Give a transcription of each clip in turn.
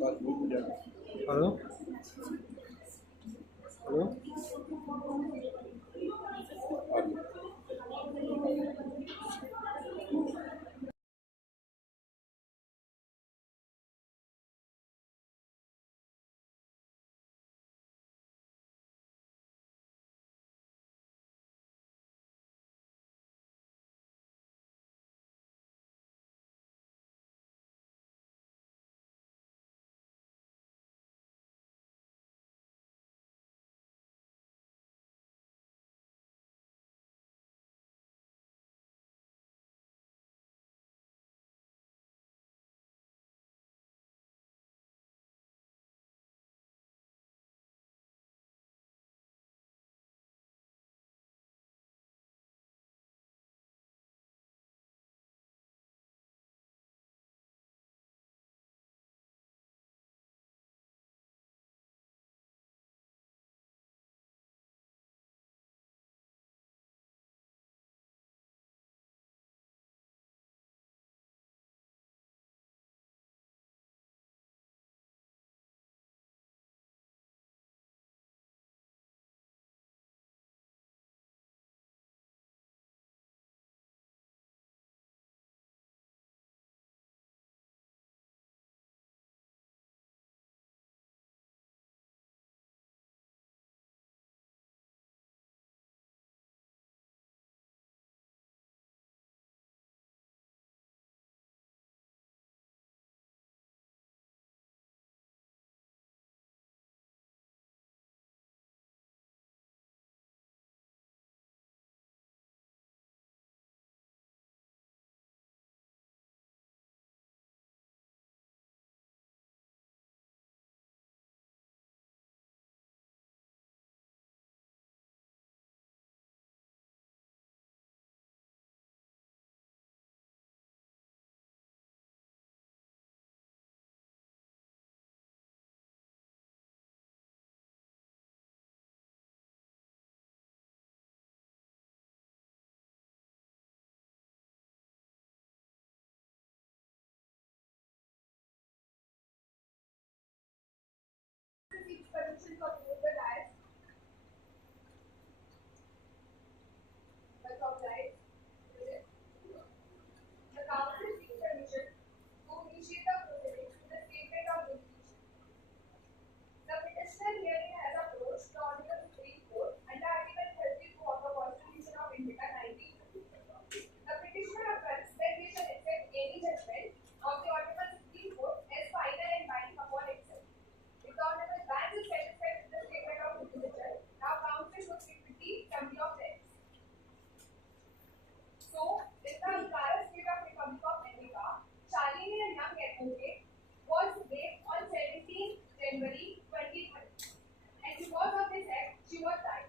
Hello? Hello? Permission for both the diets, but of rights, the council seeks permission to initiate the proceedings with the statement of resolution. The petitioner hearing has approached the Honorable Supreme Court under Article 32 of the Constitution of India 1950. The petitioner affirms that they shall accept any judgment of the Honorable Supreme Court as final and binding upon itself. If the Honorable Bench is satisfied with the statement of resolution, now council proceeds with the summary of facts. So, in the entire state of Republic of America, Shalini, a young advocate, was raped on 17 January 2020, and because of this act, she was died.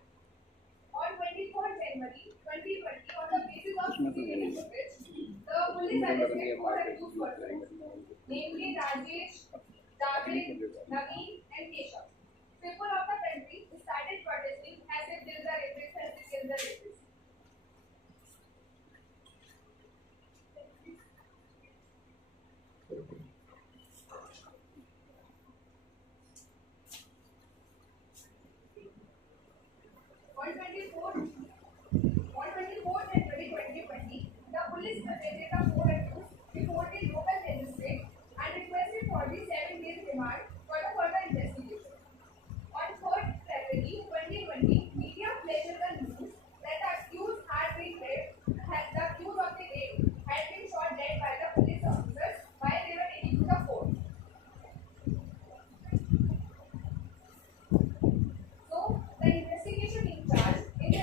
On 24 January 2020, on the basis of CCTV footage, the police arrested four accused persons, namely Rajesh, Javed, Naveen, and Keshav. People of the country started protesting as if they are rapists and they kill the rapists. On 24 January 2020, the police presented the four accused before the local magistrate and requested for the 7 days remand for the further investigation. On 3rd February 2020, media flashed the news that the accused had been raped, the accused of the rape had been shot dead by the police officers while they were taking to the court. So, the investigation in charge in the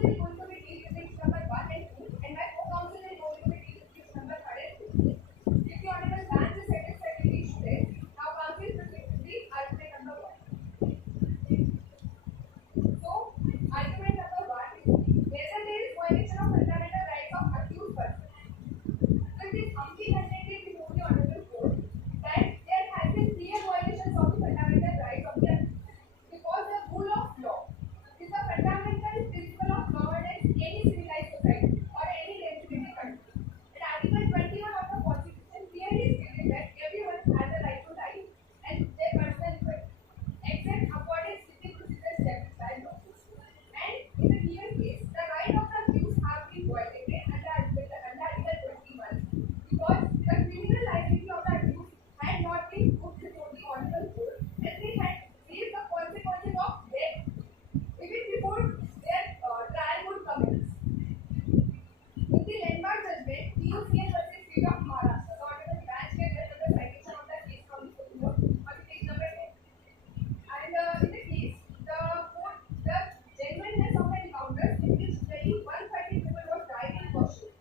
is going to be deal with issue number 1 and 2, and my co-counsel is going to be deal with issue number 3 and 2. If the honorable branch is satisfied with the issue raised, now counsel is proceed to the argument number 1. So, argument number 1 is whether there is violation of fundamental rights of accused person. So, it is humbly contended before the honorable court that there has been clear violations of the fundamental rights of the accused, because the rule of law is the fundamental principle of governance in any civilized society or any democratic country. And Article 21 of the Constitution clearly stated that everyone has the right to life and their personal liberty, except according to the procedures established by law. And in the given case, the right of the accused have been violated under Article 21 because the criminal liability of the accused had not been put before the honorable court, and they had faced the consequences of death even before their trial would commence. In the landmark judgment, PUCN versus State of Maharashtra, the honorable branch gave the citation of the case from the Supreme Court on page number 10. And in the case, the genuineness of the encounters in which nearly 130 people were tried and questioned.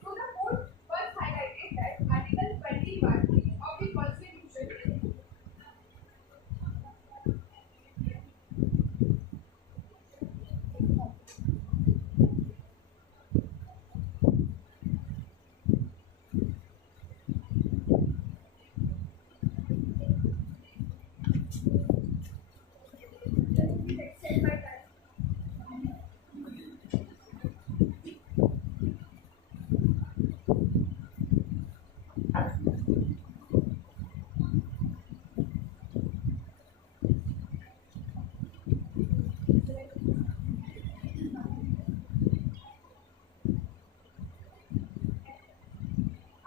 So the court first highlighted that Article 21 of the Constitution extended by time.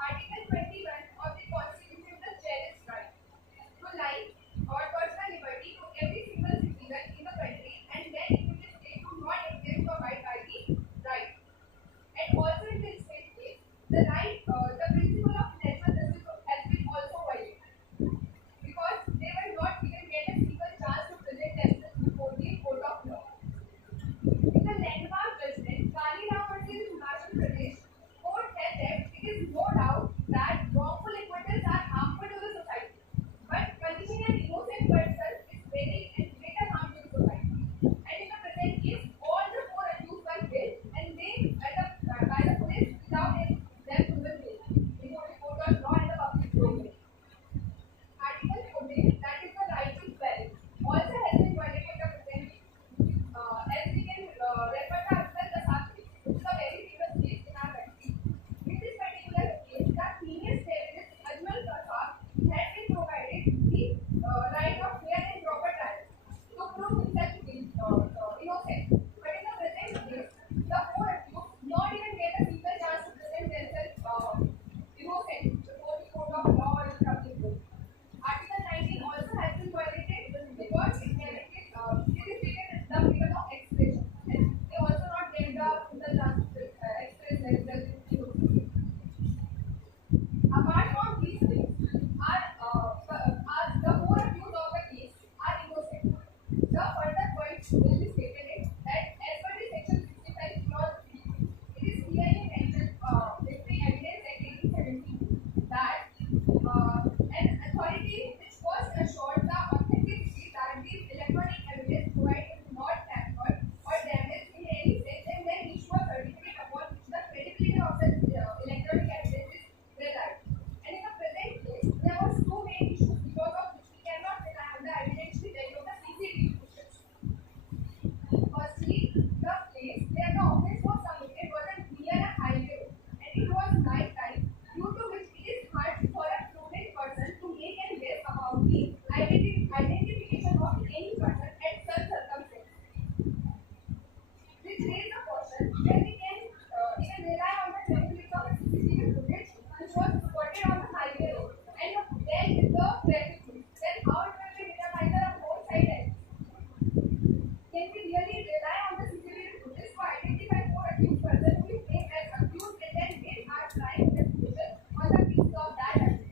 Article 21 of the Constitution the cherished right to life or personal liberty to every single citizen in the country, and then it will state to not exist to abide by the right. And also in this case, the right, the principle of natural justice has been also violated because they were not even get a single chance to present themselves before the court of law. In the landmark judgment, Kaliram versus Himachal Pradesh, court said that it is no doubt that wrongful acquittals are harmful to the society, but punishing an innocent person is very and greater harm to the society. And in the present case, all the 4 accused were killed, and they by the police without them proven guilty before the court of law and the public domain. Article 14, that is the right to swearing, also has been violated in the present case. As we can refer to Afzal Kasab case, which is a very famous case in our country. In this particular case, the heinous terrorist Ajmal Kasab had been provided the right of fair and proper trial to prove himself innocent. But in the present case, the 4 accused not even get a single chance to present themselves innocent before the court of law or the public court. Article 19 also has been violated because it guarantees the freedom of expression, and they also not get the single chance to express themselves innocently. Apart from these things, the 4 accused of the case are innocent. The further point will be stated is that as per the section 65 clause 3, it is clearly mentioned in the Evidence Act 1870 that an authority which first assures the authenticity that these electronic evidence provided is not tampered or damaged in any sense, and then issue a certificate upon which the credibility of the electronic evidence is relied. And in the present case, there was 2 main issues because of which we cannot rely on the evidentiary value of the CCTV footage. Firstly, the place where the offence was committed was near a highway road, and it was night time, due to which it is hard for a prudent person to make and guess about the identification of any person at such circumstances. Which raises the question whether we can even rely on the credibility of the CCTV footage which was spotted on the highway road and then with the traffic police. Then how it will be determined on both sides? Can we really rely on the CCTV footage to identify 4 accused persons who is named as accused, and then they are trying investigation on the basis of that evidence?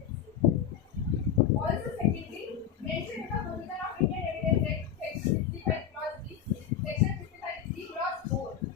Also, secondly, mentioned in the provision of Indian Evidence Act, section 65 clause 3, section 65 clause 4,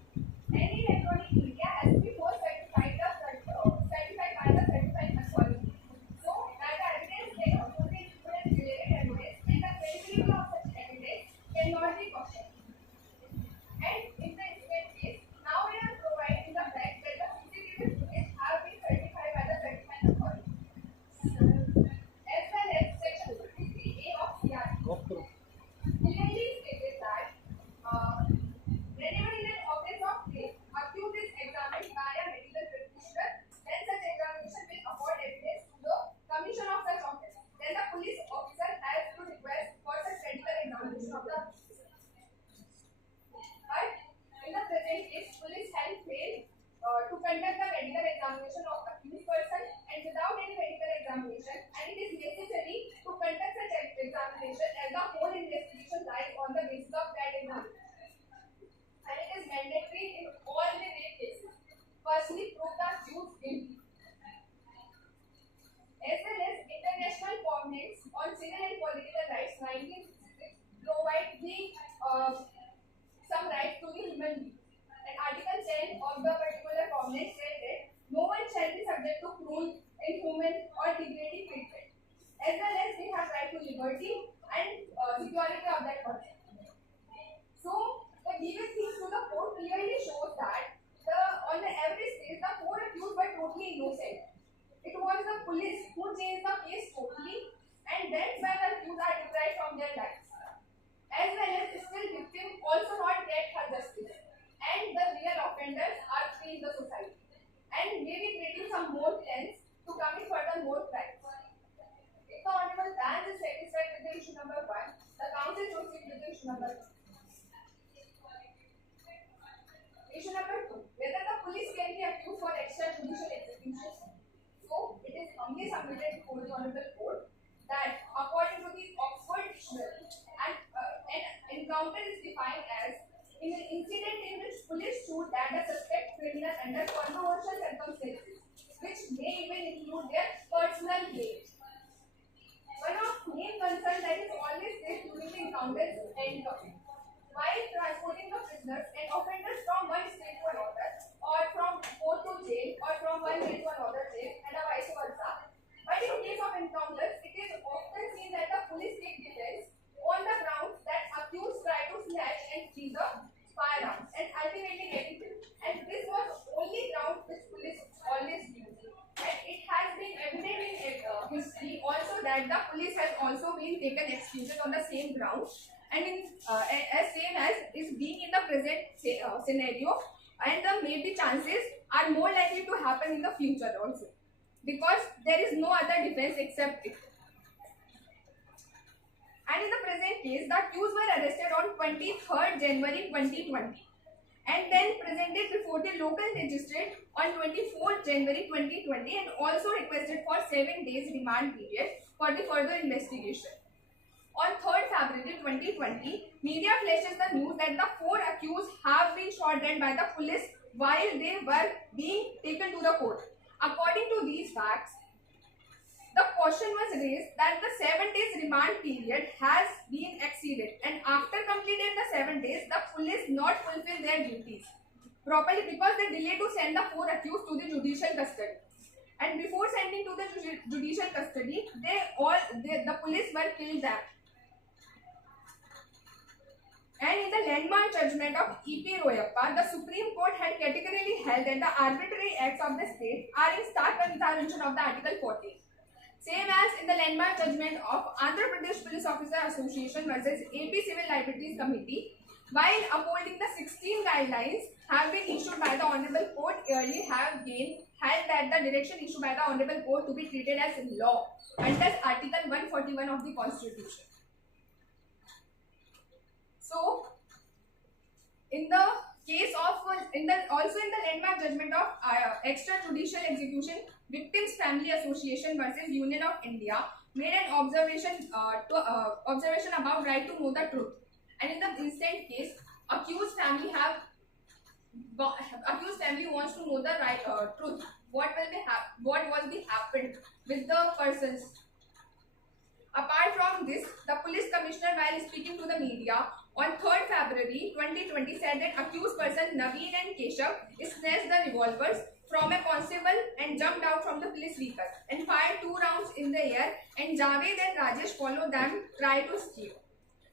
falsely prove the accused guilty. As well as international covenants on civil and political rights 1966 provide the some rights to the human being. And Article 10 of the particular covenant said that no one shall be subject to cruel, inhuman or degrading treatment. As well as we have right to liberty and security of that person. So the given things to the court clearly shows that on the average stage the four accused were totally innocent. It was the police who changed the case totally, and that's why the accused are deprived from their lives. As well as still victim also not get her justice, and the real offenders are free in the society, and maybe creating some more plans to commit further more crimes. If the Honorable Bench is satisfied with the issue number 1, the Council proceeds with the issue number 2. Issue number 2. Whether the police can be accused for extrajudicial execution. So, it is humbly submitted before the Honorable Court that according to the Oxford Dictionary, an encounter is defined as in an incident in which police shoot at a suspect criminal under controversial circumstances, which may even include their personal gain. One of main concerns that is always there during the encounter is handcuffing. While transporting the prisoners and offenders from one state to another, or from court to jail, or from one jail to another jail, and vice versa. But in case of encounters, it is often seen that the police take defense on the grounds that accused try to snatch and seize the firearms and ultimately getting killed. And this was only ground which police always used. And it has been evident in history also that the police has also been taken execution on the same ground, and in as same as is being in the present scenario, and the maybe chances are more likely to happen in the future also, because there is no other defense except it. And in the present case, the accused were arrested on 23rd January 2020 and then presented before the local magistrate on 24th January 2020 and also requested for 7 days remand period for the further investigation. On 3rd February 2020, media flashes the news that the 4 accused have been shot dead by the police while they were being taken to the court. According to these facts, the question was raised that the 7 days remand period has been exceeded, and after completing the 7 days, the police not fulfill their duties properly because they delayed to send the 4 accused to the judicial custody. And before sending to the judicial custody, the police were killed there. And in the landmark judgment of E.P. Royappa, the Supreme Court had categorically held that the arbitrary acts of the state are in stark contravention of the Article 14. Same as in the landmark judgment of Andhra Pradesh Police Officer Association versus AP Civil Liabilities Committee, while upholding the 16 guidelines have been issued by the Honorable Court, early have been held that the direction issued by the Honorable Court to be treated as law under Article 141 of the Constitution. So, in the case of also in the landmark judgment of extrajudicial execution, Victims Family Association versus Union of India made an observation about right to know the truth. And in the instant case, accused family wants to know the right truth. What was the happened with the persons. Apart from this, the police commissioner, while speaking to the media on 3rd February 2020, said that accused person Naveen and Keshav snatched the revolvers from a constable and jumped out from the police vehicle and fired 2 rounds in the air, and Javed and Rajesh followed them, tried to escape.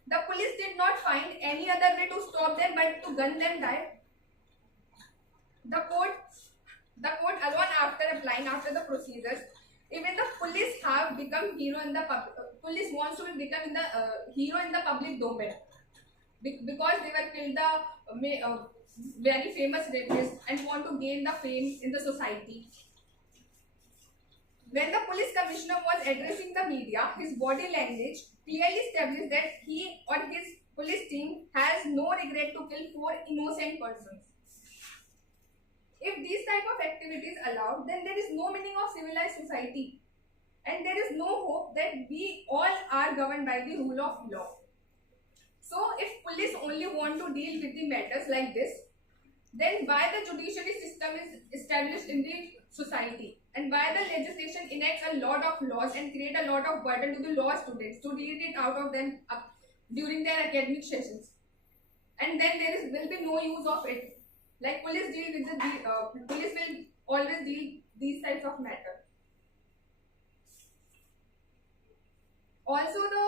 The police did not find any other way to stop them but to gun them down. The court alone, after the procedures, even the police have become hero in the police wants to become hero in the public domain because they were killed the very famous rapists and want to gain the fame in the society. When the police commissioner was addressing the media, his body language clearly established that he or his police team has no regret to kill 4 innocent persons. If these type of activities allowed, then there is no meaning of civilized society, and there is no hope that we all are governed by the rule of law. So, if police only want to deal with the matters like this, Then why the judiciary system is established in the society, and why the legislation enacts a lot of laws and create a lot of burden to the law students to read it out of them during their academic sessions, and then will be no use of it. Like police deal with the police will always deal these types of matter. Also, the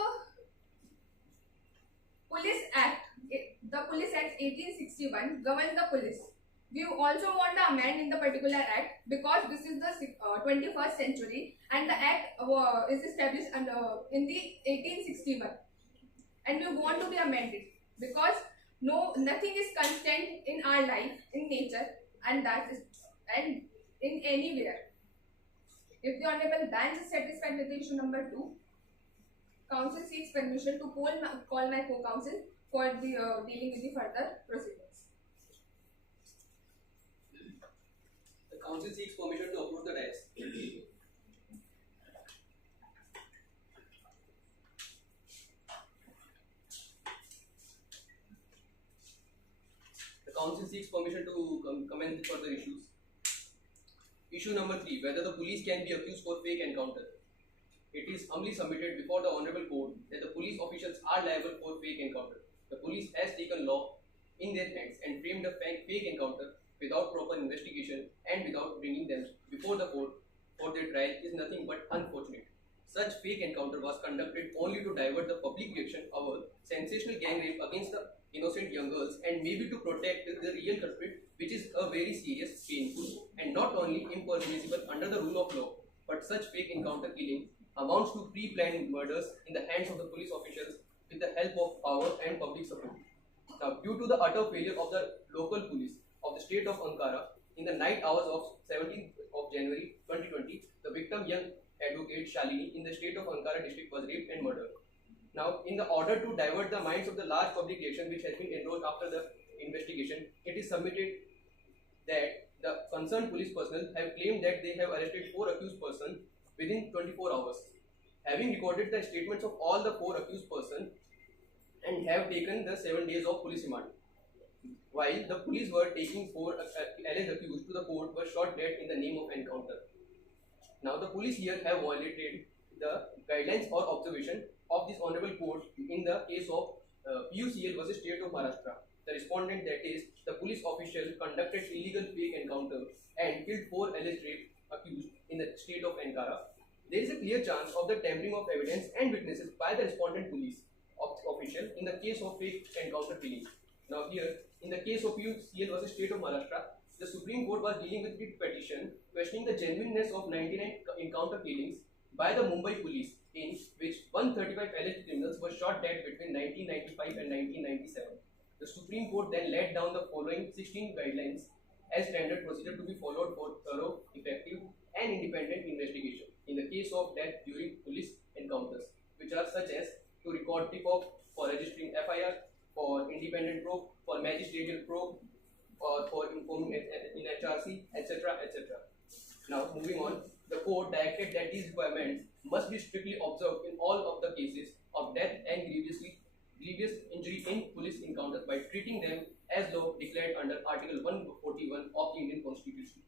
Police Act, the Police Act 1861 governs the police. We also want to amend in the particular act because this is the 21st century and the act is established in the 1861, and we want to be amended because nothing is constant in our life, in nature, and in anywhere. If the Honorable Bench is satisfied with the issue number 2, Council seeks permission to call my co-counsel for the dealing with the further proceedings. The Council seeks permission to approve the rights. The Council seeks permission to commence the further issues. Issue number 3: whether the police can be accused for fake encounter. It is humbly submitted before the Honorable Court that the police officials are liable for fake encounter. The police has taken law in their hands and framed a fake encounter without proper investigation and without bringing them before the court for their trial is nothing but unfortunate. Such fake encounter was conducted only to divert the public reaction of a sensational gang rape against the innocent young girls and maybe to protect the real culprit, which is a very serious, painful, and not only impermissible under the rule of law, but such fake encounter killing amounts to pre-planned murders in the hands of the police officials with the help of power and public support. Now, due to the utter failure of the local police of the state of Ankara, in the night hours of 17th of January 2020, the victim, young advocate Shalini, in the state of Ankara district, was raped and murdered. Now, in the order to divert the minds of the large public reaction which has been enrolled after the investigation, it is submitted that the concerned police personnel have claimed that they have arrested 4 accused persons within 24 hours, having recorded the statements of all the 4 accused persons and have taken the 7 days of police remand. While the police were taking 4 alleged accused to the court were shot dead in the name of encounter. Now the police here have violated the guidelines or observation of this honorable court in the case of PUCL versus State of Maharashtra. The respondent, that is, the police official, conducted illegal fake encounter and killed 4 alleged rape accused in the state of Ankara. There is a clear chance of the tampering of evidence and witnesses by the respondent police official in the case of fake encounter killing. Now here, in the case of PUCL versus State of Maharashtra, the Supreme Court was dealing with writ petition questioning the genuineness of 99 encounter killings by the Mumbai police, in which 135 alleged criminals were shot dead between 1995 and 1997. The Supreme Court then laid down the following 16 guidelines as standard procedure to be followed for thorough, effective, and independent investigation in the case of death during police encounters, which are such as to record tip-off, for registering FIR, for independent probe, for magisterial probe, or for informing in HRC, etc., etc. Now, moving on, the court directed that these requirements must be strictly observed in all of the cases of death and grievous injury in police encounters by treating them as law declared under Article 141 of the Indian Constitution.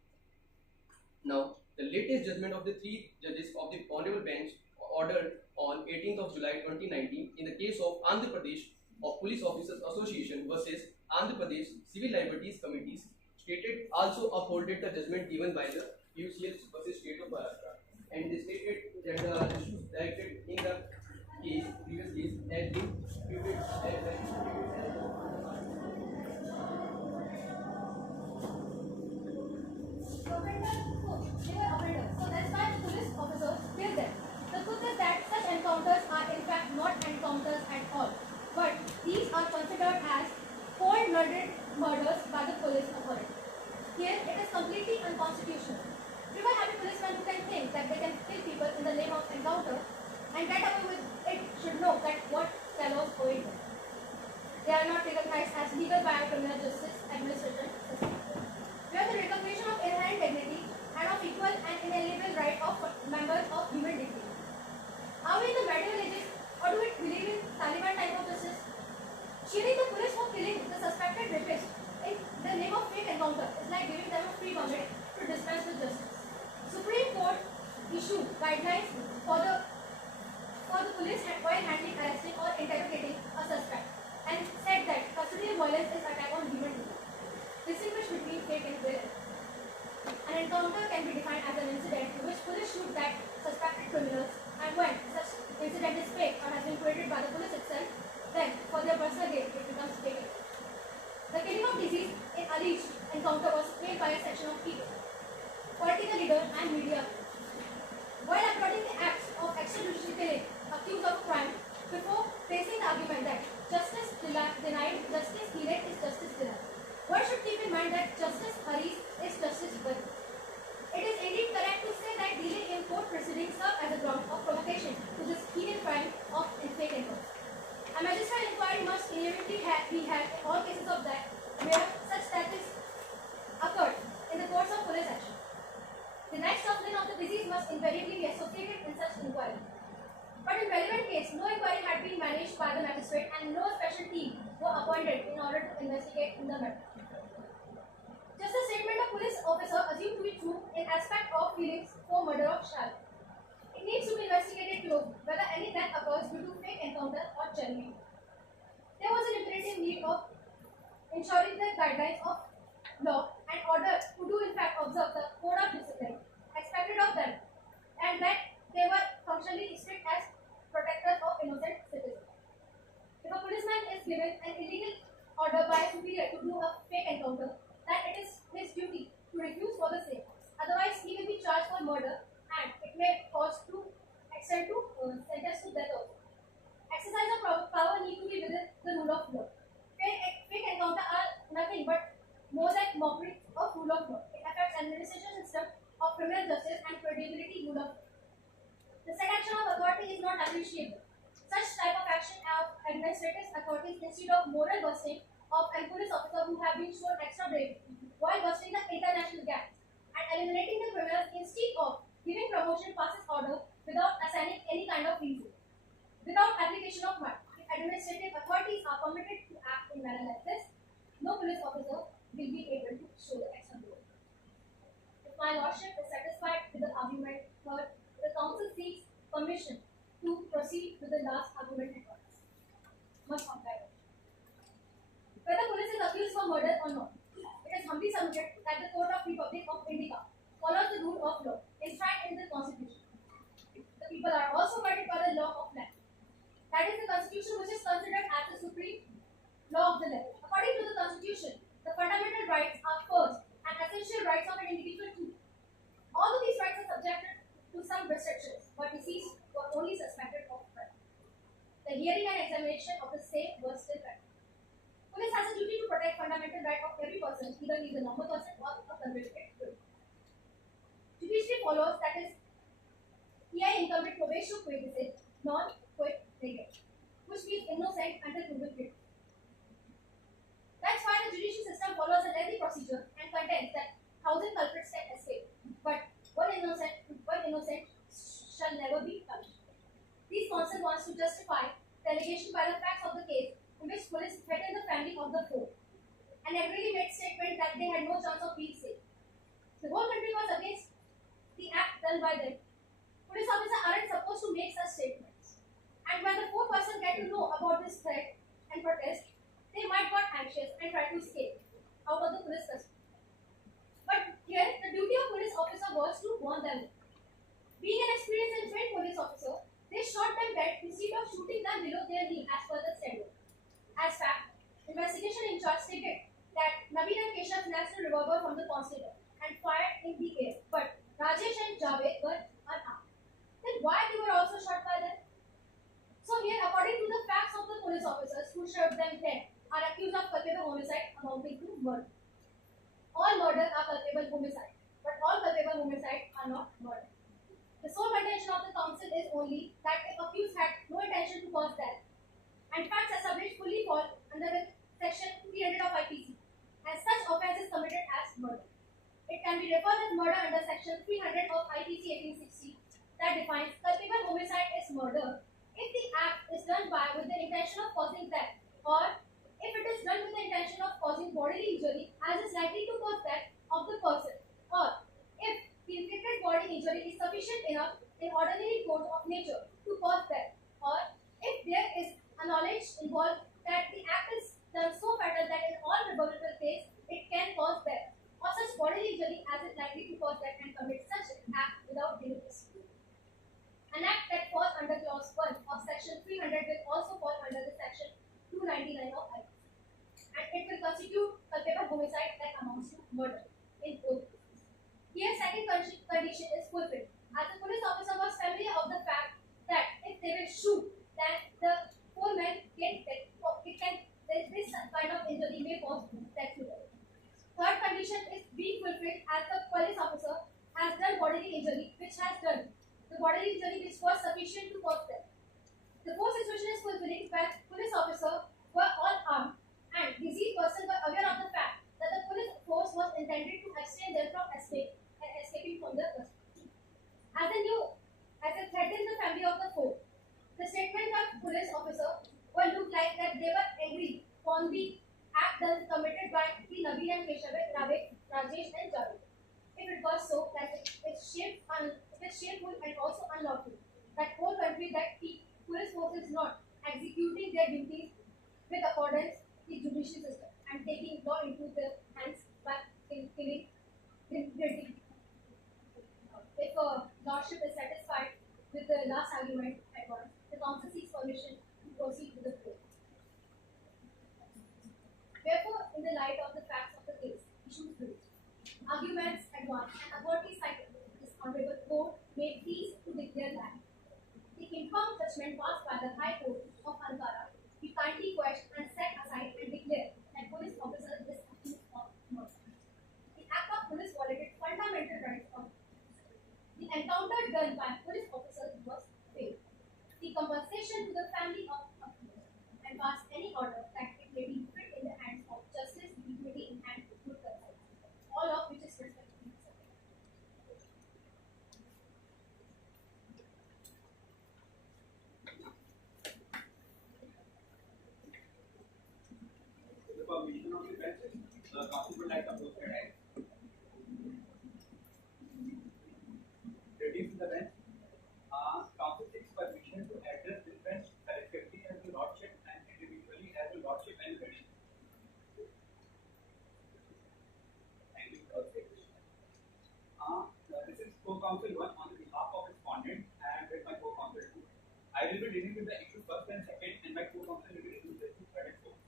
Now, the latest judgment of the 3 judges of the Honorable Bench ordered on 18th of July 2019 in the case of Andhra Pradesh of Police Officers Association versus Andhra Pradesh Civil Liberties Committees stated also upholded the judgment given by the PUCL versus State of Maharashtra, and they stated that the issues directed in the previous case has been treated So that's why the police officers killed them. The truth is that such encounters are in fact not encounters at all, but these are considered as cold-blooded murders by the police authority. Here, it is completely unconstitutional. Triple-happy policemen who can think that they can kill people in the name of encounter and get away with it should know that what fellows await them. They are not recognized as legal by our criminal justice administration system. Where the recognition of inherent dignity and of equal and inalienable right of members of human dignity. Are we in the medieval ages, or do we believe in Taliban type of justice? Shielding the police for killing the suspected rapist in the name of fake encounter can be defined as an incident in which police shoot at suspected criminals, and when such incident is fake or has been created by the police itself, then for their personal gain it becomes fake. The killing of disease in alleged encounter was made by a section of people, political leader and media. While applauding the acts of extrajudicial killing accused of crime, before facing the argument that justice denied, justice delayed is justice denied, one should keep in mind that justice hurries is justice denied. It is indeed correct to say that delay in court proceedings serve as a ground of provocation to this heinous crime of fake encounters. A magistrate inquiry must inevitably be held in all cases of that where such status occurred in the course of police action. The next complaint of the disease must invariably be associated in such inquiry. But in relevant case, no inquiry had been managed by the magistrate and no special team were appointed in order to investigate in the matter. Just a statement of police officer assumed to be true in aspect of feelings for murder of child. It needs to be investigated closely whether any death occurs due to fake encounter or genuine. There was an imperative need of ensuring the guidelines of law and order to do in fact observe the code of discipline expected of them, and that they were functionally strict as protectors of innocent citizens. If a policeman is given an illegal order by a superior to do a fake encounter, then it is his duty to refuse for the same. Otherwise, he will be charged for murder and it may cause to extend to sentence to death also. Exercise of power need to be within the rule of law. Fake encounter are nothing but more than mockery of rule of law. It affects administration system of criminal justice and credibility rule of law. The said action of authority is not appreciable. Such type of action of administrative authorities instead of moral busting of a police officer who have been shown extra bravery while busting the international gaps and eliminating the criminals instead of giving promotion passes order without assigning any kind of reason. Without application of mind, if administrative authorities are permitted to act in manner like this, no police officer will be able to show the extra bravery. If my lordship is satisfied with the argument heard, the council seeks permission to proceed with the last argument at once. Must comply. Whether police is accused for murder or not, it is humbly submitted that the Court of Republic of India follows the rule of law enshrined in the Constitution. The people are also guided by the law of land. That is the Constitution which is considered as the supreme law of the land. According to the Constitution, the fundamental rights are first and essential rights of an individual too. All of these rights are subjected to some restrictions, but deceased were only suspected of crime. The hearing and examination of the same was still pending. Police has a duty to protect fundamental right of every person, either he is a normal person or a convicted criminal. Judiciary follows, that is, EI incumbent probation quid non quid negate, which means innocent until proven guilty. That's why the judicial system follows a lengthy procedure and contends that 1,000 culprits can escape, but one innocent shall never be punished. These counsel wants to justify the allegation by the facts of the case in which police threatened the family of the foe and angrily made statement that they had no chance of being safe. The whole country was against the act done by them. Police officers aren't supposed to make such statements. And when the poor person get to know about this threat and protest, they might got anxious and try to escape out of the police custody. But here, the duty of police officer was to warn them. Being an experienced and trained police officer, they shot them dead instead of shooting them below their knee as per the standard. As fact, investigation in charge stated that Naveen and Keshav snatched a revolver from the constable and fired in the air, but Rajesh and Javed were unarmed. Then why they were also shot by them? So here, according to the facts of the police officers who shot them dead, are accused of culpable homicide amounting to murder. All murders are culpable homicide, but all culpable homicide are not murder. The sole contention of the council is only that if accused had no intention to cause death, and facts established fully fall under the section 300 of IPC, and such offence is committed as murder. It can be referred as murder under section 300 of IPC 1860 that defines culpable homicide as murder if the act is done by with the intention of causing death, or if it is done with the intention of causing bodily injury as is likely to cause death of the person, or if the inflicted body injury is sufficient enough in ordinary course of nature to cause death, or if there is a knowledge involved that the act is done so fatal that in all probable case it can cause death, or such bodily injury as is likely to cause death in both cases. Here, second condition is fulfilled, as the police officer was familiar of the fact that if they will shoot, then the poor man this kind of injury may cause death to them. Third condition is being fulfilled as the police officer has done bodily injury which has done the bodily injury which was sufficient to cause death. The fourth situation is fulfilling when police officer were all armed and deceased person were aware of the fact that the police force was intended to abstain them from escaping from their custody. As they threatened the family of the foe, the statement of police officer will look like that they were angry on the act done committed by the Naveen and Keshav, Rajesh and Jayoti. If it was so, that it is shameful and also unlawful that whole country that the police force is not executing their duties with accordance the judicial system and taking law into their hands by killing guilty. If Lordship is satisfied with the last argument advanced, the council seeks permission to proceed with the court. Therefore, in the light of the facts of the case, issues raised, arguments advanced, and authorities cited, this honorable court made pleas to declare that the informed judgment passed by the High Court of Ankara be kindly quashed and set aside and declare that police officer is accused of murder. The act of police violated fundamental rights of the encounter done by police officers was failed. The compensation to the family of accused and pass any order that it may be put in the hands of justice, dignity, and good consent, all of which is respectfully accepted. The permission of the bench, the council would like to approach the right. Ladies in the bench, council seeks permission to address this bench collectively as the lordship and individually as the lordship and lady. Thank you for the this is co-counsel 1 on the behalf of respondent and with my co-counsel 2. I will be dealing with the issue first and second, and my co-counsel will be dealing with the issue third and fourth.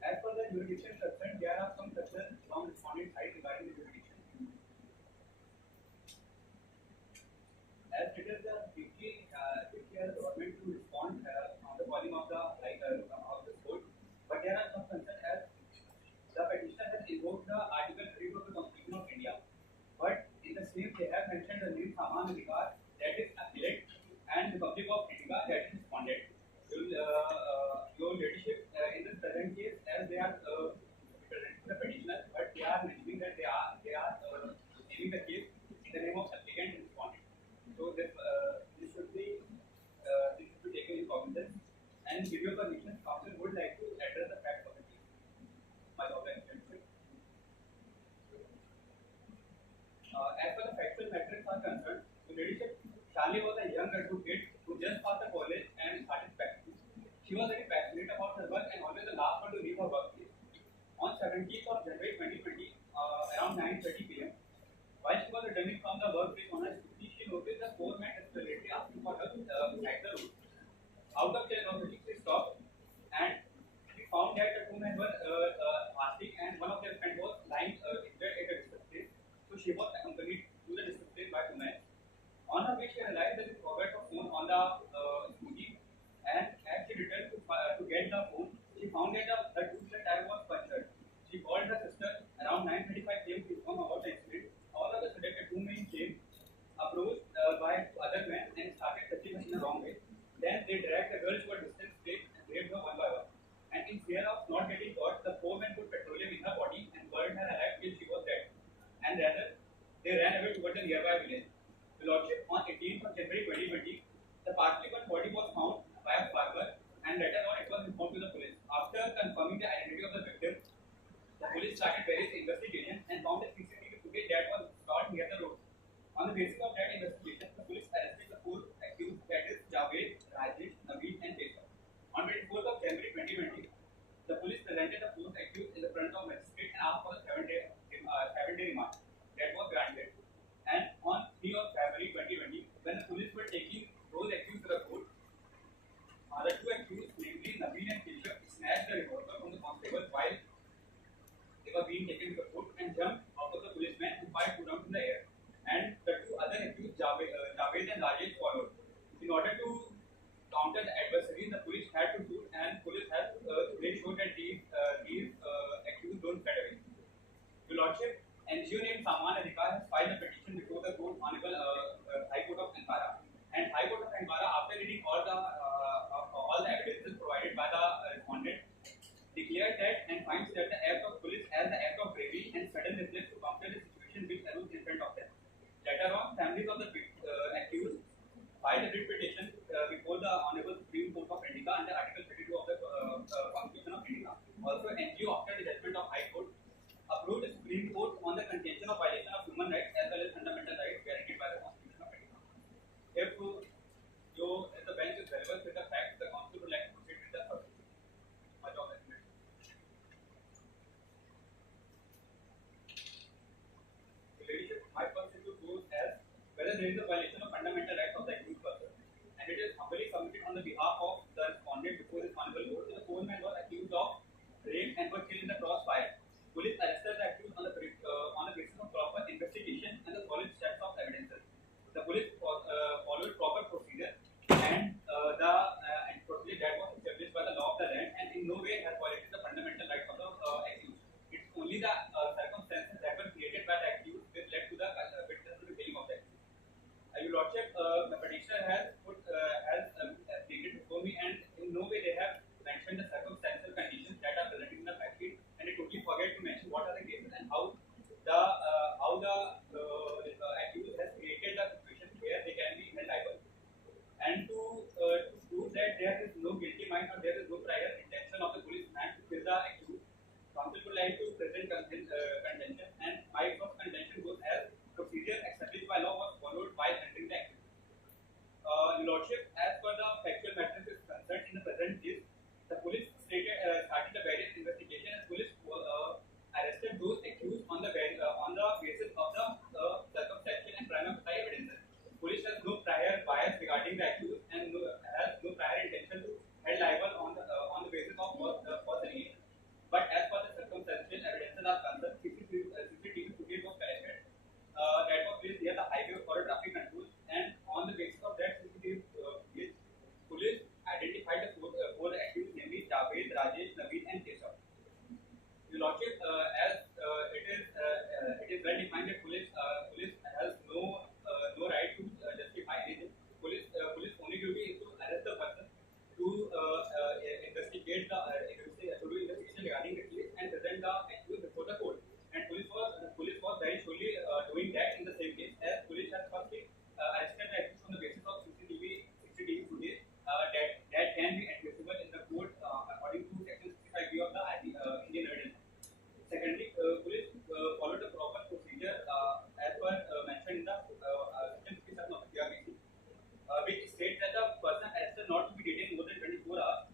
As for the jurisdiction concerned, there are some concerns from respondent side regarding the jurisdiction. As it is the duty of the government to respond on the volume of the of the court, but there are some concerns as the petitioner has invoked the Article 3 of the Constitution of India, but in the same they have mentioned the name Saman Adhikar, that is appellate, and the Republic of India, that is respondent. Your leadership in this present case, as they are representing the petitioner, but they are mentioning that they are naming the case in the name of applicant and respondent. So this should be taken in cognizance, and with your permission, council would like to address the facts of the case. My objection. As far as the factual matters are concerned, the leadership, Charlie was a young advocate who just passed the college and started practicing. She was very passionate about her work and always the last one to leave her workplace. On 17th of January 2020, around 9:30 p.m., while she was returning from the workplace on her scooty, she noticed the four men desperately asking for her at the road. Out of curiosity, she stopped and she found that the two men were asking, and one of their friends was lying injured at a distant place. So she was accompanied to the distant place by two men. On her way, she realized that she forgot her phone on the scooty, and as she returned to get the phone, she found that the two-wheeler tire was punctured. She called her sister around 9:25 p.m. to inform about the incident. All of a sudden, the two men came, approached by other men, and started touching her in the wrong way. Then they dragged the girl to a distant place and raped her one by one. And in fear of not getting caught, the four men put petroleum in her body and burned her alive till she was dead. And rather, they ran away towards the nearby village. The Lordship, on 18th of January 2020, the partly burnt body was found by a farmer, and later on it was informed to the police. After confirming the identity of the victim, the police started various investigations and found a CCTV footage that was installed near the road. On the basis of that investigation, the police arrested the four accused, that is Javed, Rajesh, Naveen, and Keshav. On 24th of January 2020, the police presented the fourth accused in the front of magistrate and asked for a 7-day remand. That was granted. And on 3 of February 2020, when the police were taking those accused to the court, the two accused, namely Naveen and Keshav, snatched the revolver from the constable while they were being taken to the court and jumped Lordship, NGO named Saman Adhikar has filed a petition before the court, Honorable High Court of Ankara. And High Court of Ankara, after reading all the evidences provided by the respondent, declared that and finds that the act of police as the act of bravery and sudden reflex to counter the situation which arose in front of them. Later on, families of the accused filed a writ petition before the Honorable Supreme Court of India under Article 32 of the Constitution of India. Also, NGO, after the judgment of High Court, approved the Supreme Court on the contention of violation of human rights as well as fundamental rights guaranteed by the Constitution of India. If the bench is relevant with the facts, the Council would like to proceed with the third. Much of it. My first issue goes as whether there is a violation of fundamental rights of the accused person, and it is humbly submitted on the behalf of the respondent before this honorable court. The foreman was accused of rape and was killed in the crossfire. Police arrested the accused on the basis of proper investigation and the solid sets of evidences. The police followed proper procedure and procedure that was established by the law of the land, and in no way has violated the fundamental rights of the accused. It's only the circumstances that were created by the accused which led to the killing of the accused. Your Lordship, the petitioner has stated before me, and in no way they have mentioned the circumstantial conditions that are present in the fact sheet, and they totally forget to mention what are the cases and how the accused has created the situation where they can be held liable. And to prove that there is no guilty mind or there is no prior intention of the policeman to kill the accused, Council would like to present contention, and my first contention goes as procedure established by law was followed while entering the accused. Your Lordship, as per the factual matters is concerned in the present case, the police started the various investigation, and police arrested those accused on the basis of the circumstantial and prima facie evidences. Police has no prior bias regarding the accused and has no prior intention to held liable on the basis of false allegation. But as far as circumstantial evidences are concerned, CCTV footage was collected that was placed near the highway for a traffic control, and on the basis of that CCTV footage, police identified the four accused, namely Javed, Rajesh, Naveen, and Keshav. Your Lordship, as it is well defined that police has no right to justify anything. Police only duty is to arrest the person, to investigate to do investigation regarding the case and present the accused before the court. And police was very surely doing that in the same case, as police has firstly arrested the accused on the basis of CCTV footage that can be admissible in the court according to section 65B of the Indian Evidence. Secondly, police followed the proper procedure as per mentioned in the section 57 of the JVWU, which states that the person arrested not to be detained more than 24 hours.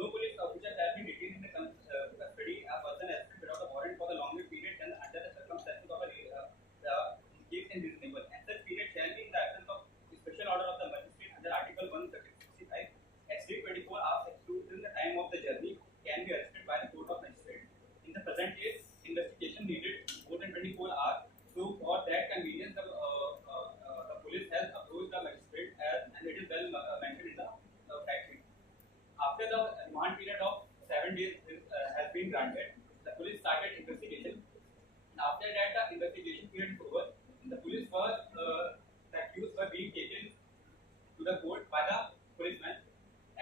No police officer shall be detained in the custody a person arrested without a warrant for the longer period than under the circumstances of a case is reasonable. And such period shall be in the absence of special order of the magistrate under Article 165. Exceed 24 hours excluding the time of the journey can be arrested by the court of magistrate. In the present case, investigation needed more than 24 hours. So for that convenience, the police has approached the magistrate and it is well mentioned in the fact sheet. After the remand period of 7 days has been granted, the police started investigation. And after that, the investigation period is over. The police the accused were being taken to the court by the policeman.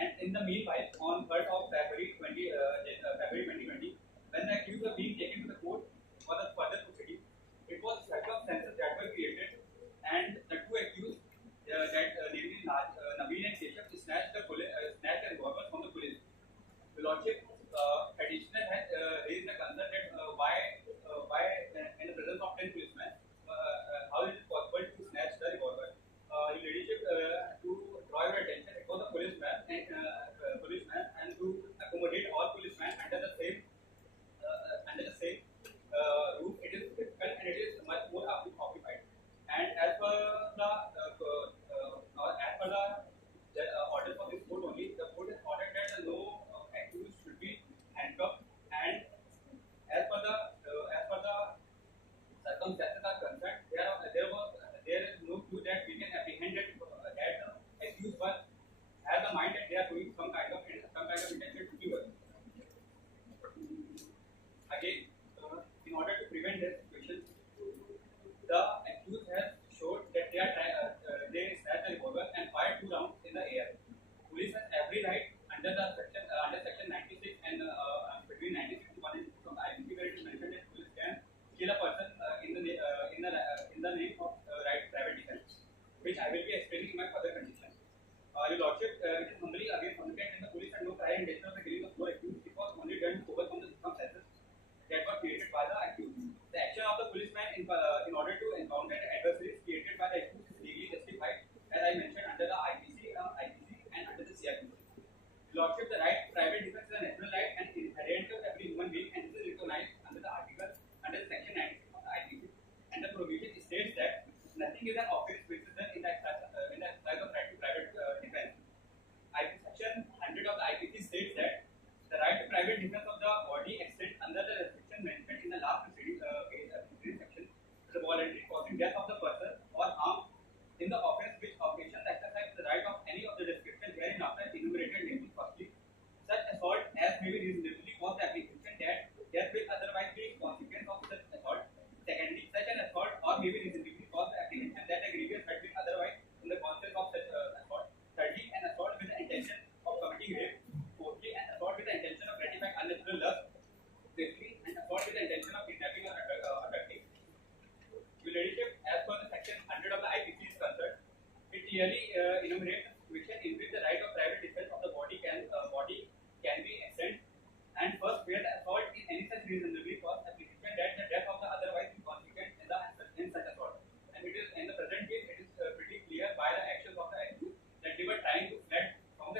And in the meanwhile, on 3rd of February 2020, when the accused were being taken to the court for the further proceedings, it was circumstances that were created, and the two accused, namely Naveen and Keshav, snatched a revolver from the police. The Lordship, petitioner has raised the concern that why in the presence of 10 policemen, how is it possible to snatch the revolver? Your Ladyship, to draw your attention, it was a policeman and to accommodate all policemen under the same roof, it is punishment in order to encounter the adversaries created by the accused is legally justified, as I mentioned, under the IPC and under the CRPC. Lordship, the right to private defense is a natural right and inherent to every human being, and this is recognized under the article under Section 96 of the IPC. And the provision states that nothing is an offence which is done in the exercise of right to private defense. Section 100 of the IPC states that the right to private defense of the body extends under the restriction mentioned in the last preceding section. The voluntary causing death of the person or harm in the offence which occasions the exercise the right of any of the description wherein after enumerated namely firstly, such assault as may be reasonably cause the application that death will otherwise be consequence of such assault. Secondly, such an assault or may be reasonably cause the application that a grievous hurt will otherwise in the consequence of such assault. Thirdly, an assault with the intention of committing rape. Fourthly, an assault with the intention of gratifying unnatural lust. Fifthly, an assault with the intention of kidnapping or abducting. Your Ladyship, as per the section 100 of the IPC is concerned, it clearly enumerates the situation in which the right of private defense of the body can be extended, and first where the assault in any such reasonably cause application that the death of the otherwise is consequent in such assault. And it is in the present case it is pretty clear by the actions of the accused that they were trying to fled from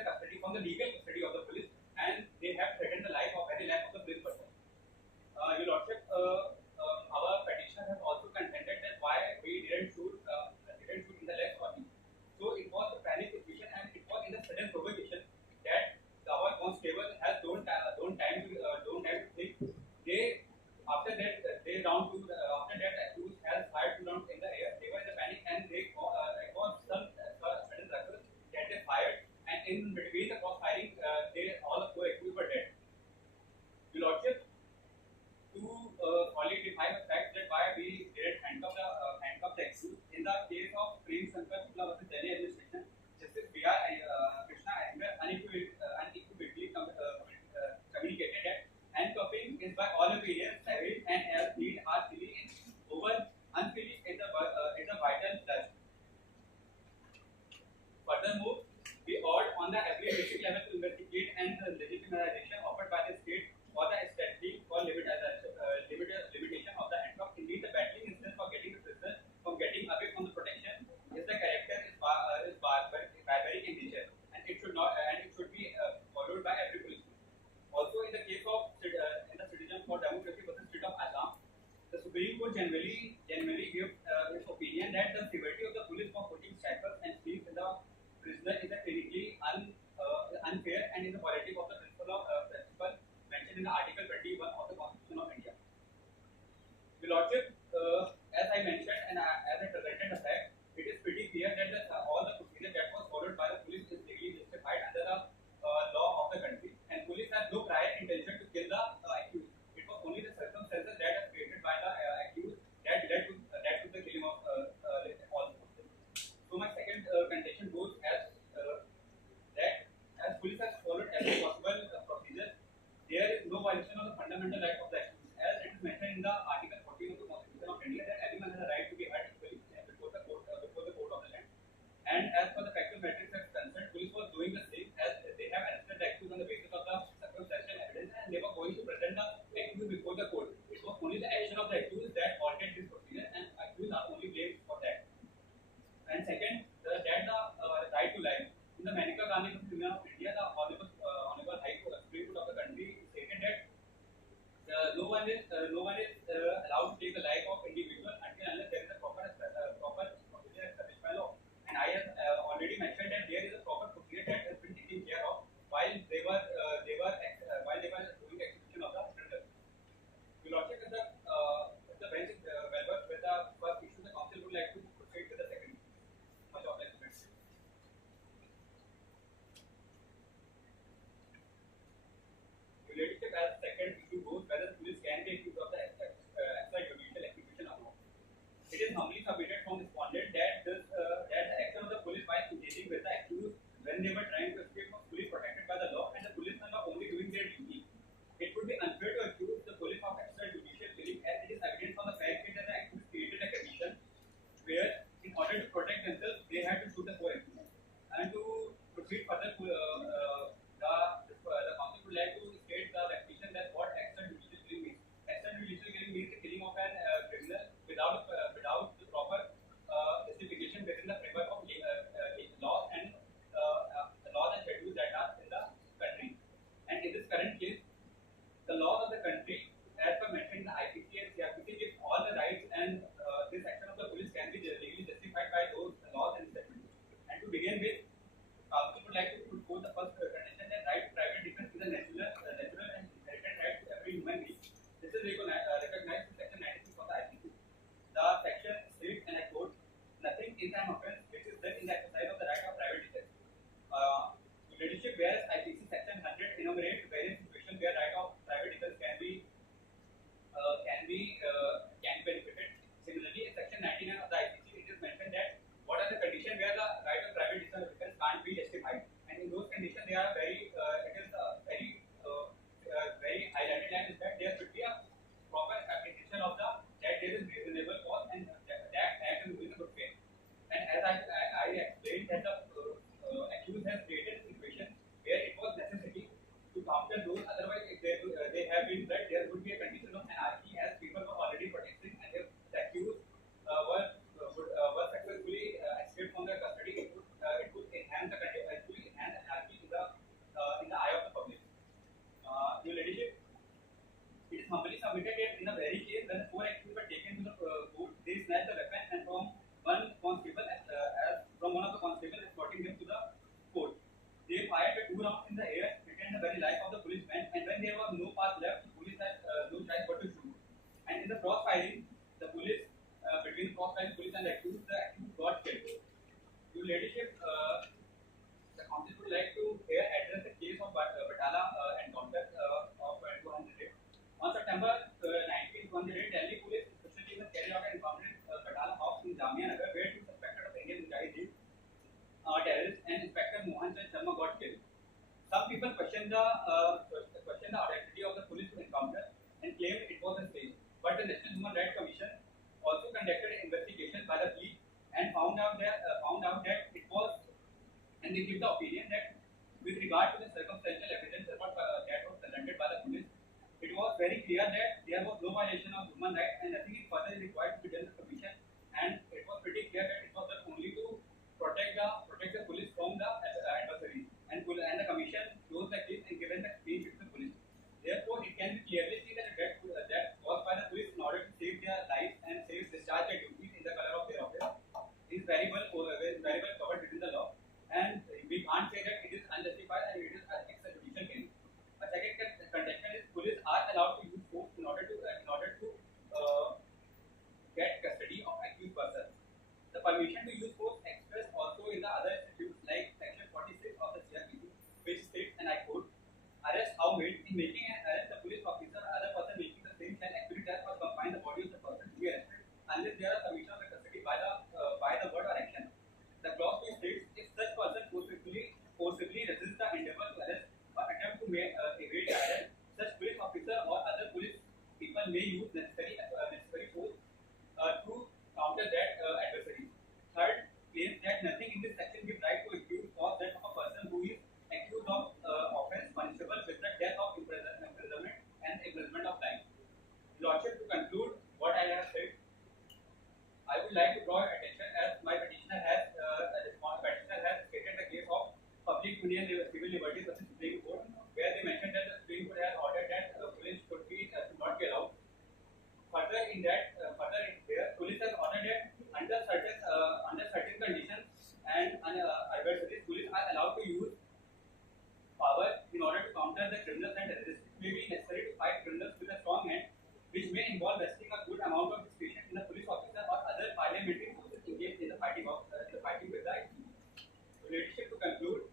the legal custody of the police, and they have threatened the very life of the police person. Your Lordship, our petitioner has also contended that why we didn't shoot in the leg or knee. So it was a panic situation, and it was in the sudden provocation that our constable has don't time to think. After that accused has fired 2 rounds in the air. They were in the panic, and they caused some sudden ruckus that they fired, and in between the cross firing, all the 4 accused were dead. Your Lordship, to solidify the fact that why we didn't handcuff the accused in the case of Prem Shankar Shukla versus Delhi administration, Justice B.R. Krishna unequivocally communicated that handcuffing is by all opinions savage and as need are silly in unfilling is a vital plus. Furthermore, we urge on the every basic level to investigate and the legitimization offered by the state for the establishing or limitation of the handcuff. Indeed, the battling instance for getting the prisoner from getting away from the protection is the character is barbaric in nature, and it should be followed by every policeman. Also, in the case of in the Citizen for Democracy versus State of Assam, the Supreme Court generally gives its opinion that the severity of the police for putting shackles and sleeves in the prisoner is a clinically unfair and is a violative of the principle mentioned in the Article 21 of the Constitution of India. Your Lordship, as I mentioned and as I presented the fact, it is pretty clear that all the procedure that was followed by the police is legally justified under the law of the country, and police has no prior intention to kill the accused. It was only the circumstances that are created by the accused that led to the killing of all. So my second and the accused got killed. Your ladyship, the council would like to here address the case of Batala encounter of 200. On September 19, 200, Delhi police special team has carried out an encounter in Batala House in Jamia Nagar, where two suspected of Indian Mujahideen terrorists and Inspector Mohan Chand Sharma got killed. Some people question the authenticity of the police encounter and claim it was a stage. But the National Human Rights Commission also conducted an investigation by the police and found out that it was, and they give the opinion that with regard to the circumstantial evidence that was presented by the police, it was very clear that there was no violation of human rights and nothing further is required to be done in the commission. And it was pretty clear that it was done only to protect the police from the adversaries. And the commission closed the case and given the clean sheet to the police. Therefore, it can be clearly seen that that caused by the police in order to save their lives and discharge their duties in the color of their office is very well covered within the law. And we can't say that it is unjustified and it is an extrajudicial case. A second contention is police are allowed to use force in order to get custody of accused persons. The permission to use force expressed also in the other statutes like Section 46 of the CRPC, which states, and I quote, arrest how made in making an arrest, the police officer or other person making the same shall actually touch or confine the body of the person to be arrested unless there are permission of the custody by the word or action. The clause 2 states, if such person forcibly resists the endeavor to arrest or attempt to evade the arrest, such police officer or other police people may use necessary force to counter that adversary. Third, claims that nothing in this section gives right to accuse or that of a person who is accused of offence punishable with the death of imprisonment and imprisonment of life. Lordship, to conclude what I have said, I would like to draw your attention as my petitioner has stated the case of Public Union Civil Liberties versus Supreme Court, where they mentioned that the Supreme Court has ordered that police should not be allowed. Further in there, police has ordered that under certain conditions and adversaries, police are allowed to use power in order to counter the criminals and terrorists. It may be necessary to fight criminals with a strong hand, which may involve vesting a good amount of discretion in the police officer or other parliamentary forces engaged in the fighting with the IC. So, leadership, to conclude,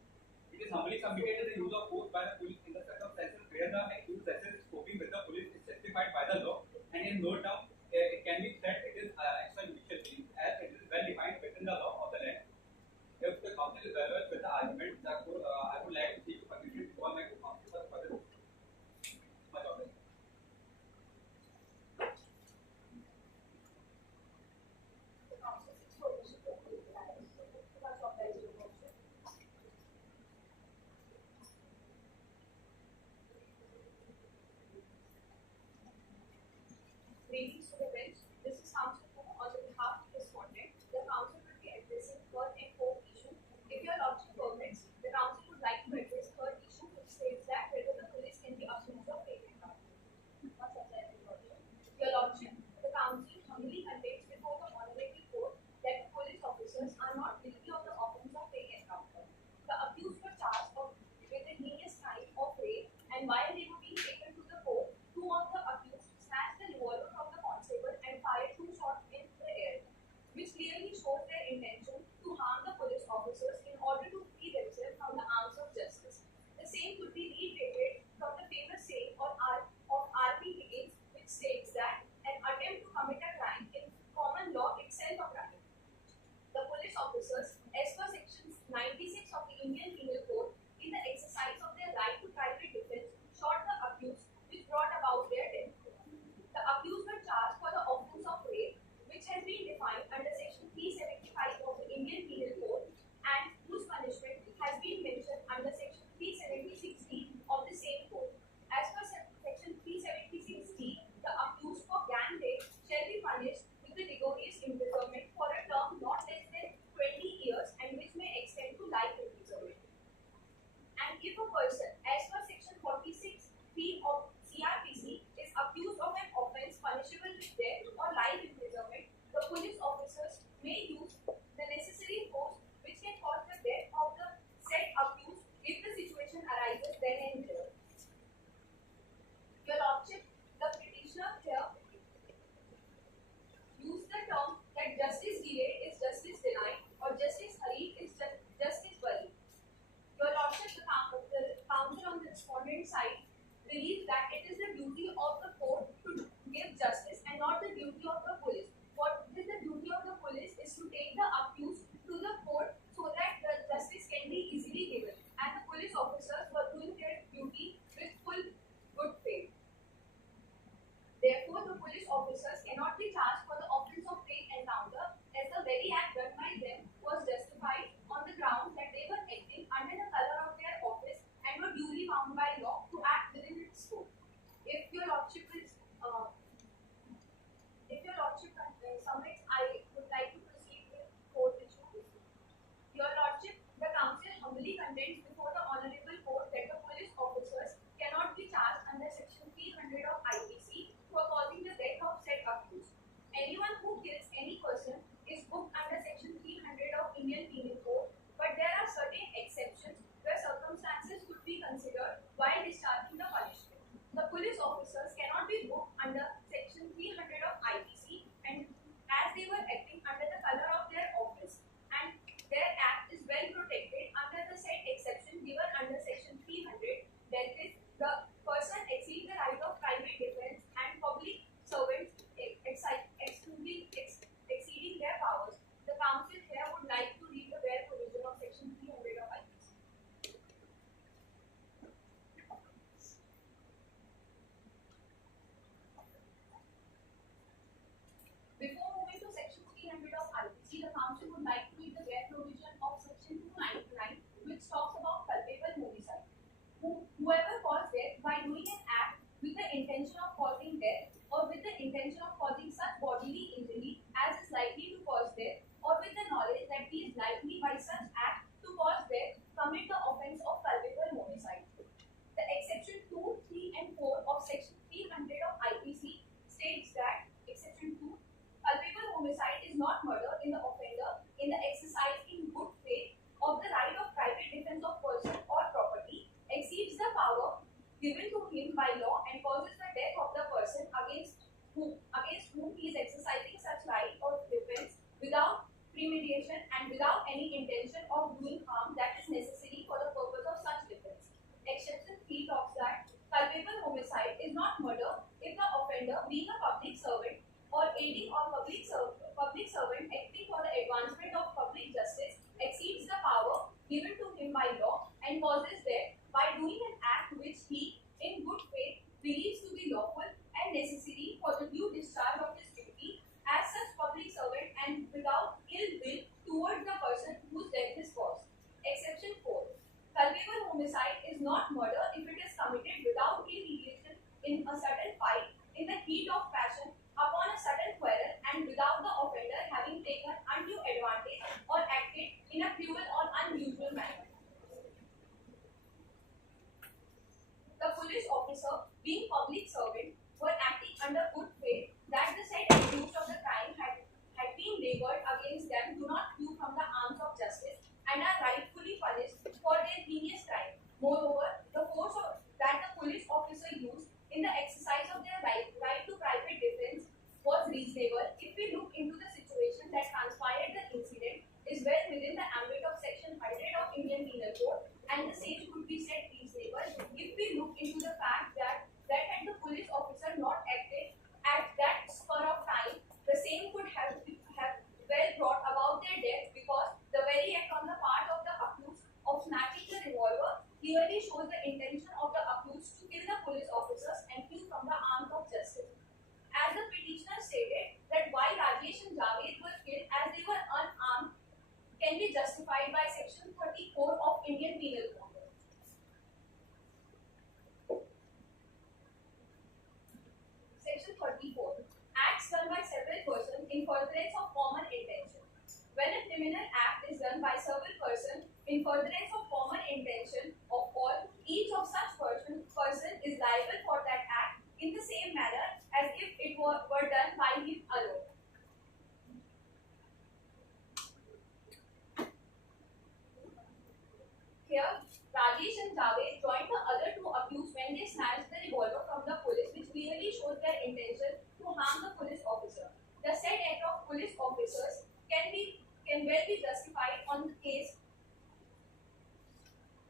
it is humbly submitted that the use of force by the police in the circumstances where the accused assesses coping with the police is justified by the law, and in no term it can be said it is extrajudicial killing, as it is well defined within the law of the land. If the council is relevant with the argument, therefore, I would like to seek permission to call my co-counsel for further. Much obliged. The council seeks permission to approve the matter. Much obliged, Your Worship. Ladies to the bench, this is counsel on the behalf of the respondent. The counsel will be addressing third and fourth issue. If your lordship permits, the counsel would like to address third issue, which states that whether the police can be accused of fake encounter. What's up there, Your Lordship? Your Lordship, the counsel humbly contends before the honorable court that police officers are not guilty of the offence of fake encounter. The accused were charged with a heinous crime of rape, and while they were being taken to the court, two of the accused snatched the revolver from the constable and fired 2 shots in the air, which clearly shows their intention to harm the police officers in order to free themselves from the arms of justice. The same could be reiterated from the famous saying of R.P. Higgins, which states that an attempt to commit a crime in common law itself a crime. The police officers, as per Section 96 of the Indian Penal Code, in the exercise of their right to private defense, shot the accused, which brought about their death. The accused were charged for the offence of rape, which has been defined under Section 375 of the Indian Penal Code, and whose punishment has been mentioned under Section 376D of the same code. As per Section 376D, the accused for gang rape shall be punished with the rigorous imprisonment for a term not less than 20 years and which may extend to life imprisonment. any person is booked under Section 300 of Indian Penal Code, but there are certain exceptions where circumstances could be considered while discharging the punishment. The police officers cannot be booked under Section 300 of IPC, and as they were acting under the color of their office, and their act is well protected under the said exception given under Section 300, that is, the person exceeds the right of private defense and public servants exceeding their powers. The council here would like to read the bare provision of Section 300 of IPC. Before moving to Section 300 of IPC, the council would like to read the bare provision of Section 299, which talks about culpable homicide. Whoever caused death by doing an act with the intention of causing death, or with the intention of causing such bodily injury as is likely to cause death, or with the knowledge that he is likely by such act to cause death, commit the offence of culpable homicide. The exception 2, 3 and 4 of Section 300 of IPC states that exception 2, culpable homicide is not murder in the offender in the exercise in good faith of the right of private defense of person or property, exceeds the power given to him by law and causes the death of the person against whom he is exercising such right or defense without premeditation and without any intention of doing harm that is necessary for the purpose of such defense. Exception 3 talks that culpable homicide is not murder if the offender, being a public servant or aiding or public servant acting for the advancement of public justice, exceeds the power given to him by law and causes death by doing an act which he, in good faith, believes to be lawful and necessary for the due discharge of his duty as such public servant and without ill will towards the person whose death is caused. Exception 4. Culpable homicide is not murder if it is committed without premeditation in a sudden fight, in the heat of passion, upon a sudden quarrel, and without the offender having taken undue advantage or acted in a cruel or unusual manner. The police officer, being public servant, were acting under good faith that the said accused of the crime had been laboured against them do not flew from the arms of justice and are rightfully punished for their heinous crime. Moreover, the force that the police officer used in the exercise of their right to private defense was reasonable if we look into the situation that transpired. The incident is well within the ambit of Section 100 of Indian Penal Code, and the same could be said reasonable if we look into the fact that had the police officer not acted at that spur of time, the same could have well brought about their death, because the very act on the part of the accused of snatching the revolver clearly shows the intention of the accused to kill the police officers and flee from the arms of justice. As the petitioner stated that why Rajesh and Javed were killed as they were unarmed can be justified by Section 34 of Indian Penal Code. Section 34. Acts done by several persons in furtherance of common intention. When a criminal act is done by several persons in furtherance of common intention of all, each of such person is liable for that act in the same manner as if it were done by him alone. Here, Rajesh and Javed joined the other two accused when they snatched the revolver from the police, which clearly shows their intention to harm the police officer. The said act of police officers can well be justified on the case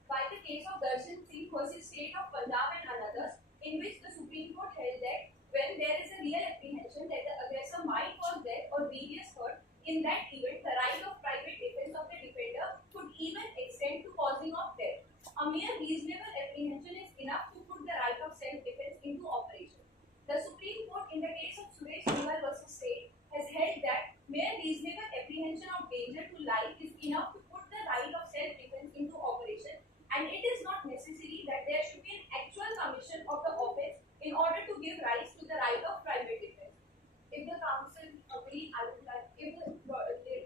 by the case of Darshan Singh versus State of Punjab and others, in which the Supreme Court held that when there is a real apprehension that the aggressor might cause death or grievous hurt, in that event the right of private defense of the defender could even extend to causing of death. A mere reasonable apprehension is enough to put the right of self-defense into operation. The Supreme Court in the case of Suresh Singhal versus State has held that mere reasonable apprehension of danger to life is enough to put the right of self-defense into operation, and it is not necessary that there should be an actual commission of the offence in order to give rise to the right of private defense. If the council agree, if the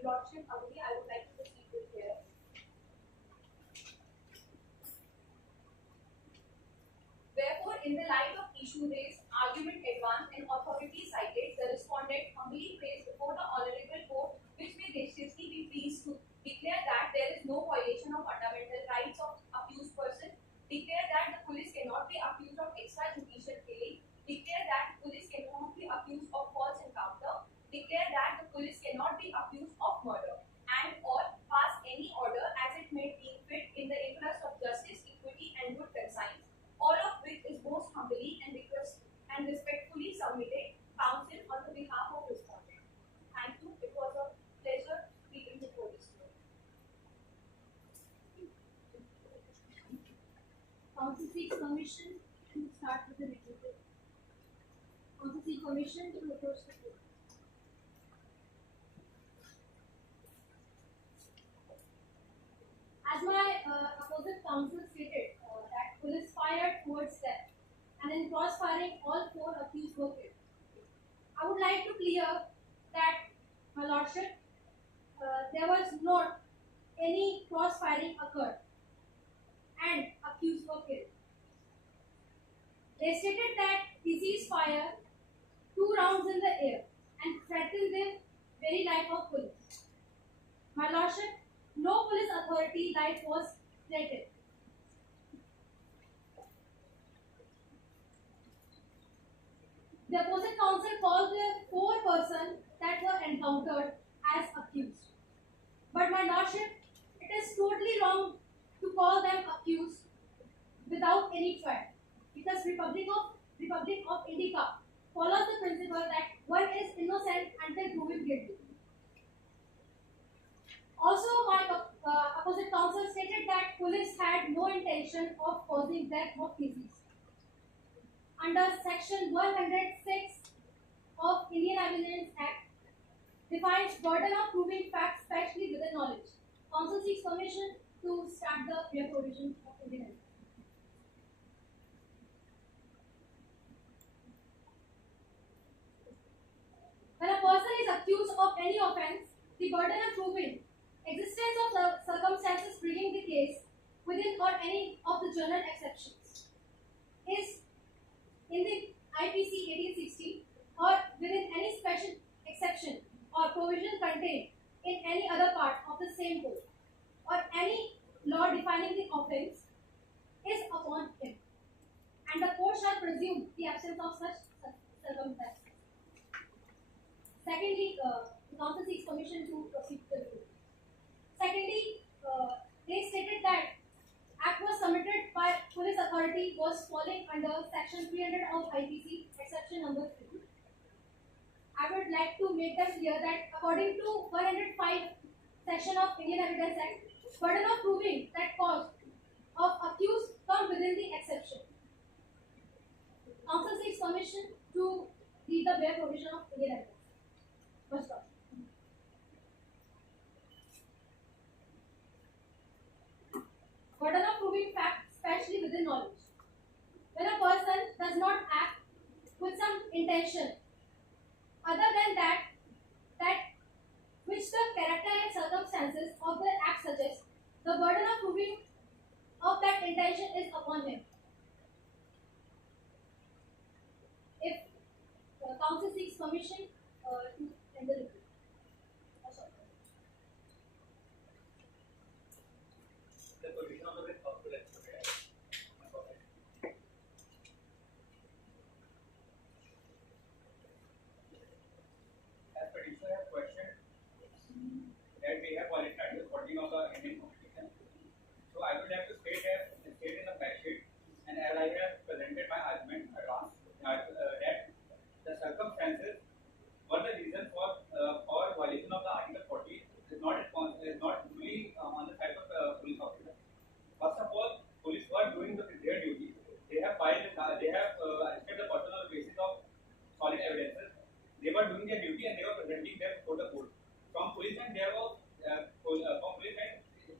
lordship agree, I would like to proceed with here. Therefore, in the light of issue raised, argument advanced, and authority cited, the respondent humbly prays before the Honorable Commission to start with the review. Counsel seeks permission to approach the court. As my opposite counsel stated, that police fired towards them, and in cross-firing, all 4 accused were killed. I would like to clear that, my lordship, there was not any cross-firing occurred, and accused were killed. They stated that he ceased fire 2 rounds in the air and threatened the very life of police. My lordship, no police authority life was threatened. The opposite counsel called the 4 persons that were encountered as accused. But my lordship, it is totally wrong to call them accused without any trial, because Republic of Indica follows the principle that one is innocent until proven guilty. Also, my opposite counsel stated that police had no intention of causing death of disease. Under Section 106 of Indian Evidence Act defines burden of proving facts, especially within knowledge. Counsel seeks permission to start the clear provision of Indian Evidence. When a person is accused of any offence, the burden of proving existence of circumstances bringing the case within or any of the general exceptions is in the IPC 1860 or within any special exception or provision contained in any other part of the same code or any law defining the offence is upon him, and the court shall presume the absence of such circumstances. Secondly, the counsel seeks permission to proceed to the review. Secondly, they stated that act was committed by police authority was falling under section 300 of IPC, exception number 3. I would like to make them clear that according to 105 section of Indian Evidence Act, burden of proving that cause of accused come within the exception. Counsel seeks permission to read the bare provision of Indian Evidence. First off. Burden of proving facts, especially within knowledge. When a person does not act with some intention other than that which the character and circumstances of the act suggest, the burden of proving of that intention is upon him. If counsel seeks permission to end the review. The position of the writ of the as petitioner has questioned that we have violated Article 14 of the Indian Constitution. So I would like to state in the fact sheet, and as I have presented my argument in advance, that the circumstances were the reason for violation of the Article 40 is not fully on the side of police officers. First of all, police were doing their duty. They have arrested the person on the basis of solid evidences. They were doing their duty and they were presenting them before the court. From police end,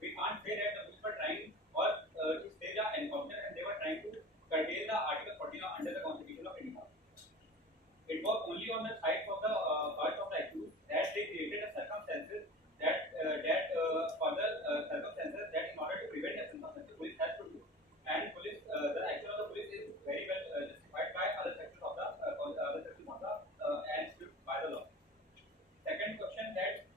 we can't say that the police were trying to stage an encounter and they were trying to curtail the Article 14 under the Constitution of India. It was only on the side of the part of the accused that they created a circumstances that in order to prevent the circumstances, police has to do. And police, the action of the police is very well justified by other sections of the and by the law. Second question that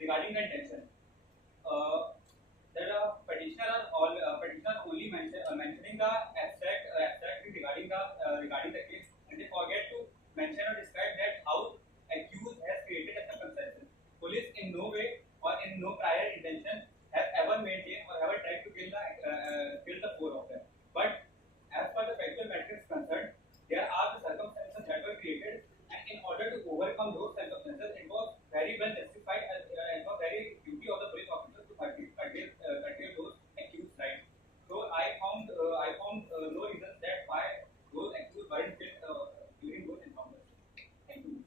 regarding the intention, there are petitioner only mentioning the abstract regarding the case, and they forget to mention or describe that how accused has created a circumstances. Police in no way or in no prior intention have ever maintained or ever tried to kill the 4 of them. But as per the factual matter is concerned, there are the circumstances that were created, and in order to overcome those circumstances, it was very well found no reason that why those accused weren't killed during those encounters. Thank you.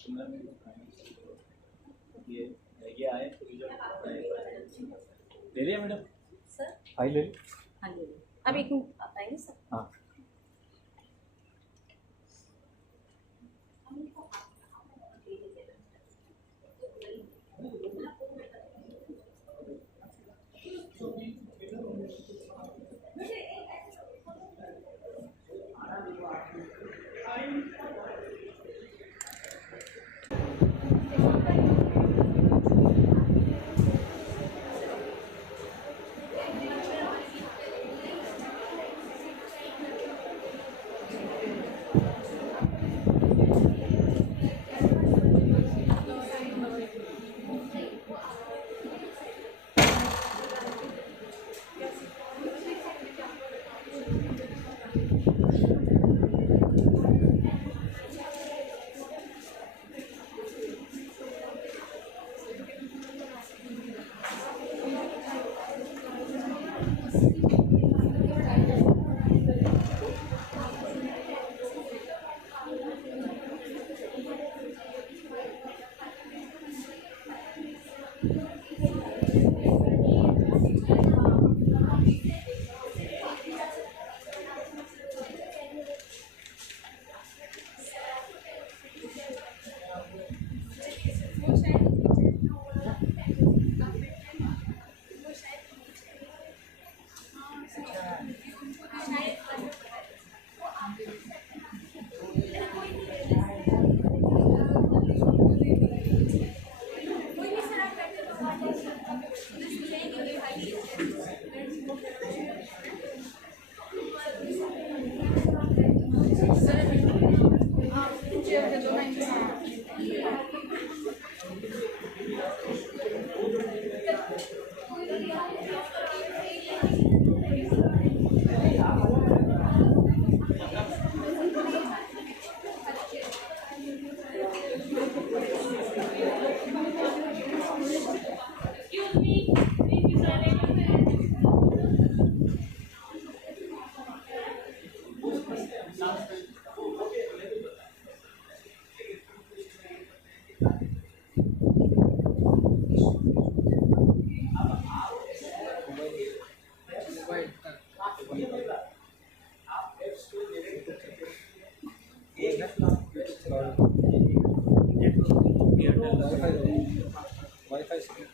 ये आए तो ले लिया madam sir file ले ली हाँ ले लो अब एक मिनट आप आएंगे सर हाँ वाईफाई से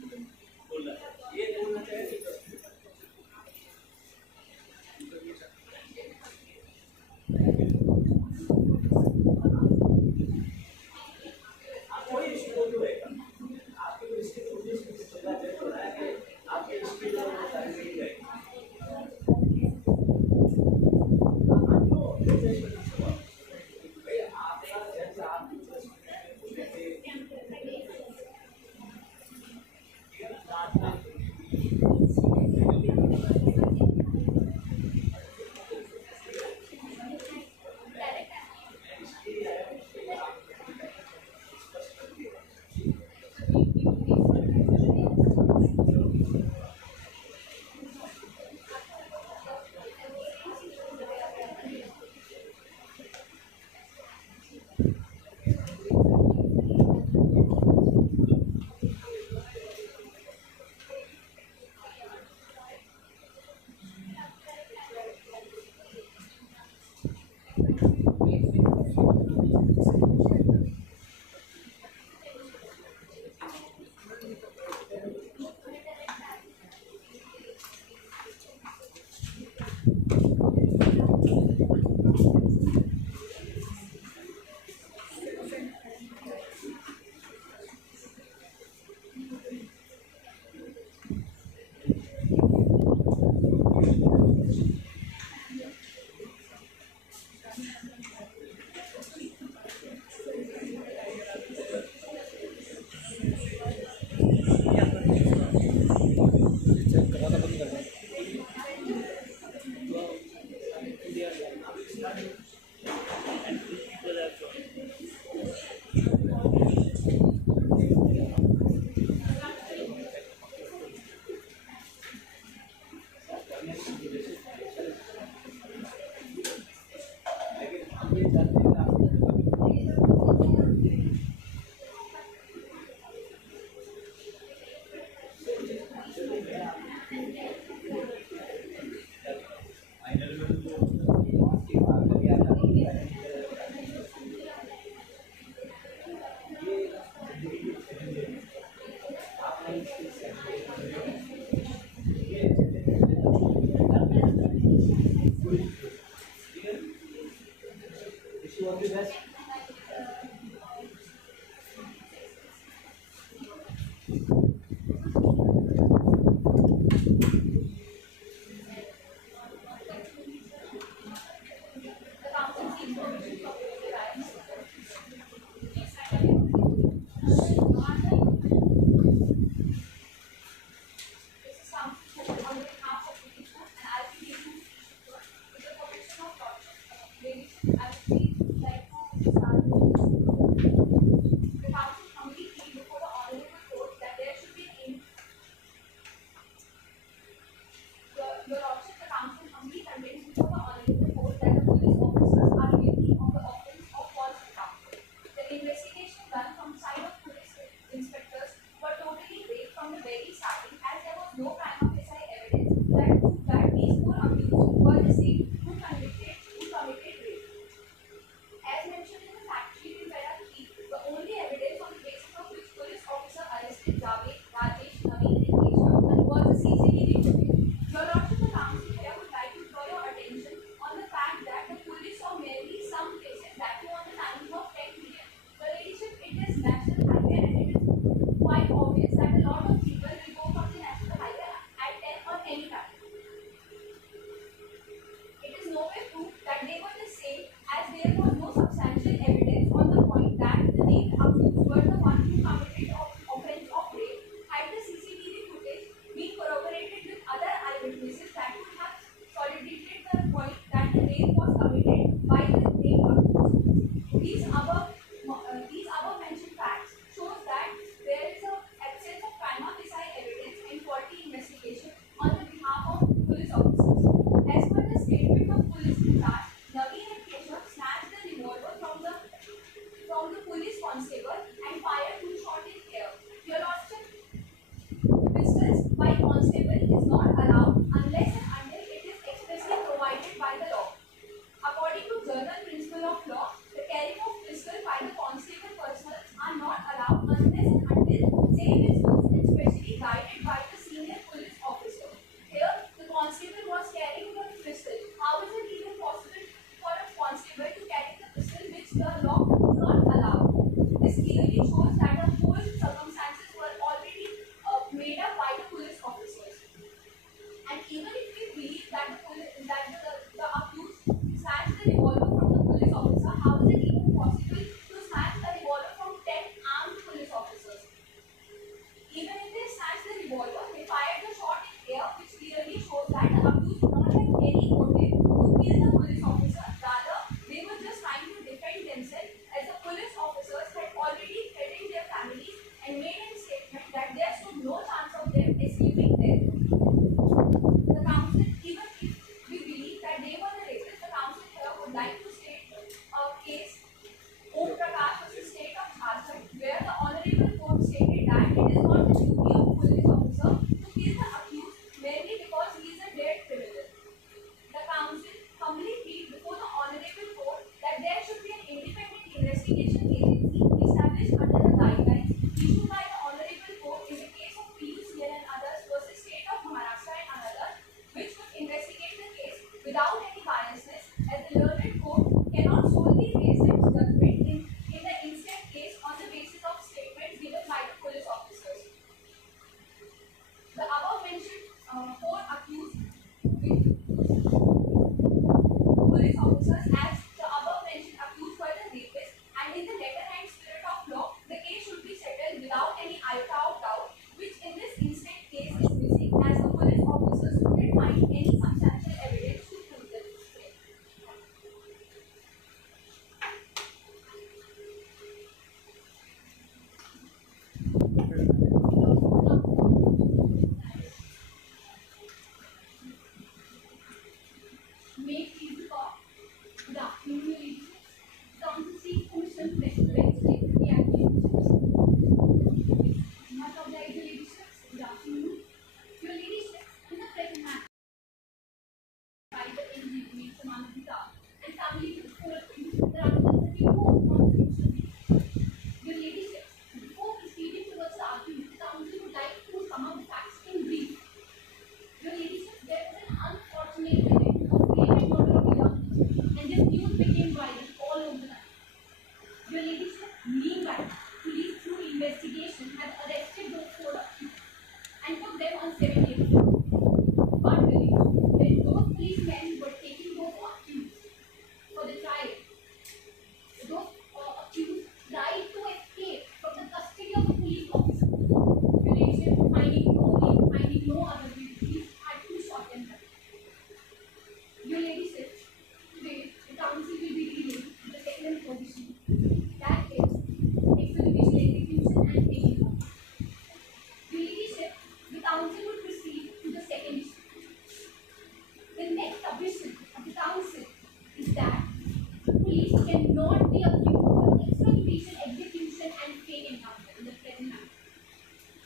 clearly shows that the whole circumstances were already made up by the police officers. And even if we believe that the accused snatched the revolver from the police officer, how is it even possible to snatch a revolver from 10 armed police officers? Even if they snatched the revolver, they fired the shot in air, which clearly shows that the accused did not have any motive to kill the police officer. Rather, they were just trying to defend themselves, as the police officers had already threatened their families and made a statement that there stood no chance of them escaping death. The council, even if we believe that they were the rapists, the council here would like to state a case, Moot versus State of Jharkhand, where the Honorable Court stated that it is not the duty of a police officer to kill the accused merely because he is a dead criminal. The council humbly pleads before the Honorable Court that there should be an independent investigation agency established under the guidelines issued by the Honorable Court in the case of PUCL and others versus State of Maharashtra and another, which would investigate the case without any biasness, as the learned court cannot solely base its judgment in the instant case on the basis of statements given by the police officers. The above mentioned four accused police officers, as the above mentioned accused were the rapists, and in the letter and spirit of law, the case should be settled without any iota of doubt, which in this instant case is missing, as the police officers couldn't find any substantial evidence to prove this claim. May it please the court. Good afternoon, your ladies. Council seeks permission to legislate the accusations. Much obliged, your ladyship. Good afternoon. Your ladyship, in the present matter, by the engineering Samanadita and family to the court, there are 32 constitutional. Your ladyship, before proceeding towards the argument, the council would like to sum up the facts in brief. Your ladyship, there was an unfortunate event of rape and murder of a young girl, and this news became viral all over the country. Your ladyship, meanwhile, police through investigation had arrested those four accused and put them on 7 days. But really, when those policemen were taking those accused for the trial, those accused tried to escape from the custody of the police officer. Your ladyship, finding no other way, police had to shot them down. Your ladyship, today the council will be dealing with the second position, that is extrajudicial execution and taking off. Your ladyship, the council would proceed to the second issue. The next submission of the council is that police cannot be accused of extrajudicial execution and fake encounter in the present matter.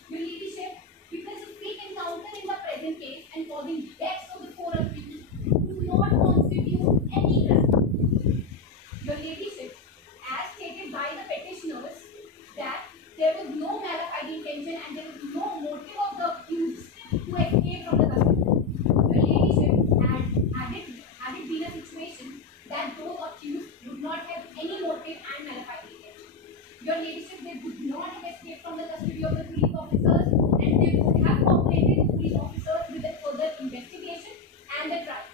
Your ladyship, because the fake encounter in the present case and causing deaths of the four accused do not constitute any crime. Your ladyship, as stated by the petitioners, that there was no malafide intention and there was no motive of the accused to escape from the custody. Your ladyship, had it been a situation that those accused would not have any motive and malafide intention. Your ladyship, they would not have escaped from the custody of the police officers, and they would have cooperated with police officers with the further investigation and the trial.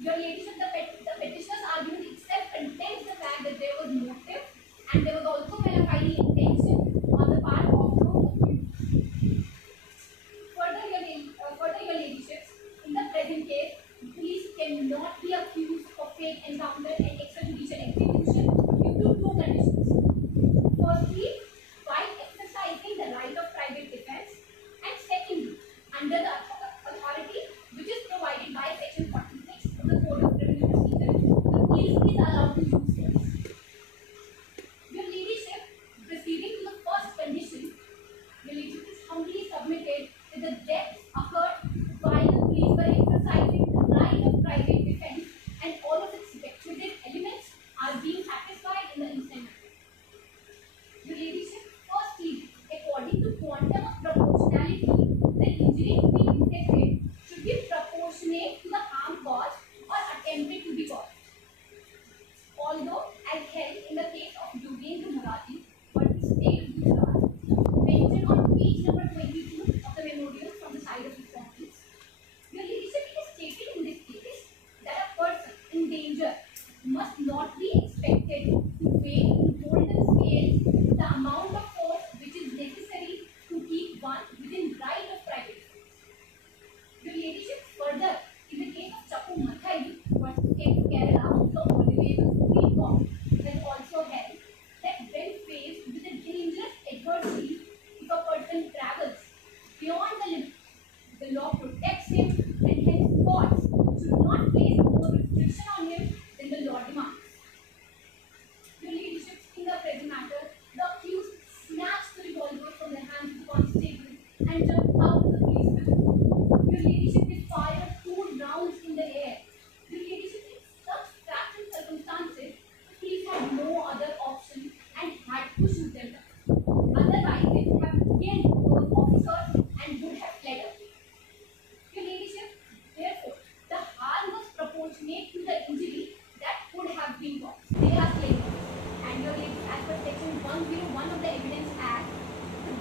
Your ladyship, the petitioner's argument itself contains the fact that there was motive and there was also malafide intention on the part of those accused. Further, your ladyships, in the present case, police cannot be accused of fake encounter and extrajudicial execution due to two conditions. Firstly, while exercising the right of private defense, and secondly, under the authority which is provided by Section 46 of the Code of Criminal Procedure, the police is allowed to use force. Your ladyship,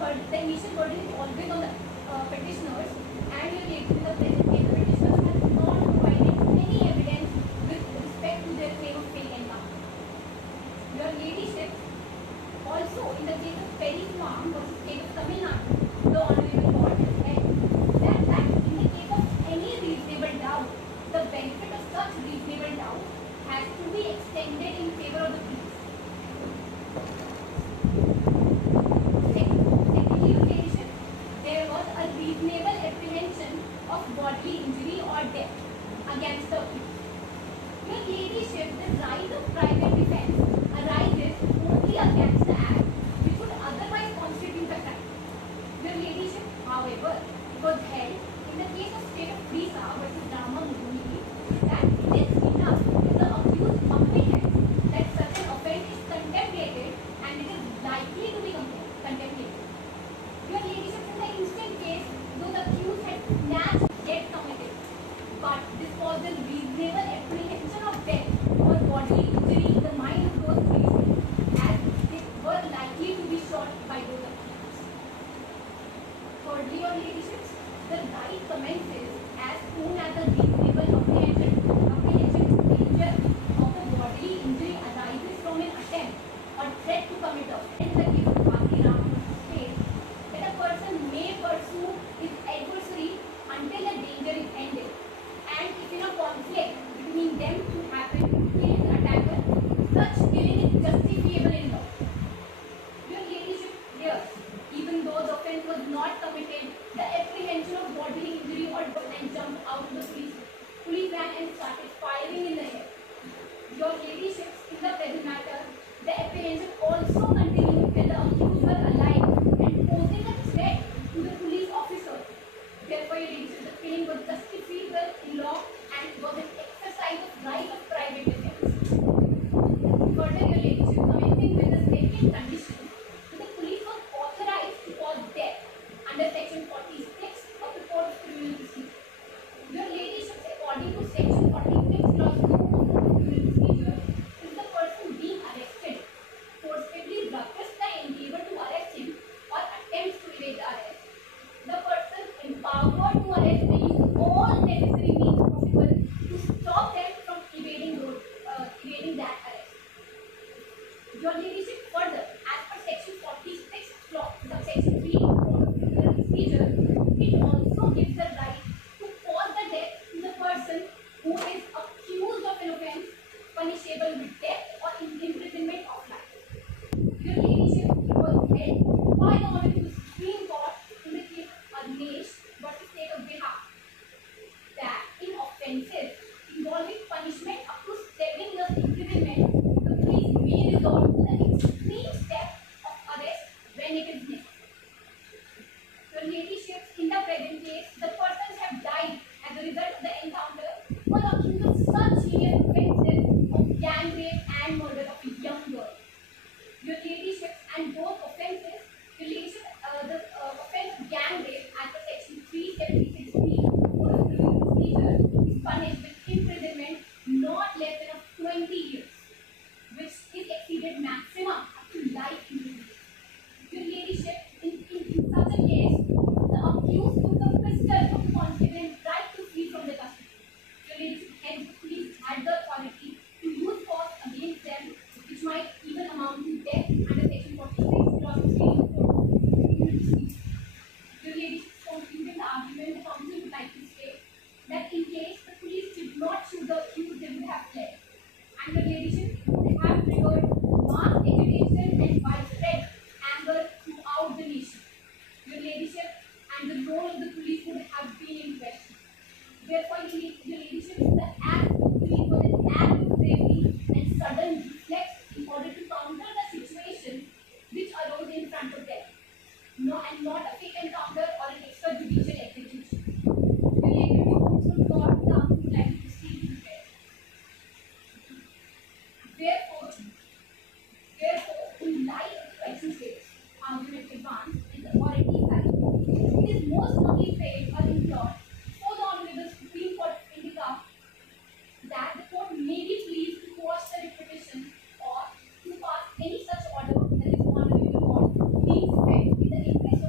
the initial burden is always on the petitioners, and your ladies in the present case, the petitioners have not provided any evidence with respect to their claim of fake encounter. Your ladyship, also in the case of Perry Farm versus state of Tamil Nadu, the Honorable Court has held that in the case of any reasonable doubt, the benefit of such reasonable doubt has to be extended in favor of the police. Secondly, your ladyship, there was a reasonable apprehension of bodily injury or death against the accused. Your ladyship, the right of private defense arises only against the act which would otherwise constitute a crime. Your ladyship, however, it was held in the case of state of Odisha versus Rama Muguni that it is enough if the accused apprehends that such an offence is contemplated and it is likely to be contemplated. Your ladyship, in the instant case, though the accused had snatched yet committed, but this was the reasonable apprehension of death or bodily injury in the mind of those policemen, as they were likely to be shot by those accused. Thirdly, your ladyships, the right commences as soon as the reasonable apprehension danger of the bodily injury arises from an attempt or threat to commit a offence. In the case of Bhakti Ram states that a person may pursue his adversary until the danger is ended, and if in a conflict between them to happen to kill the attacker, such killing is justifiable in law. Your ladyship, here, even though the offence was not committed, the apprehension of bodily injury or death and jumped out of the police van and started firing in the air. Your ladyships, in the present matter, the apprehension also continued when the accused were alive and posing a threat to the police officers. Therefore, your ladyship, the killing was justifiable in law and was an exercise of right of private defense. Further, your ladyship, commencing with the second condition, the police was authorized to cause death under section 46 of the Code of Criminal Procedure. Your ladyship, according to section 46 clause 2 of the Code of Criminal Procedure, if the person being arrested forcibly requests the endeavor to arrest him or attempts to evade the arrest, the person empowered to arrest may use all necessary means possible to stop them from evading that arrest. Your ladyship, further, as per section 46 clause subsection 3 of the Code of Criminal Procedure, it also gives the right to cause the death to the person who is accused of an offence punishable with death or imprisonment of life. Your ladyship, it was held by the Honorable Supreme Court in the case of Agnesh versus State of Bihar that in offences involving punishment up to 7 years imprisonment, the police may resort to the extreme step of arrest when it is necessary. Your ladyships, in the present case, the persons have died as a result of the encounter were accused of such serious offences of gang rape and murder of a young girl. Your ladyships, and both offences, your ladyship, the offence of gang rape as per section 376B of the Code of Criminal Procedure is punished with imprisonment not less than of 20 years, which is exceeded maximum up to life imprisonment. Your ladyship, in such a case, the accused took a pistol from the constable and tried to flee from the custody. Your ladyship, hence the police had the authority to use force against them, which might even amount to death under section 46 clause 3 of the Code of Criminal Procedure. Your ladyship, concluding the argument, the counsel would like to state that in case the police did not shoot the accused, they would have fled. And your ladyship, they have triggered mass agitation and widespread anger throughout the nation. Your ladyship, and the role of the police would have been in question. Therefore, your ladyship, the act of the police was an act of bravery and sudden reflex in order to counter the situation which arose in front of them, and not a fake encounter or an extrajudicial execution. Your ladyship, also God, the counsel would like to proceed to prepare. Therefore, in light of question 6, argument advanced in the authority side, it is most strongly prayed or implored for the Honorable Supreme Court of India that the court may be pleased to quash the repetition or to pass any such order that is Honorable Court deems fit in the interest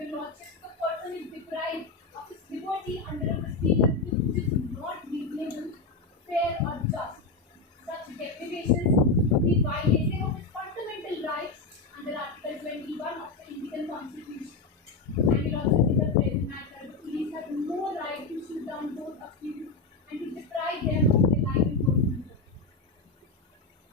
Your Lordship, the person is deprived of his liberty under a procedure which is not reasonable, fair, or just. Such deprivations would be violating of his fundamental rights under Article 21 of the Indian Constitution. And Your Lordship, in the present matter, the police have no right to shoot down those accused and to deprive them of their life and personal liberty.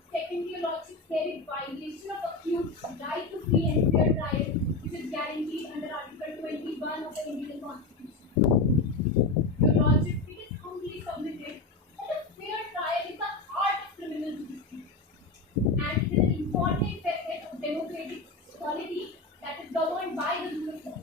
Secondly, Your Lordship, there is violation of accused right to free and fair trial, which is guaranteed under Article 21 of the Indian Constitution. Your Lordship, it is humbly submitted that a fair trial is the heart of criminal justice, and it is an important facet of democratic quality that is governed by the rule of law.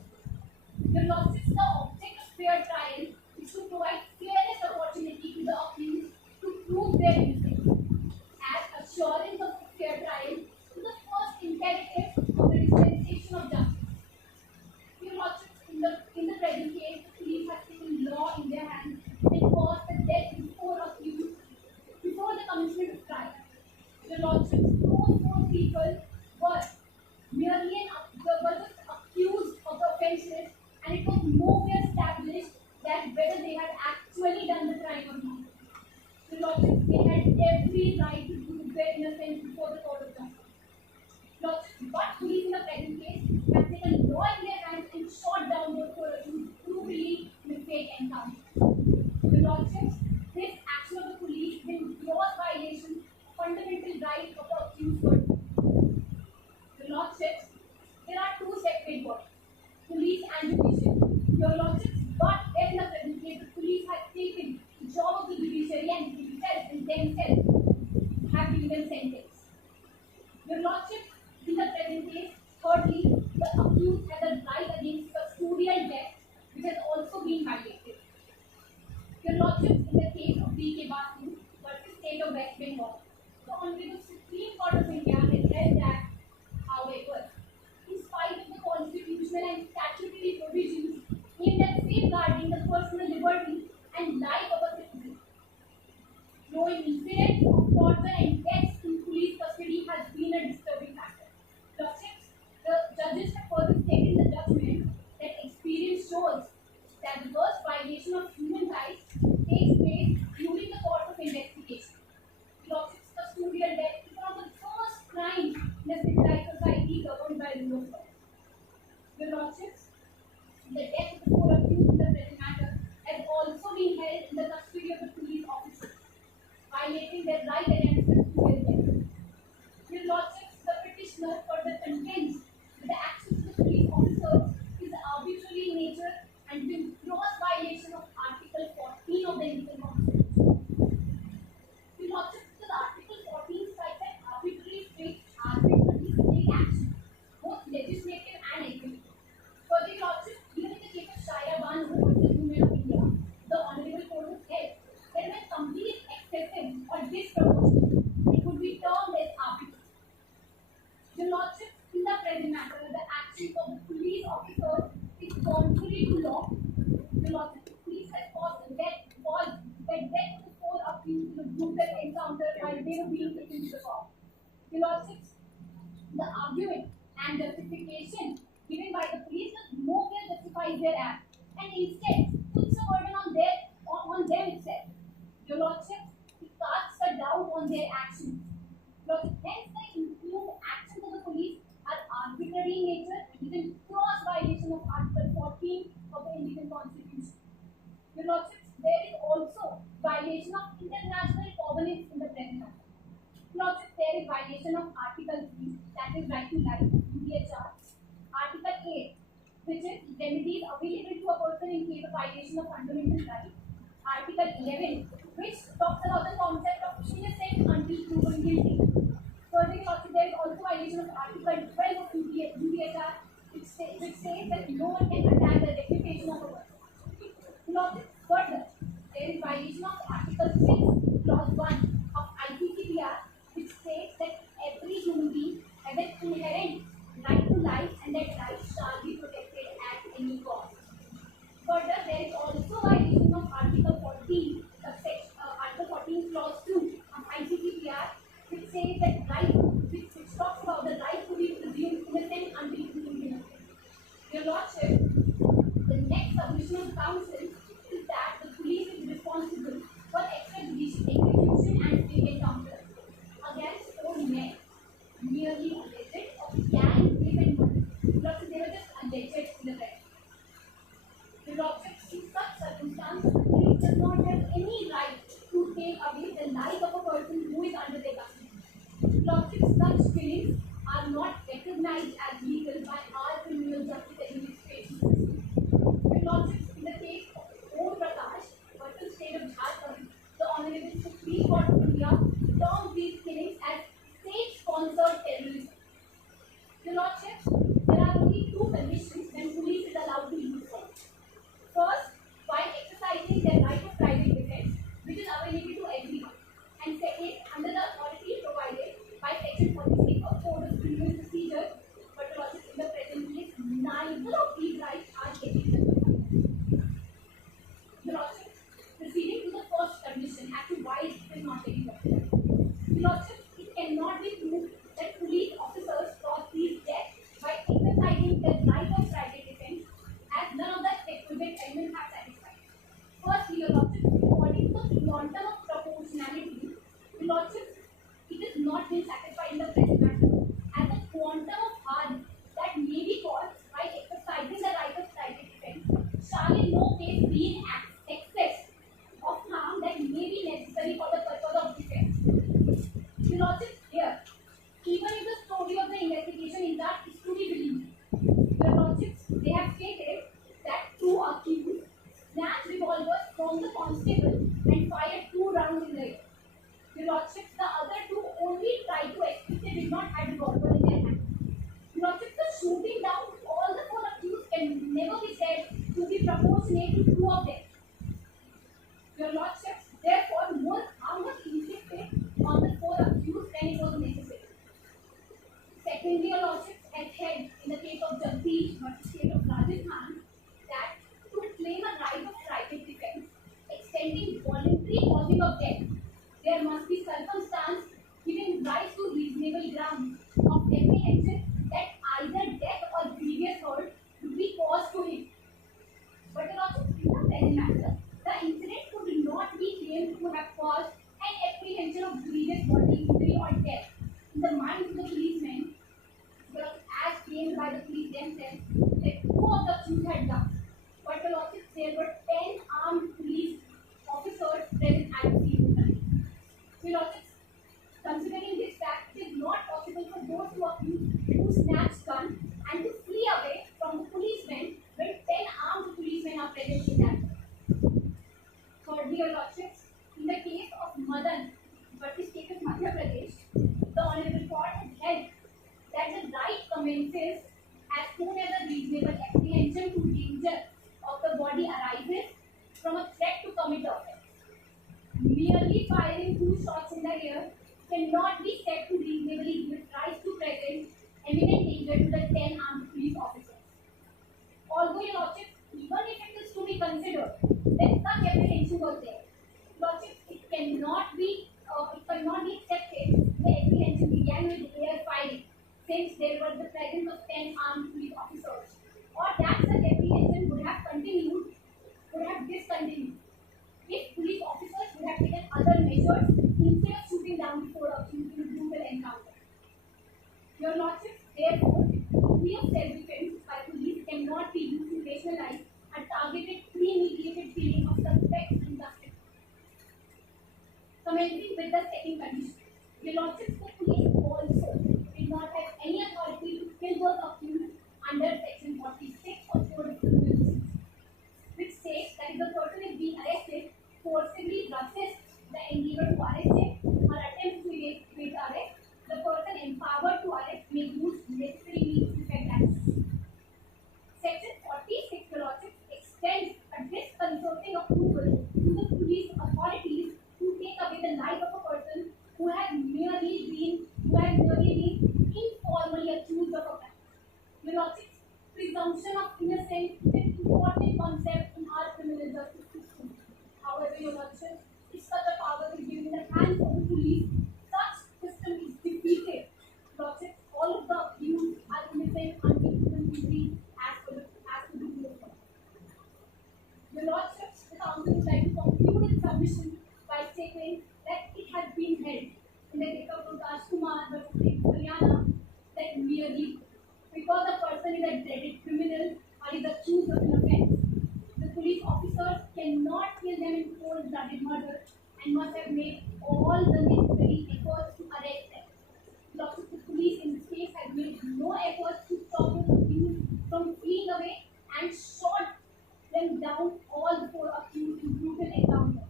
Your Lordship, the object of fair trial is to provide fairest opportunity to the accused to prove their innocence, as assurance of fair trial is the first imperative of the dispensation of justice. Your Lordship, in the present case, the police have taken law in their hands and caused the death of four accused before the commencement of trial. Your Lordship, those four people were merely were just accused of the offences, and it was nowhere established that whether they had actually done the crime or not. Your Lordship, they had every right to prove their innocence before the court of justice. Lordship, but police in the present case have taken law in their hands and shot down those four accused brutally in a fake encounter. Your Lordship, this action of the police is in gross violation of fundamental rights of the accused person. Your Lordship, there are two separate bodies, police and judiciary. Your Lordship, but there in the present case, the police have taken the job of the judiciary and themselves have given them sentence. Your Lordship, in the present case, thirdly, the accused has a right against custodial death, which has also been violated. Your Lordship, in the case of Vidyapeeth versus State of West Bengal, the Honorable Supreme Court of India has held that, however, in spite of the constitutional and statutory provisions aimed at safeguarding the personal liberty and life of a citizen, no incident of torture and death in police custody has been a disturbing factor. Lordship, the judges have further stated in the judgment that experience shows that the worst violation of human rights takes place during the course of investigation. Lordship's custodial death is one of the first crimes in a civilized society governed by rule of law. Your Lordships, the death of the four accused in the present matter has also been held in the custody of the police officers, violating their right against custodial death. Your Lordships, the petitioner further contends that the actions of the police officers is arbitrary in nature and in gross violation of Article 14 of the Indian Constitution. Your Lordships, the Article 14 strikes at arbitrary state action, both legislative and executive. For the Lordship, even in the case of Shaya Banu versus Women of India, the Honorable Court has held that when something is excessive or disproportionate, it would be termed as arbitrary. Your Lordship, in the present matter, the action of the police officers is contrary to law. Your Lordship, the police has caused the death of the four accused in a brutal encounter while they were being taken to the court. Your Lordship, the argument and justification given by the police does nowhere justifies their act, and instead puts a burden on them itself. Your Lordship, it casts a doubt on their actions. Hence, the improved actions of the police are arbitrary in nature and is in gross violation of Article 14 of the Indian Constitution. Your Lordship, there is also violation of international covenants in the present matter. Lordship, there is violation of Article 3, that is right to life, UDHR. Article 8, which is remedies available to a person in case of violation of fundamental rights. Article 11, which talks about the concept of innocent until proven guilty. Further, Lordship, there is also violation of Article 12 of UDHR, which says that no one can attack the reputation of a person. Lordship, further, there is violation of Article 6, Clause 1 of ICCPR, which states that every human being has an inherent right to life and that right shall be protected at any cost. Further, there is also violation of Article 14, Article 14, Clause 2 of ICCPR, which says that which talks about the right to be presumed innocent until proven innocent. Your Lordship, the next submission of counsel is that the police is responsible for extrajudicial execution and fake encounter against 4 men merely alleged of gang rape and murder. Because they were just alleged in the record. The object in such circumstances, the police does not have any right to take away the life of a person who is under their custody. The object such killings are not recognized as legal by our criminal justice administration. The object in the case of Om Prakash versus State of Jharkhand, the Honorable Supreme Court of India termed these killings as state-sponsored terrorism. Your Lordship, there are only 2 conditions when police is allowed to use force. First, while exercising their right of private defense, which is available to everyone. And second, under the authority provided by Section 46 of Code of Criminal Procedure, but Your Lordship, in the present case, neither of these rights are getting recognized. Your Lordship, proceeding to the first condition as to why it is not getting recognized. Your Lordship, it cannot be proved that police officers caused these deaths by exercising their right of private defense, as none of the requisite elements have satisfied. Firstly, Your Lordship, according to the quantum of proportionality, Your Lordship, it is not been satisfied in the present matter, as the quantum of harm that may be caused by exercising the right of private defense shall in no case be in excess of harm that may be necessary for the purpose of defense. Your Lordship, here, even if the story of the investigation in that is to be believed, Your Lordship, they have stated that 2 accused snatched revolvers from the constable and fired 2 rounds in the air. Your Lordship, the other 2 only tried to escape, they did not have revolver in their hand. Your Lordship, the shooting down all the 4 accused can never be said to be proportionate to 2 of them. Your Lordship, therefore, more harm was inflicted on the 4 accused than it was necessary. Secondly, Your Lordship, as held in the case of Jagdish versus State of Rajasthan, that to claim a right of private defense extending voluntary causing of death, there must be circumstance giving rise to reasonable grounds of apprehension that either death or grievous hurt would be caused to him. But Your Lordship, in the present matter, the incident could not be claimed to have caused an apprehension of grievous bodily injury or death in the minds of the policemen, as claimed by the police themselves, that 2 of the accused had done. But Your Lordship, there were 10 armed police officers present at the scene. Your Lordship, considering this fact, it is not possible for those 2 accused who snatched gun and to flee away from the policemen when 10 armed policemen are present in that. Thirdly, Your Lordship, in the case of Madan versus State of Madhya Pradesh, the Honorable Court has held that the right commences as soon as a reasonable apprehension to danger of the body arises from a threat to commit offence. Merely firing 2 shots in the air cannot be said to reasonably give rise to present imminent danger to the 10 armed police officers. Although, Your Lordship, even if it is to be considered that such apprehension was there, Lordship, it cannot be accepted the apprehension began with air firing, since there was the presence of 10 armed police officers, or that such apprehension would have discontinued if police officers would have taken other measures instead of shooting down the 4 accused in a brutal encounter. Your Lordship, therefore, degree of self-defense by police cannot be used to rationalize a targeted premeditated killing of suspects in custody. Commencing with the second condition, Your Lordship, the police also did not have any authority to kill those accused under Section 46 of Code of Criminal Procedure, which states that if the person is being arrested, forcibly resists the endeavor to arrest him or attempts to evade arrest, the person empowered to arrest may use necessary means to effect action. Section 46, Your Lordship, extends a disconcerting approval to the police authorities to take away the life of a person who has merely been informally accused of a crime. Your Lordship, submission by stating that it has been held in the case of Rajkumar versus Haryana that merely because the person is a dreaded criminal or is accused of an offense, the police officers cannot kill them in cold-blooded murder and must have made all the necessary efforts to arrest them. Lots the police in this case have made no efforts to stop the accused from fleeing away and shot them down all the four accused in brutal encounter.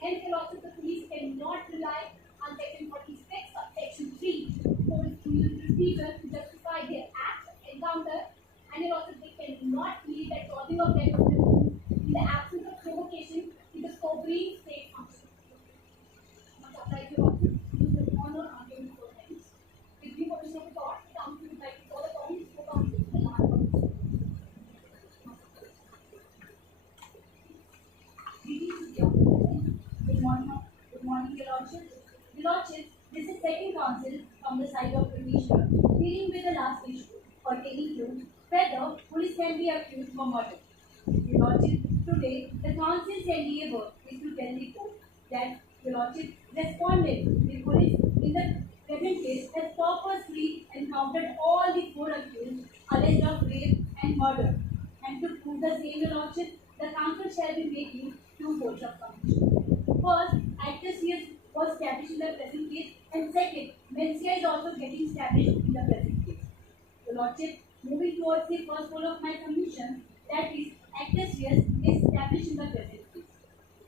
Hence, the lots of the police cannot rely on Section 46 or Section 3 for its procedure to justify their act of encounter, and also they cannot believe that causing of death of the accused in the absence of provocation is a sovereign state function. Much applied to also use the honor argument for things. With due permission of the court, the council would like to call the points for council to the last point. Good morning, Your Lordship. Your Lordship, this is second counsel from the side of Petitioner dealing with the last issue pertaining to whether police can be accused for murder. Your Lordship, today the council's endeavour is to tell the court that Your Lordship responded the police in the present case has purposely encountered all the four accused alleged of rape and murder. And to prove the same, Your Lordship, the council shall be making two votes of conviction. First, Actus was established in the present case, and second, Mencia is also getting established in the present case. Your Lordship, moving towards the first goal of my submission, that is, Actus is established in the present case.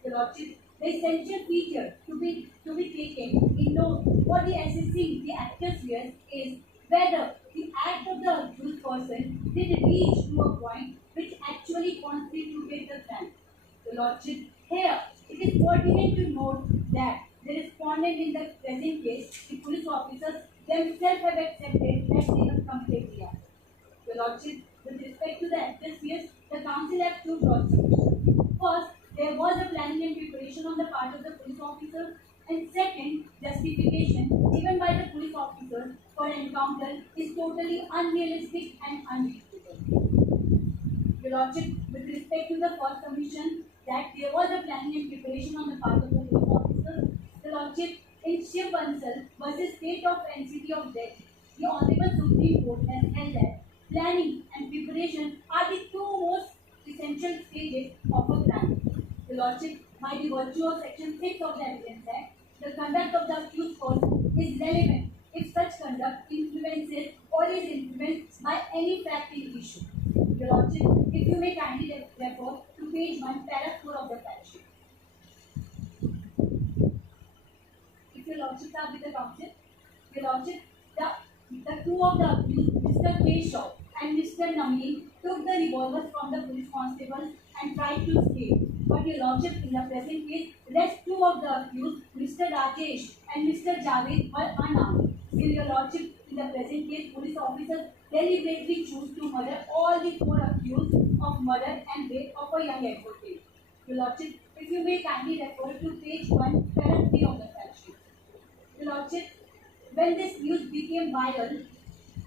Your Lordship, the essential feature to be taken in note for the assessing the Actus is whether the act of the accused person did reach to a point which actually constituted the crime. Your Lordship, here it is pertinent to note that the respondent in the present case, the police officers themselves have accepted that they have committed the act. Your Lordship, with respect to the Actus, the council has two broad submissions. First, there was a planning and preparation on the part of the police officers, and second, justification given by the police officers for an encounter is totally unrealistic and unreasonable. Your Lordship, with respect to the first submission, that there was a planning and preparation on the part of the police officers, Your Lordship, in Shiv Bansal versus State of NCT of Death, the Honorable Supreme Court has held that planning and preparation are the two most essential stages of a crime. Your Lordship, by the virtue of Section 6 of the Evidence Act, the conduct of the accused person is relevant if such conduct influences or is influenced by any fact in issue. Your Lordship, if you may kindly refer to page 1, paragraph 4 of the fact sheet. If your Lordships are with the council, Your Lordship, the two of the accused, Mr. Keshav and Mr. Nameen, took the revolvers from the police constables and tried to escape. But Your Lordship, in the present case, rest two of the accused, Mr. Rajesh and Mr. Javed, were unarmed. Still, Your Lordship, in the present case, police officers deliberately choose to murder all the four accused of murder and rape of a young advocate. Your Lordship, if you may kindly refer to page 1, paragraph 3 of the fact sheet. Your Lordship, when this news became viral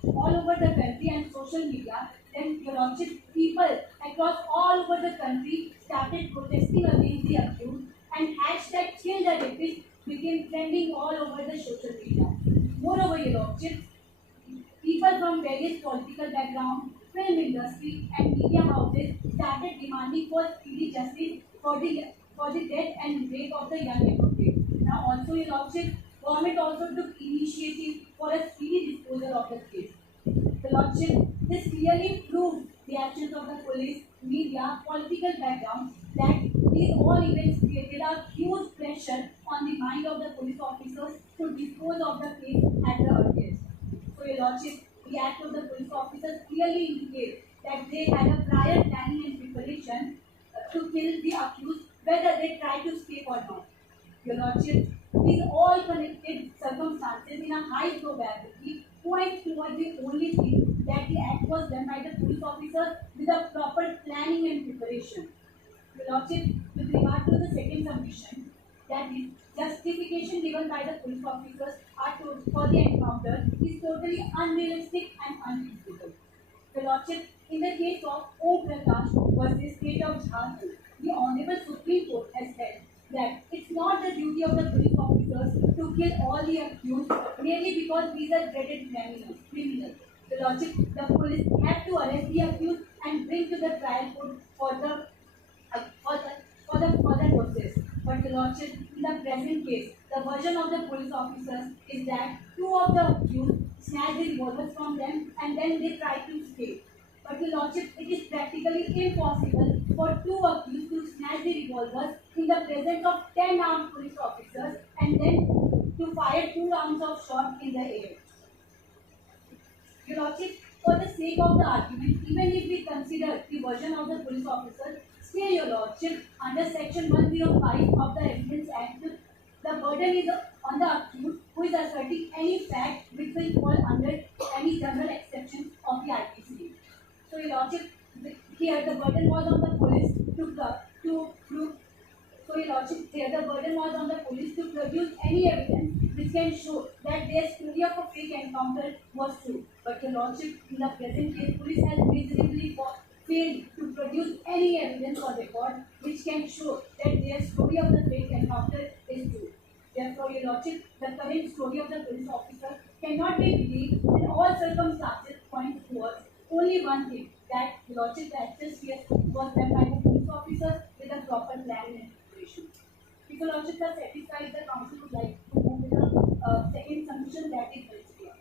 all over the country and social media, then Your Lordship, people across all over the country started protesting against the accused, and hashtag kill the rapist became trending all over the social media. Moreover, Your Lordship, people from various political backgrounds, film industry and media houses started demanding for speedy justice for the death and rape of the young advocate. Now also, Your Lordship, government also took initiative for a speedy disposal of the case. Your Lordship, this clearly proves the actions of the police, media, political background that these all events created a huge pressure on the mind of the police officers to dispose of the case at the earliest. So, Your Lordship, the act of the police officers clearly indicates that they had a prior planning and preparation to kill the accused, whether they tried to escape or not. Your Lordship, these all connected circumstances in a high probability point towards the only thing that the act was done by the police officers with a proper planning and preparation. Your Lordship, with regard to the second submission, that is, justification given by the police officers for the encounter is totally unrealistic and unreasonable. Your Lordship, in the case of Om Prakash versus State of Jharkhand, the Honorable Supreme Court has said that not the duty of the police officers to kill all the accused merely because these are dreaded criminals. The logic, the police have to arrest the accused and bring to the trial court for the further process. But the logic in the present case, the version of the police officers is that two of the accused snatched the revolvers from them and then they tried to escape. But the logic, it is practically impossible for two accused to snatch the revolvers in the presence of 10 armed police officers and then to fire 2 rounds of shot in the air. Your Lordship, for the sake of the argument, even if we consider the version of the police officer, still, Your Lordship, under Section 105 of the Evidence Act, the burden is on the accused who is asserting any fact which will fall under any general exception of the IPC. So, Your Lordship, here the burden was on the police to prove. So, Your Lordship, here the burden was on the police to produce any evidence which can show that their story of a fake encounter was true. But Your Lordship, in the present case, police has miserably failed to produce any evidence or record which can show that their story of the fake encounter is true. Therefore, Your Lordship, the current story of the police officer cannot be believed in all circumstances points towards only one thing, that Your Lordship, the access here was done by the police officer with a proper plan and preparation. If Your Lordship are satisfied, the council would like to move with the second submission, that is very clear.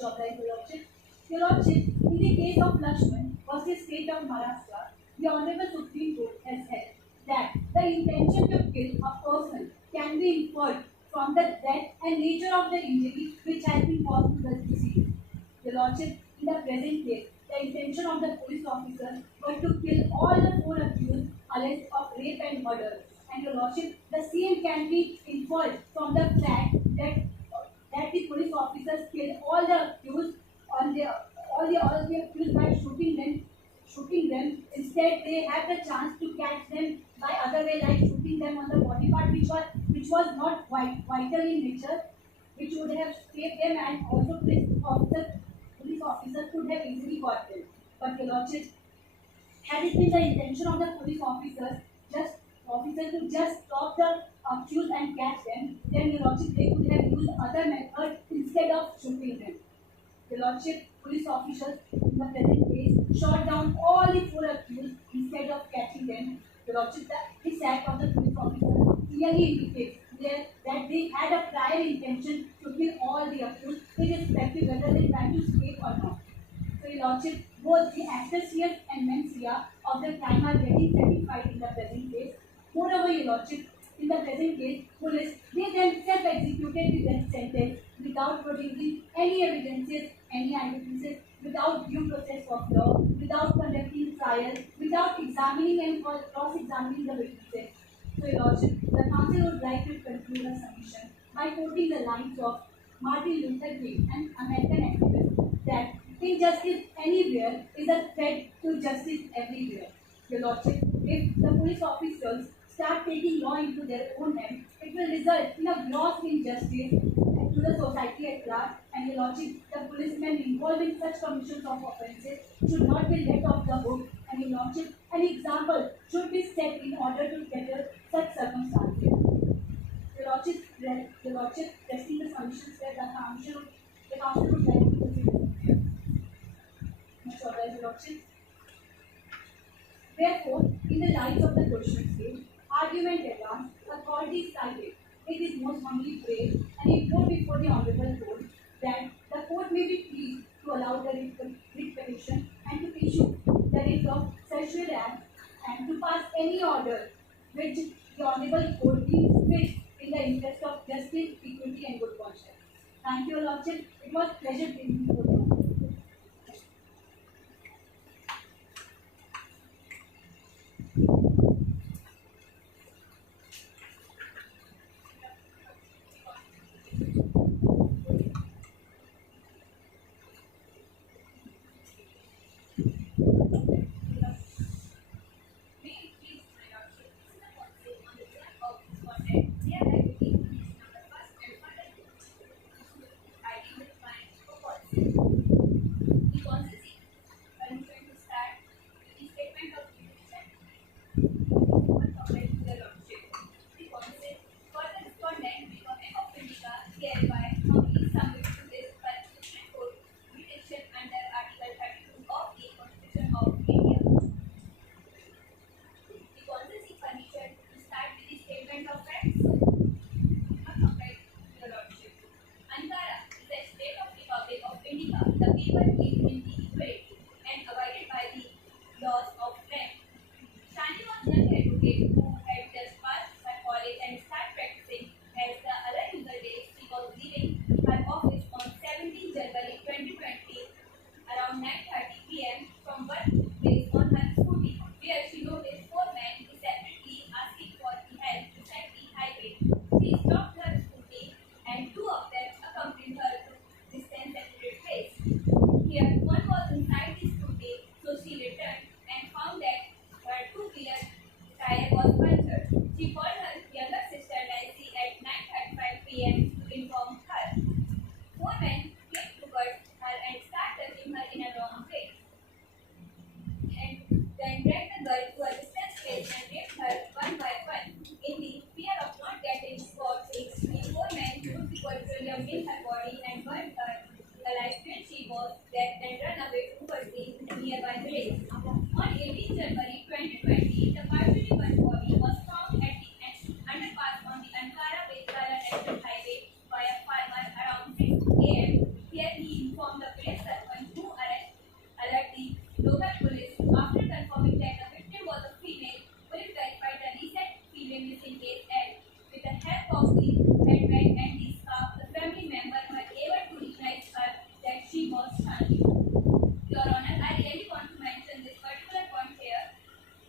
Your Lordship. Your Lordship, in the case of Lakshman versus State of Maharashtra, the Honorable Supreme Court has held that the intention to kill a person can be inferred from the depth and nature of the injury which has been caused to the deceased. Your Lordship, in the present case, the intention of the police officer was to kill all the 4 accused alleged of rape and murder. And Your Lordship, the same can be inferred from the fact that the police officers killed all the accused all the accused by shooting them. Instead, they had the chance to catch them by other way, like shooting them on the body part, which was not vital in nature, which would have saved them, and also police officers could have easily got them. But Your Lordship, had it been the intention of the police officers to just stop the accused and catch them, then Your Lordship, they could have used other methods instead of shooting them. Your Lordship, police officers in the present case shot down all the 4 accused instead of catching them. Your Lordship, this act of the police officers clearly indicates that they had a prior intention to kill all the accused, irrespective whether they tried to escape or not. So, Your Lordship, both the actors here and mens rea of the crime are getting satisfied in the present case. Moreover, Your Lordship, in the present case, police, they themselves executed the death sentence without producing any evidences, any eyewitnesses, without due process of law, without conducting trial, without examining and cross-examining the witnesses. So, Your Lordship, the council would like to conclude a submission by quoting the lines of Martin Luther King, an American activist, that injustice anywhere is a threat to justice everywhere. Your Lordship, if the police officers start taking law into their own hands, it will result in a gross injustice to the society at large, and Your Lordship, the policemen involved in such commissions of offences should not be let off the hook, and Your Lordship, an example should be set in order to better such circumstances. Your Lordship, resting the submissions that the council would like to proceed. Much obliged, Your Lordship. Therefore, in the light of the question stage, argument advanced, authority cited, it is most humbly prayed and implored before the Honorable Court that the court may be pleased to allow the writ petition and to issue the writ of certiorari and to pass any order which the Honorable Court deems fit in the interest of justice, equity, and good conscience. Thank you, Your Lordship. It was a pleasure being with you. was punctured. She called her younger sister Nancy at 9:35 p.m. to inform her. Four men came towards her and started touching her in a wrong way, and then dragged the girl to a distant place and raped her one by one. In the fear of not getting caught, the four men put the petroleum in her body and burned her alive till she was dead and ran away towards the nearby village. On 18 January 2020, the partially burned body was found at the underpass on the Ankara-Besara National Highway by a farmer around 6 a.m. Here he informed the village serpent who alerted the local police. After confirming that the victim was a female, police verified the recent female missing case and with the help of the headband and the scarf, the family member were able to recognize her that she was Shani. Your Honor, I really want to mention this particular point here.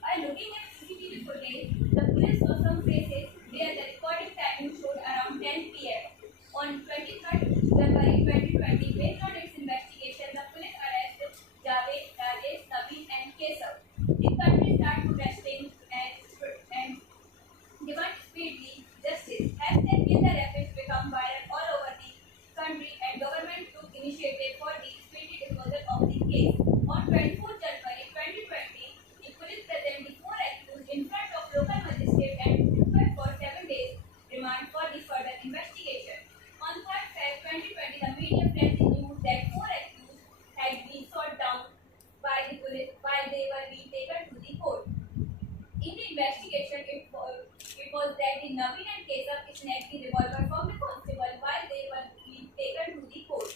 By looking at CCTV footage, the police saw some faces where the recording timing showed around 10 p.m. On 23rd January 2020, based on its investigation, the police arrested Javed, Rajesh, Naveen and Kesav. The country started protesting and demand speedily justice. Hashtag Kill the Rapists become viral all over the country and government took initiative for the speedy disposal of the case. On 24th January 2020, the police presented the four accused in front of local magistrate and requested for 7 days remand for the further investigation. On 3rd February 2020, the media spread the news that four accused had been shot down by the police while they were being taken to the court. In the investigation, it was that the Naveen and Kesav snatched the revolver from the constable while they were being taken to the court,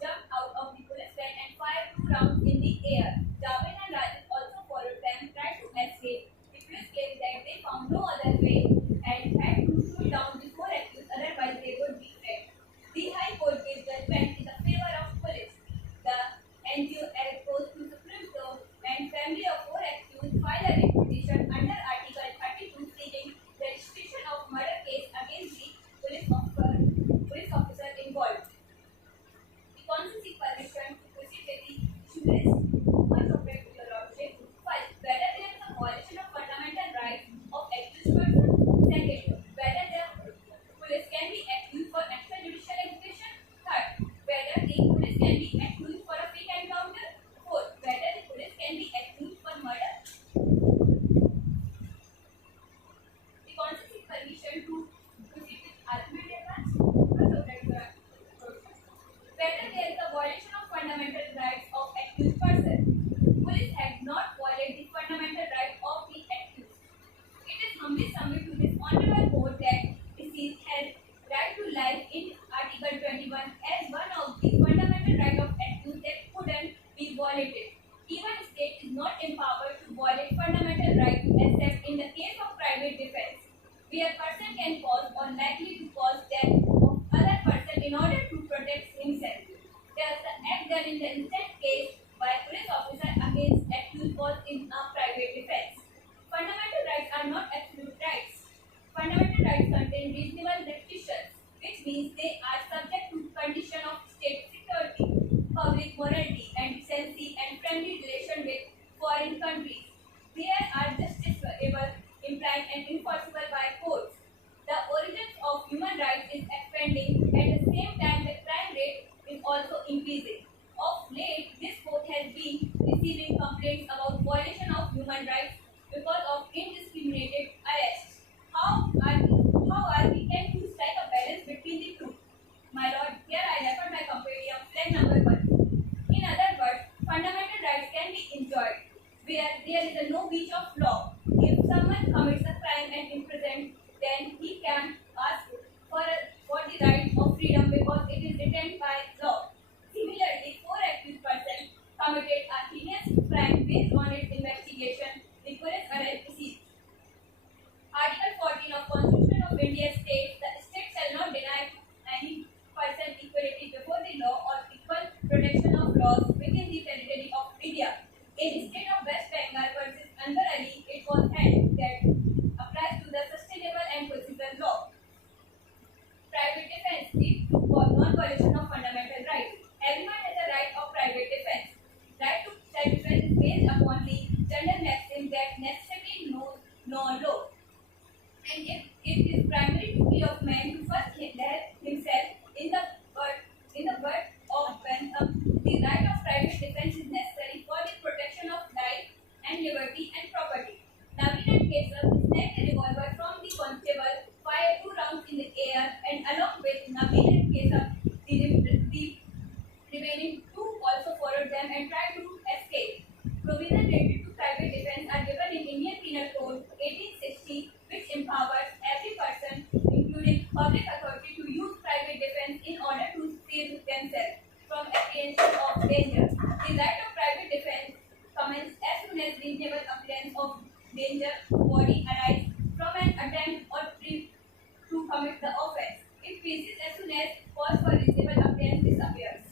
jumped out of the police van and fired 2 rounds in the air. Javed and Rajesh also followed them, tried to escape. The police claimed that they found no other way and had to shoot down the four accused, otherwise they would be framed. The High Court gave judgment in the favor of police. The NGO goes to Supreme Court and family of four accused filed a writ petition under Article 32 seeking registration of murder case against the police officer involved. The council seeks permission to proceed with the issue list. Much object to your lordship. First, whether there is a violation of fundamental rights of accused person. Second, whether the police can be accused for extrajudicial execution. Third, whether the police can be accused for a fake encounter. Fourth, whether the police can be accused for murder. The council seeks permission to proceed with argument advance. Much object to your lordship. Whether there is a violation of fundamental rights of accused person. Police have not violated the fundamental rights of the accused. It is humbly submitted to this honorable court that deceased has right to life in Article 21 as one of the fundamental rights of accused that couldn't be violated. Even state is not empowered to violate fundamental rights except in the case of private defense, where person can cause or likely to cause death of other person in order to protect himself. Thus, the act done in the instant case by police officer against accused was in a private defense. Fundamental rights are not absolute rights. Fundamental rights contain reasonable restrictions, which means they are subject to condition of state security, public morality and decency and friendly relation with foreign countries. They are justiciable, implied and enforceable by courts. The origins of human rights is expanding, at the same time the crime rate is also increasing. Of late, this court has been receiving complaints about violation of human rights because of indiscriminated arrests. How are we can to strike a balance between the two? My lord, here I refer my compendium flag number 1. In other words, fundamental rights can be enjoyed where there is a no breach of law. If someone commits a crime and imprisoned, then he can ask for the right of freedom because it is written by law. Similarly, four accused persons committed a heinous crime based on its investigation. The police arrest deceased. Article 14 of Constitution of India states the state shall not deny any person equality before the law or equal protection of laws within the territory of India. In state of West Bengal versus Anwar Ali, it was held that applies to the sustainable and procedural law. Private defense leads to non-violation of fundamental rights. Everyone has a right of private defense. Right to self-defense is based upon the general maxim that necessity knows no law. and property. Naveen and Keshav snatched a revolver from the constable, fired 2 rounds in the air, and along with Naveen and Keshav, the remaining two also followed them and tried to escape. Provisions related to private defense are given in Indian Penal Code 1860, which empowers every person, including public authority, to use private defense in order to save themselves from apprehension of danger. The right of private defense commences as soon as reasonable appearance of danger to body arises from an attempt or pre to commit the offense. It ceases as soon as cause for reasonable appearance disappears.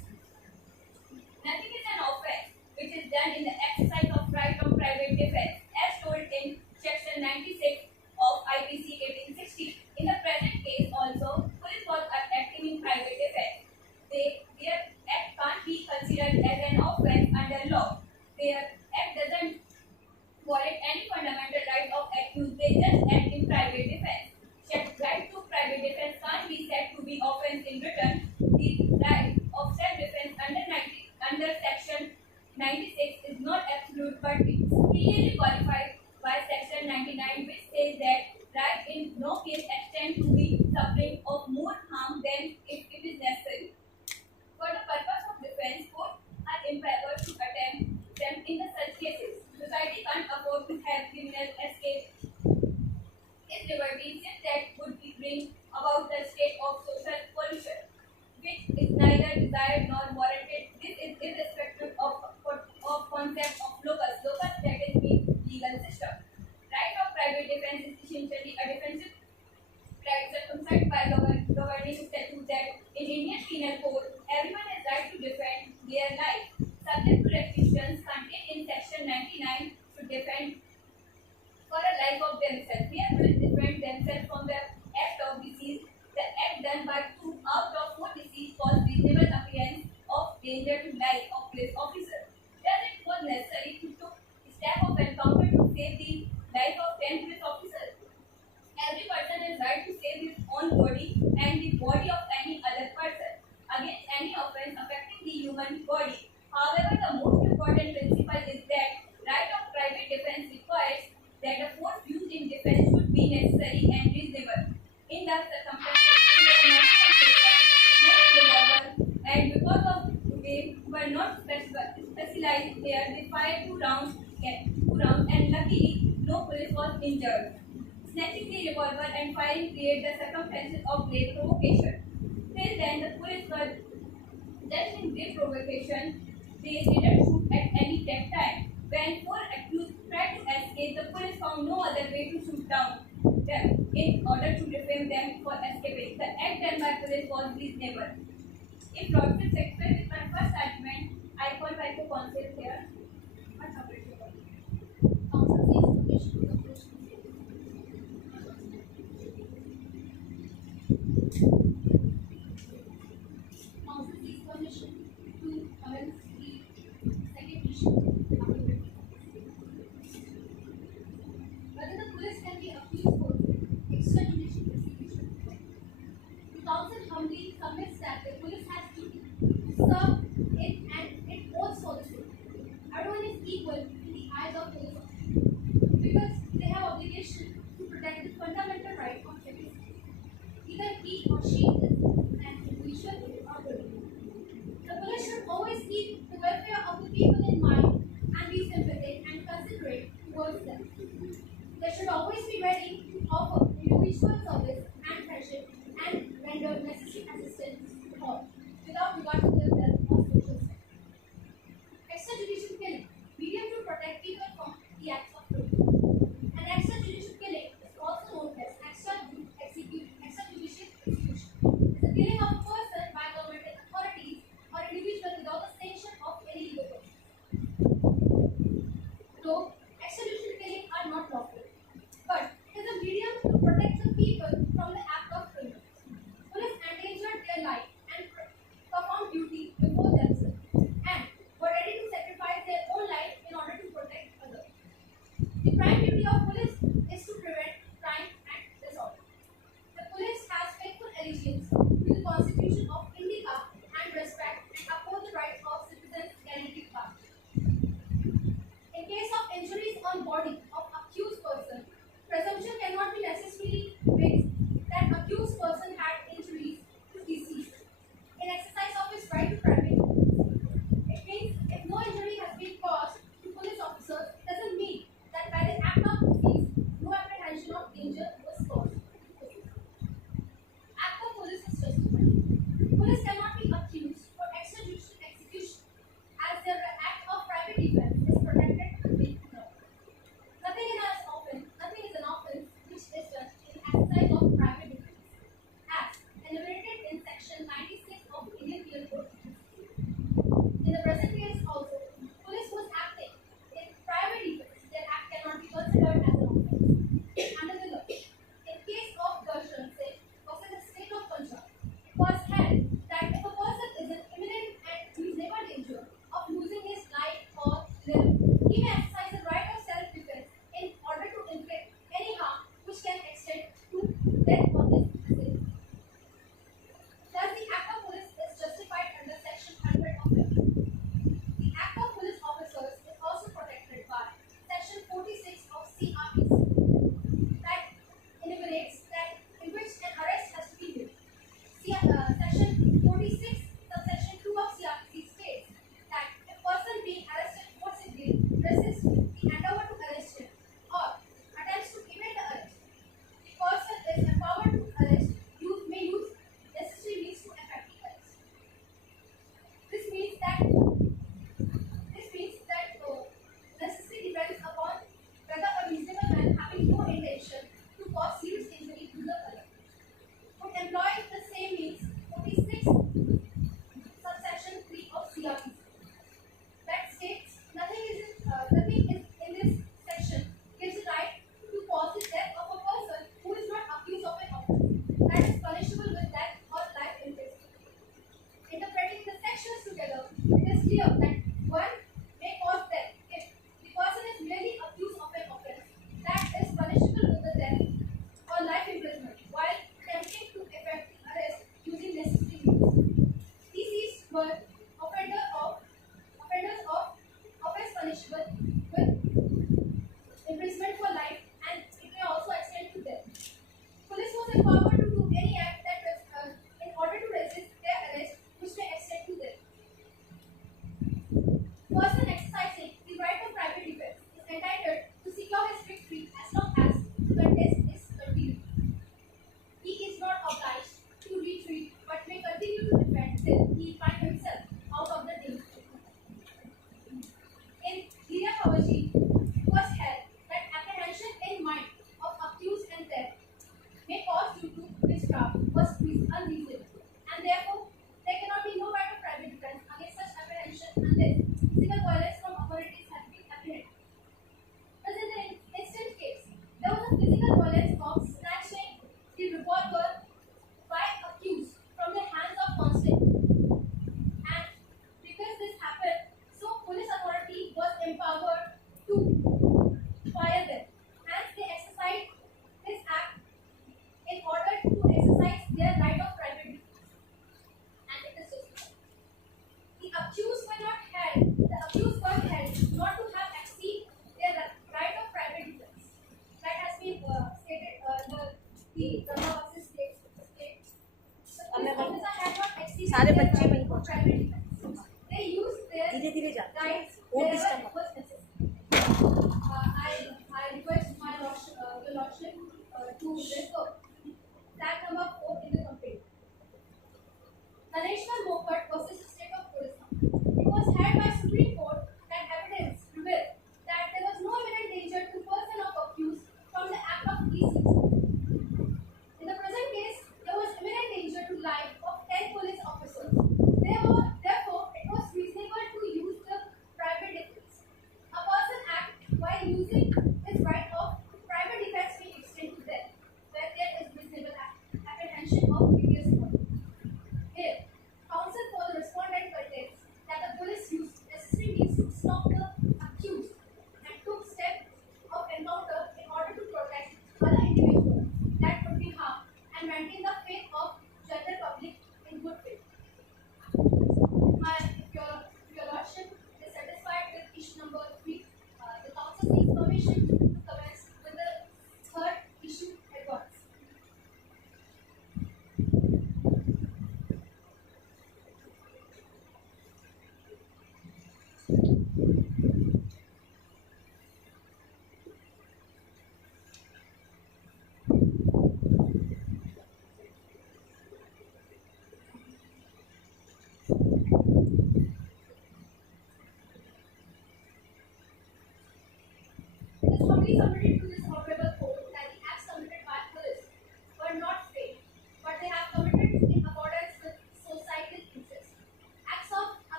Nothing is an offense which is done in the exercise of right of private defense, as told in Section 96 of IPC 1860. In the present case also, police was acting in private defense. Their act can't be considered as an offense under law. Their act doesn't violate any fundamental right of accused. They just act in private defense. Right to private defense can't be said to be offense in return. The right of self-defense under Section 96 is not absolute, but it's clearly qualified by Section 99, which says that right in no case extend to the suffering of more harm than if it is necessary. For the purpose of defense, courts are empowered to attempt them in such cases. Society can't afford to have criminals escape its liberty, since that would bring about the state of social pollution, which is neither desired nor warranted. This is irrespective of concept of locus. Locus, that is the legal system. Right of private defense is essentially a defensive right circumscribed by governing statute that in Indian Penal Code, everyone has right to defend their life, subject to restrictions contained in Section 99 to defend for a life of themselves. Here, police defend themselves from the act of disease. The act done by 2 out of 4 disease cause reasonable appearance of danger to life of police officer. Thus, it was necessary to take a step of encounter to save the life of 10 police officers. Every person has right to save his own body and the body of any other person against any offense affecting the human body. However, the most important principle is that right of private defense requires that the force used in defense should be necessary and reasonable. In the circumstances, and because of they were not specialized there, they fired 2 rounds, and luckily no police was injured. Snatching the revolver and firing create the circumstances of great provocation. Till then, the police were just in great provocation. They didn't shoot at any time. When 4 accused tried to escape, the police found no other way to shoot down them in order to defend them for escaping. The act done by police was reasonable. If Lordship satisfied with my first argument, I call back the counsel here. Council seeks permission to commence the second issue. Whether the police can be accused for extrajudicial prosecution. The council humbly submits that the police has duty to serve it and it votes for the same. Everyone is equal in the eyes of police officers because they have obligation to protect the fundamental right of citizens. Either he or she is an individual or group. The police should always keep the welfare of the people in mind and be sympathetic and considerate towards them. They should always be ready to offer individual service and friendship and render necessary assistance to all, without regard to their wealth or social status. Extrajudicial killing, medium to protect people from the acts of crime. An extrajudicial killing is also known as extrajudicial execution. It's the killing of a person by governmental authorities or individual without the sanction of any legal person. Though extrajudicial killings are not lawful, but it is a medium to protect the people of disease, no apprehension of danger was caused. Act of police is justified. Police cannot be accused for extrajudicial execution, as their act of private defense is protected under law. Nothing is an offense which is done in exercise of private defense, as enumerated in section 96 of the Indian Penal Code. In the present case also, police was acting in private defense. Their act cannot be considered as an offense under the law. In case of Darshan Singh versus the state of Punjab, it was held that if a person is in imminent and reasonable danger of losing his life or limb, he may exercise the right of self-defense in order to inflict any harm which can extend to death or his assailant. Thus, the act of police is justified under section 100 of the law. The act of police officers is also protected by section 46 of CRPC that enumerates that in which an arrest has to be made. Section 46 subsection 2 of CRPC states that a person being arrested forcibly resists the endeavor to arrest him or attempts to evade the arrest. The person is empowered to arrest, may use necessary means to effect the arrest. This means that necessity depends upon whether a reasonable man having no intention to cause serious injury to the other would employ the same means. 46 subsection 3 of CRPC that states nothing is in this section gives the right to cause the death of a person who is not accused of an offense that is punishable with death or life imprisonment. Interpreting the sections together, it is clear that one may cause death if the person is merely accused of an offense that is punishable with the death or life imprisonment while attempting to effect the arrest using necessary means. These were offenders of offense punishable with imprisonment for life, and it may also extend to death. Police was empowered to do any act that was in order to resist their arrest, which may extend to death. Person exercising the right of private defense is entitled to secure his victory as long as the contest is continued. He is not obliged to retreat, but may continue to defend till he find himself out of the danger. In Vidyapeeth, it was held that apprehension in mind of accused and death may cause due to witchcraft was unreasonable, and therefore there cannot be no right of private defense against such apprehension unless physical violence from authorities has been apprehended. As in the instant case, there was a physical violence of snatching the revolver by accused from the hands of constable, and because this happened, so police authority was empowered to fire them, and they exercised this act in order to exercise their right of private defense, and it is justified. The accused were held not to have exceeded their right of private defense. That has been stated the Brahmavasis state. The police officer had not exceeded सारे their बच्चे right वहीं of पहुंचे। private defense. They used their धीरे-धीरे जाते हैं। rights वो wherever disturb it was necessary. I request your lordship to refer tag number 4 in the complaint. National Moot versus State of Odisha. It was held by Supreme Court that evidence revealed that there was no imminent danger to person of accused from the act of e-seizure. In the present case, there was imminent danger to life of 10 police officers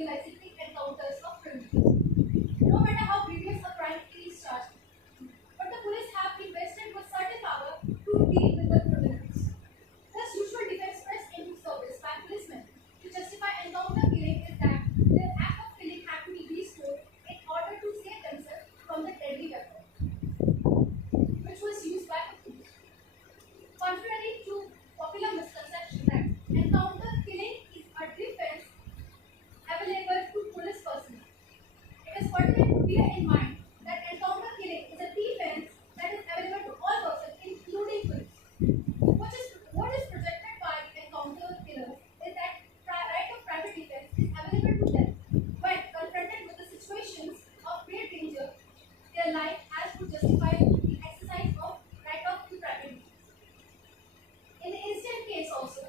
legalizing the encounters of criminals. No matter how grievous a crime is charged, but the police have been vested with certain power to deal with the criminals. Thus, usual defense pressed into service by policemen to justify encounter killing is that their act of killing had to be restored in order to save themselves from the deadly weapon, which was used by accused. Contrary to popular misconception that encounter killing is a defense available to police personnel, it is pertinent to bear in mind that encounter killing is a defense that is available to all persons, including police. What is projected by the encounter killers is that right of private defense is available to them when confronted with the situations of great danger. Their life has to justify the exercise of right of to private defense. In the instant case also,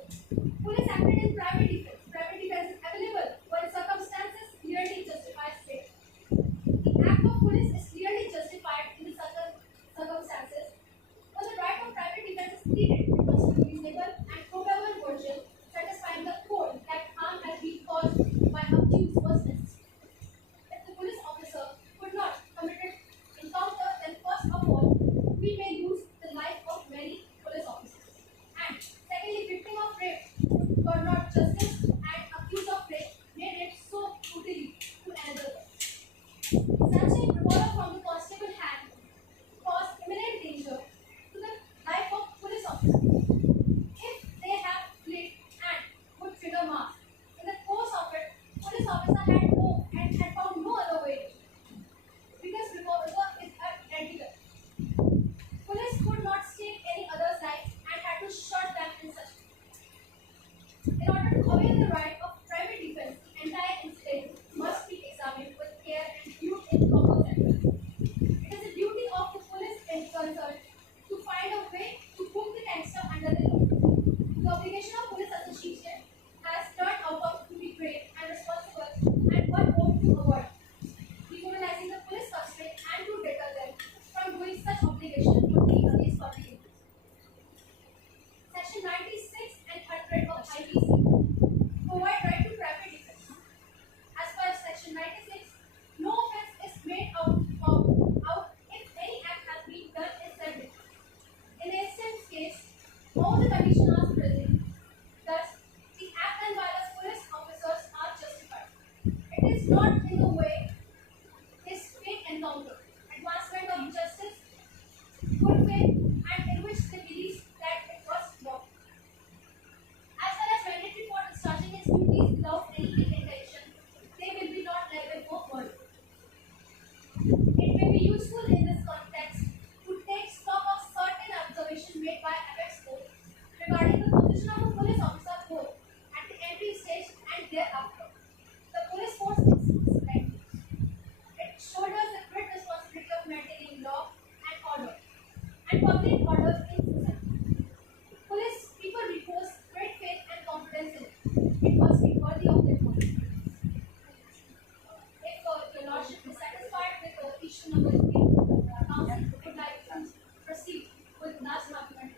police acted in private defense. Private defense is available when circumstances clearly justify it. The act of police is clearly justified in the circumstances. When the right of private defense is pleaded, it must be reasonable and probable version satisfying the code that harm has been caused by accused was necessary. If the police officer could not commit encounter, then first of all, we may lose the life of many police officers. And secondly, victim of rape got not justice and accused of rape made it so brutally to another one. Snatching revolver from the constable hand caused imminent danger to the life of police officers. If they have fled and would trigger mass, in the course of it, police officer had found no other way because revolver is a deadly weapon. Police could not stake any other's life and had to shot them in such. In order to avail the right of private defense, the entire incident must be examined with care and viewed in proper setting. It is the duty of the police concerned to find a way to put the gangster under the law. The obligation of police association has turned out to be great and responsible and one ought to avoid dehumanizing the police constraint and to deter them from doing such obligation would be against public interest. Section 96 and 100 of IPC provide right to private defense. As per Section 96, no offense is made out if any act has been done in self-defense. In the instant case, all the conditions are present. Thus, the act done by the police officers are justified. It is not in the way is fake encounter, advancement of justice, good faith, and in which they believe that it was wrong. As well as mandatory for discharging its duties without any intention, they will be not liable for murder. It may be useful in this context to take stock of certain observations made by Apex Court regarding the position of a police officer both at the entry stage and thereafter. The police force is like this. It shoulders the great responsibility of maintaining law and order and public order in society. Police people repose great faith and confidence in it. It must be worthy of their confidence. If your lordship is satisfied with issue number 3, council would like to proceed with last argument.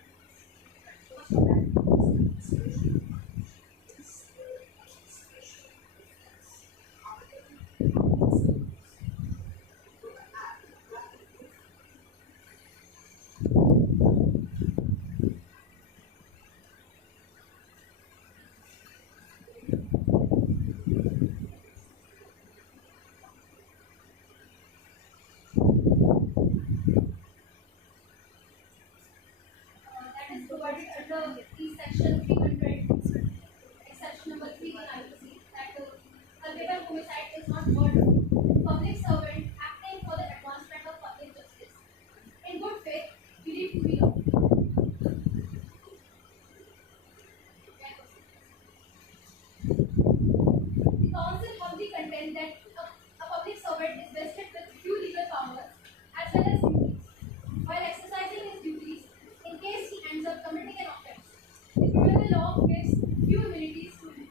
That is provided under the section 300, exception number 3 in IPC, that culpable homicide is not murder. Public servant acting for the advancement of public justice in good faith believed to be law. The council humbly contend that a public servant is vested with few legal powers as well as duties. While exercising his duties, in case he ends up committing an offense, the criminal law gives few immunities to him.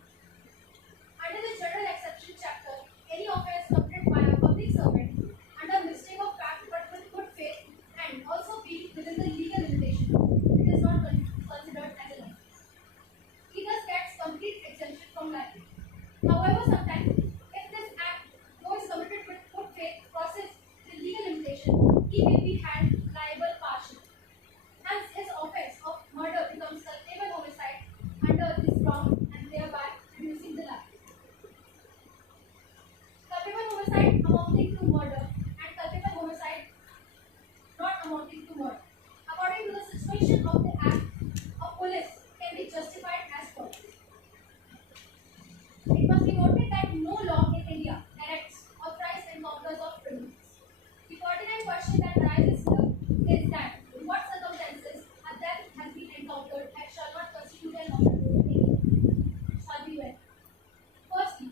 Under the general exception chapter, any offense committed by a public servant under mistake of fact but with good faith and also being within the legal limitation, it is not considered as a liability. He thus gets complete exemption from liability. However, sometimes, if he will be held liable partially. Hence, his offence of murder becomes culpable homicide under this ground and thereby reducing the life. Culpable homicide amounting to murder and culpable homicide not amounting to murder. According to the suspension of the act, a police can be justified as follows. It must be noted that no law in India directs authorized encounters of criminals. The pertinent question that arises here is that in what circumstances a death has been encountered and shall not constitute an offence shall be read. Firstly,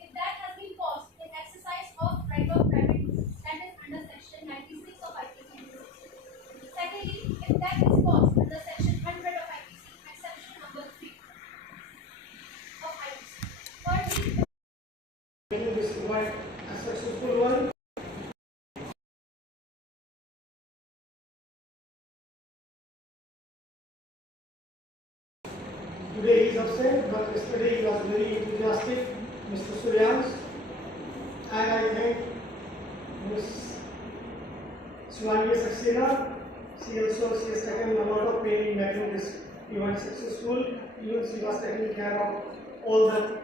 if that has been caused in exercise of right of private use, that is under section 96 of IPC. Secondly, if that is caused under section 100 of IPC, exception number 3 of IPC. Thirdly, Making this event a successful one. Today he is absent, but yesterday he was very enthusiastic, Mr. Suryans. And I thank Ms. Shivani Saxena. She has taken a lot of pain in making this event successful. Even she was taking care of all the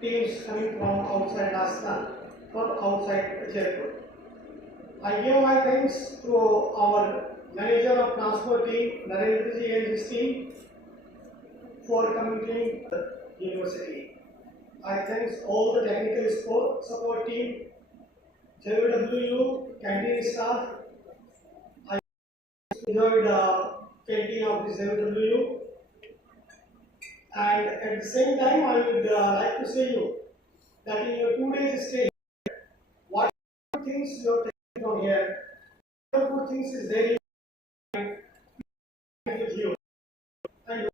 teams coming from outside Rajasthan, not outside Jaipur. I give my thanks to our manager of transport team, Narendra ji and his team, for coming to the university. I thank all the technical support team, JVWU, canteen staff. I enjoyed the canteen of the JVWU. And at the same time, I would like to say you that in your 2 days stay, what things you are taking from here, what good things is there in with you. And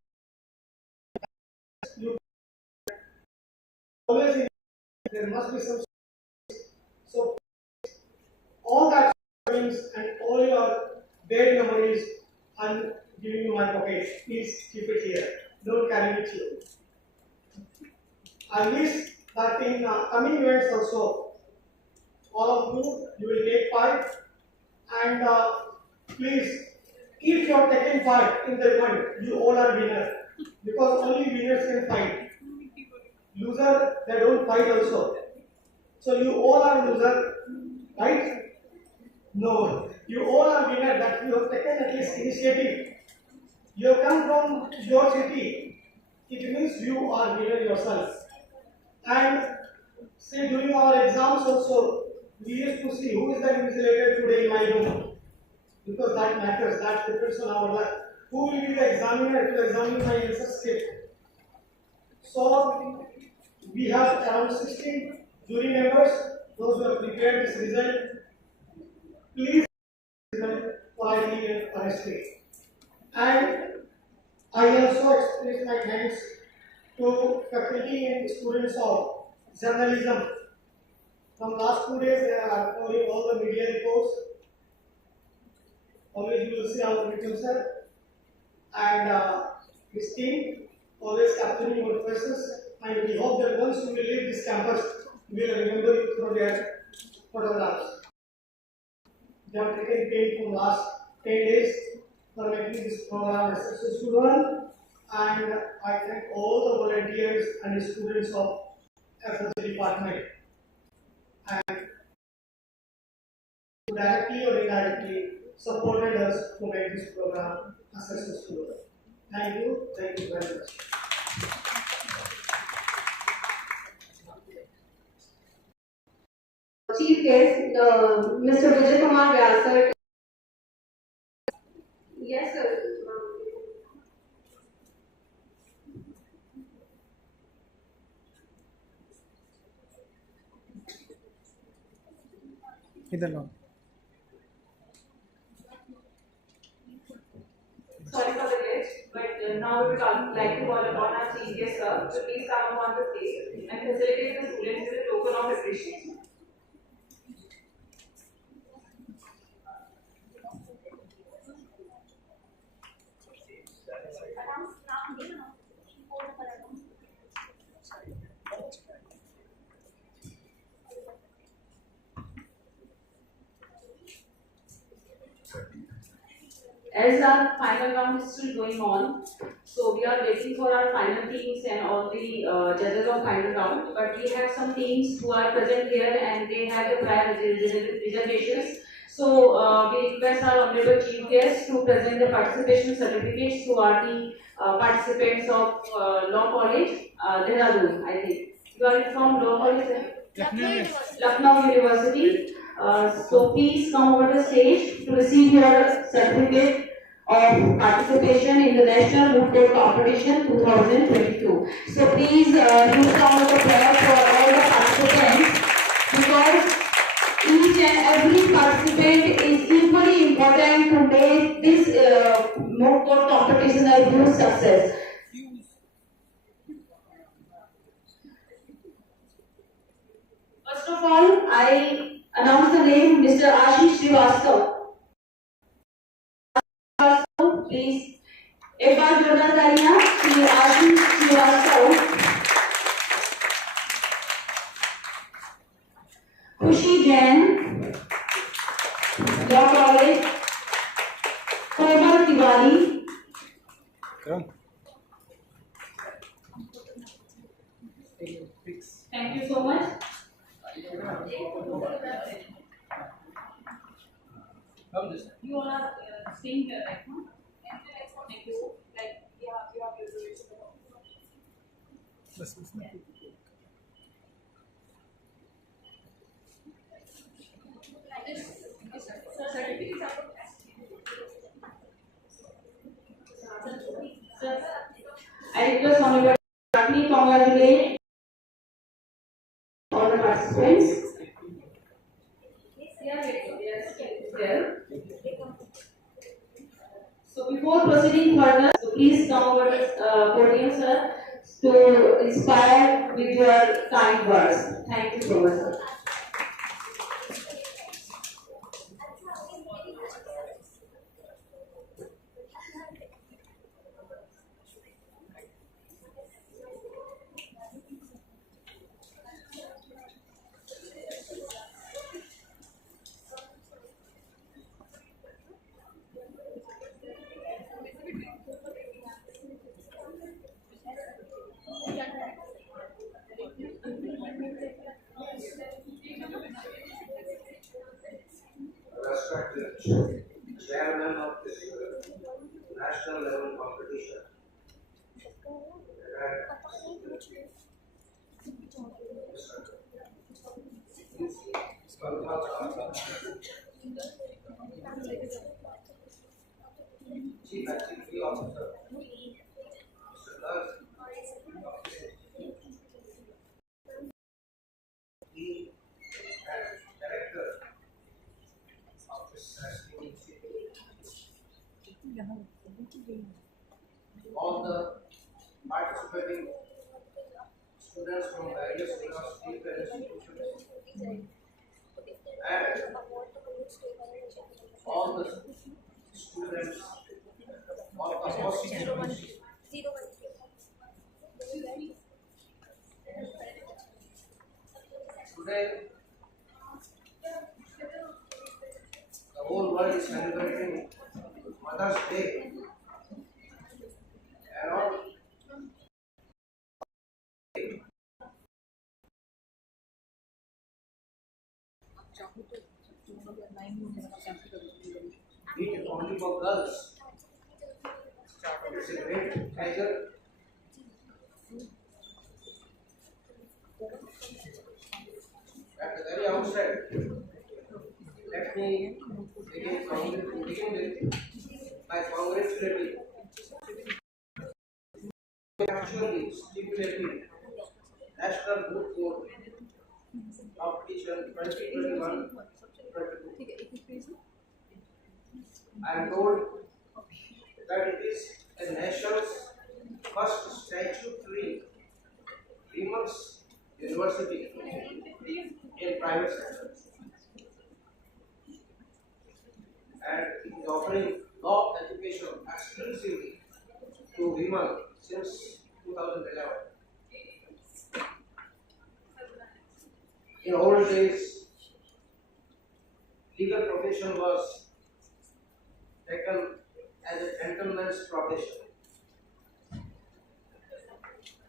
you always in, there must be some. So all that things and all your bad memories, I'm giving you my pocket. Please keep it here. Don't carry it with you. I wish that in coming events also, all of you will take part, and please, if you are taking part in the event, you all are winners, because only winners can fight. Loser, they don't fight also. So you all are loser, right? No, you all are winners that you have taken at least initiative. You have come from your city, it means you are winner yourself. And say during our exams also, we used to see who is the invigilator today in my room, because that matters, that depends on our luck. Who will be the examiner to examine my answer script? So we have around 16 jury members, those who have prepared this result. Please politely and honestly. And I also express my thanks to faculty and students of journalism. From last 2 days, they are following all the media reports. Always you will see our producer and his team always capturing your faces. And we hope that once you will leave this campus, we will remember you through their photographs. They have taken pain from last 10 days for making this program a successful one. And I thank all the volunteers and students of FSC department, and who directly or indirectly supported us to make this program a successful one. Thank you very much. Chief guest, Mr. Vijay Kumar Vyas, sir. Yes, sir. इधर लो. Sorry for the glitch, but now we would like to call upon our chief guest, sir, to please come upon the stage and facilitate the students with a token of appreciation. As our final round is still going on, so we are waiting for our final teams and all the judges of final round. But we have some teams who are present here and they have the prior reservations. So we request our honorable chief guests to present the participation certificates to are the participants of Law College, Dehradun, I think. You are from Law College? Lucknow University. So please come over the stage to receive your certificate of participation in the National Moot Court Competition 2022. So please use round of applause for all the participants because each and every participant is equally important to make this Moot Court competition a huge success. First of all, I announce the name Mr. Ashish Srivastav. Please, एक बार जोरदार तालियां श्री आशीष श्रीवास्तव, खुशी Jain, law college, Komal Tiwari, thank you so much. You all are staying here right now. Thank you. Like, you have reservation. I request honorable Ratni congratulate all the participants. Yes. So before proceeding further, so please come over the podium, sir, to inspire with your kind words. Thank you so much, sir. Respected chairman of this national level competition, Chief Executive Officer, Mr. Lars, Dean and Director of this national institute, all the participating students from various universities and institutions, and all the students of the host institutions. Today, the whole world is celebrating Mother's Day. And all it only for girls. It's a great pleasure. At the very outset, let me begin with by congratulating actually stipulating National Moot Court Competition 2021-22. I am told that it is the nation's first statutory women's university in private sector, and it is offering law education exclusively to women since 2011. In old days, legal profession was taken profession.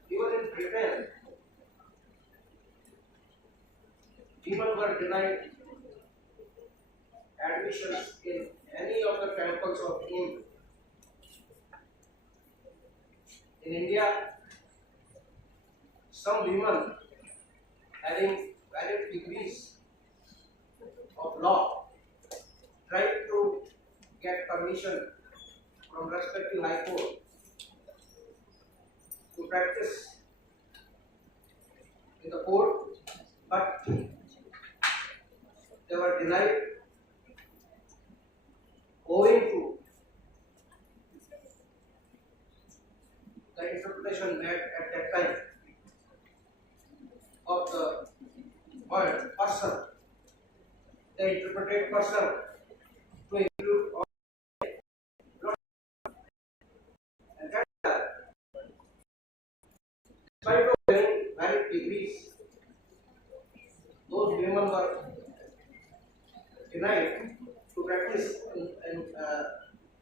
Even in Britain, women were denied admissions in any of the temples of Hindu. In India, some women having valid degrees of law tried to get permission from respective high court to practice in the court, but they were denied owing to the interpretation made at that time of the word person. They interpreted person to include all, and that despite of having valid degrees, those women were denied to practice in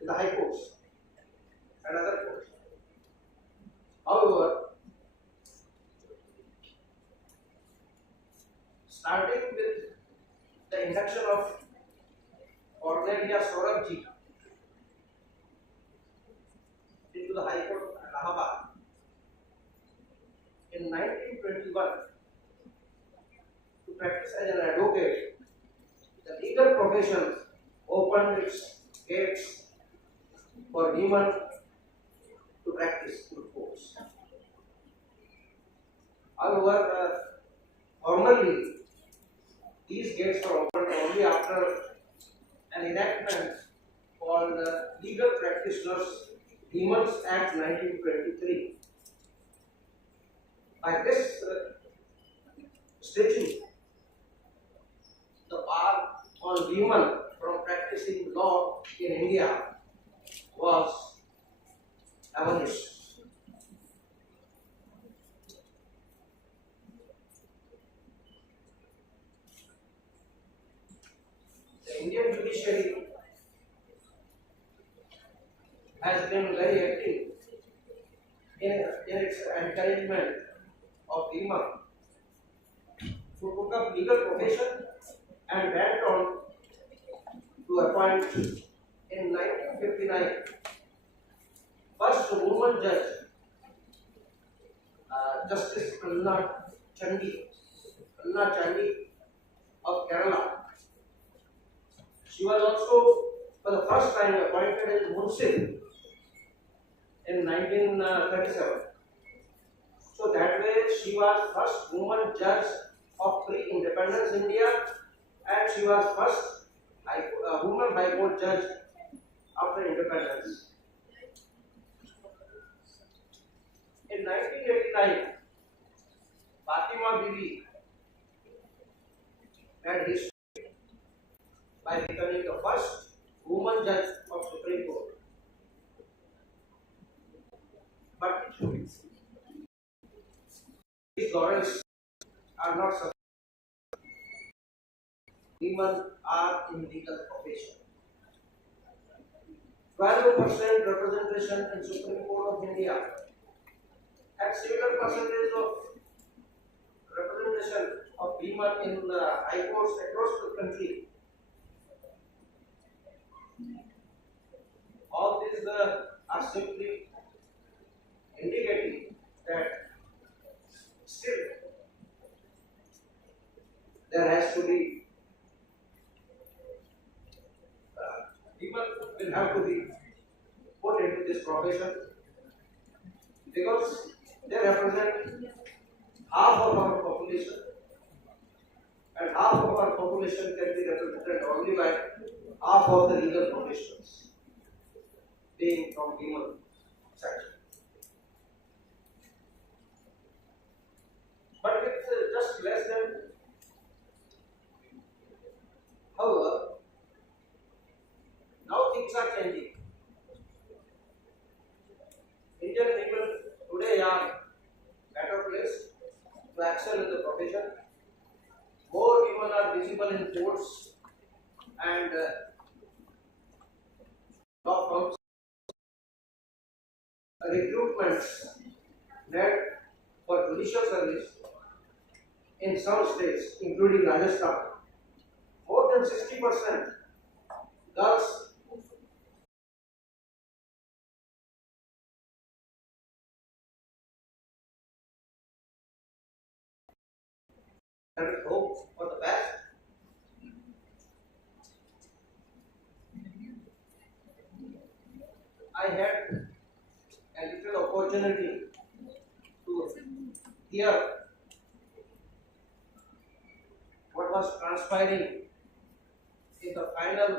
the high courts and other courts. However, starting with the induction of Cornelia Sorabji into the High Court of Allahabad in 1921 to practice as an advocate, the legal profession opened its gates for women to practice in courts. However, formally, these gates were opened only after an enactment called Legal Practitioners Women's Act 1923. By this statute, the bar on women from practicing law in India was abolished. The Indian judiciary has been very active in its encouragement of women who took up legal profession and went on to appoint in 1959 first woman judge, Justice Anna Chandi of Kerala. She was also for the first time appointed as Munsif in 1937. So that way she was first woman judge of pre-independence India, and she was first woman High Court judge after independence. In 1989, Fatima Bibi had history by becoming the first woman judge of Supreme Court. But these laurels are not sufficient. Women are in legal profession. 12% representation in Supreme Court of India and similar percentage of representation of women in high courts across the country. All these are simply indicating that still there has to be people will have to be put into this profession because they represent half of our population, and half of our population can be represented only by half of the legal professions being from women section. But with just less than, however, now things are changing. Indian people today are better placed to excel in the profession. More women are visible in courts and law firms. recruitments led for judicial service in some states, including Rajasthan. More than 60% girls hope for the best. I had a little opportunity to hear what was transpiring in the final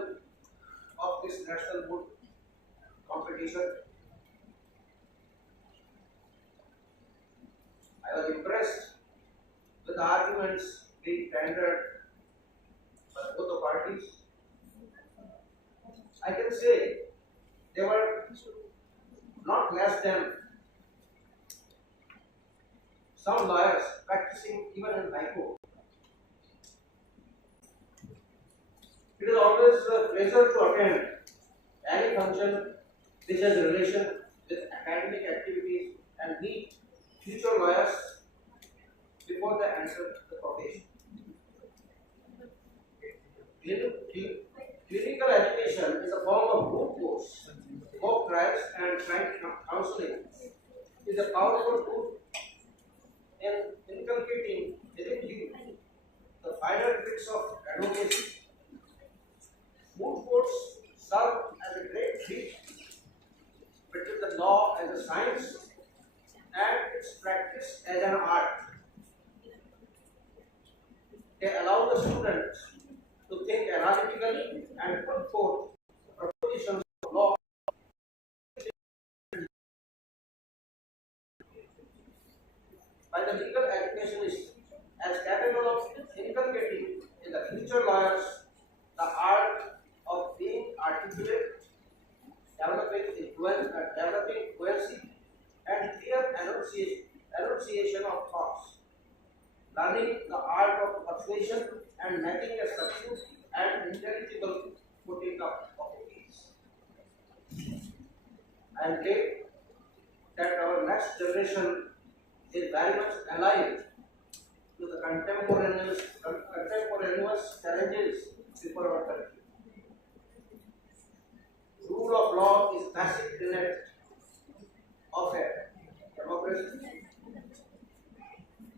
of this national Moot competition. I was impressed with the arguments being tendered by both the parties. I can say they were not less than some lawyers practicing even in high court. It is always a pleasure to attend any function which has relation with academic activities and meet future lawyers before they enter the profession. Clinical education is a form of moot course, mock trials and client counseling is a powerful tool in inculcating within you the finer bits of advocacy. Moot courts serve as a great bridge between the law and the science and its practice as an art. They allow the students to think analytically and put forth propositions of law. While the legal education is as capable of inculcating in the future lawyers the art of being articulate, developing fluency, and clear enunciation of thoughts, learning the art of persuasion and making a substitute and intelligible putting up of a case. I am glad that our next generation is very much alive to the contemporaneous challenges before our country. Rule of law is basic tenet of a democracy.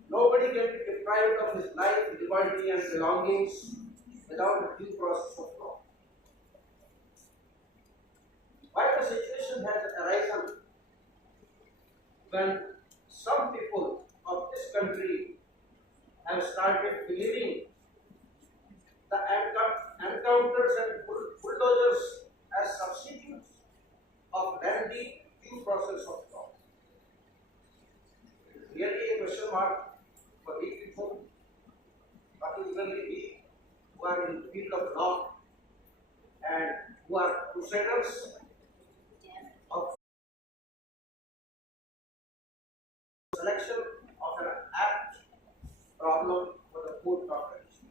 Nobody can be deprived of his life, liberty, and belongings without a due process of law. Why the situation has arisen when some people of this country have started believing the encounters and bulldozers as substitutes of lengthy due process of law. It is really a question mark for we people, particularly we who are in the field of law and who are crusaders of selection of an apt problem for the court competition.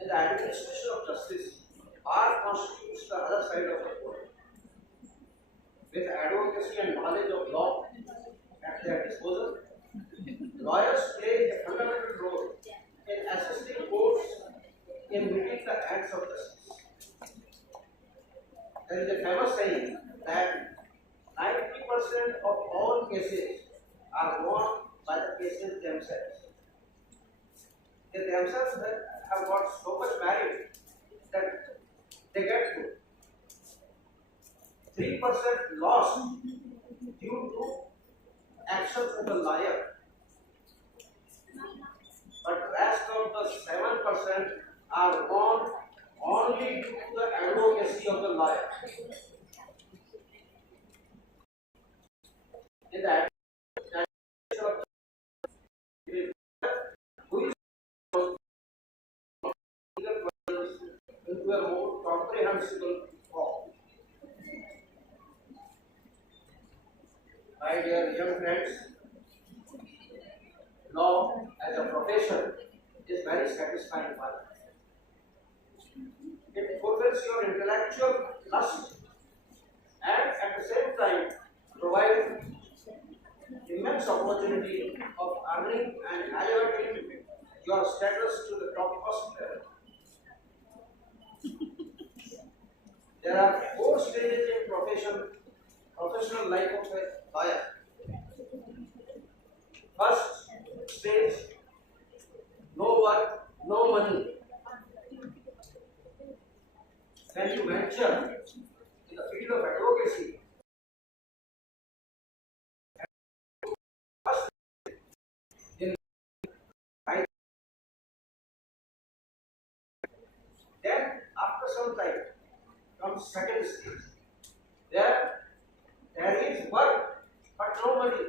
In the administration of justice, bar constitutes the other side of the court. With advocacy and knowledge of law at their disposal, lawyers play a fundamental role in assisting courts in meeting the ends of justice. There is a famous saying that 90% of all cases are won by the cases themselves. They themselves have got so much merit that they get good. 3% loss due to actions of the lawyer, but rest of the 7% are won only due to the advocacy of the lawyer. In the administration of who is into a more comprehensible form. My dear young friends, law as a profession is very satisfying for us. it fulfills your intellectual lust and at the same time provides immense opportunity of earning and elevating your status to the topmost level. There are 4 stages in professional life of a lawyer. First stage, no work, no money. When you venture in the field of advocacy, first in right, then after some time comes second stage. There is work but no money.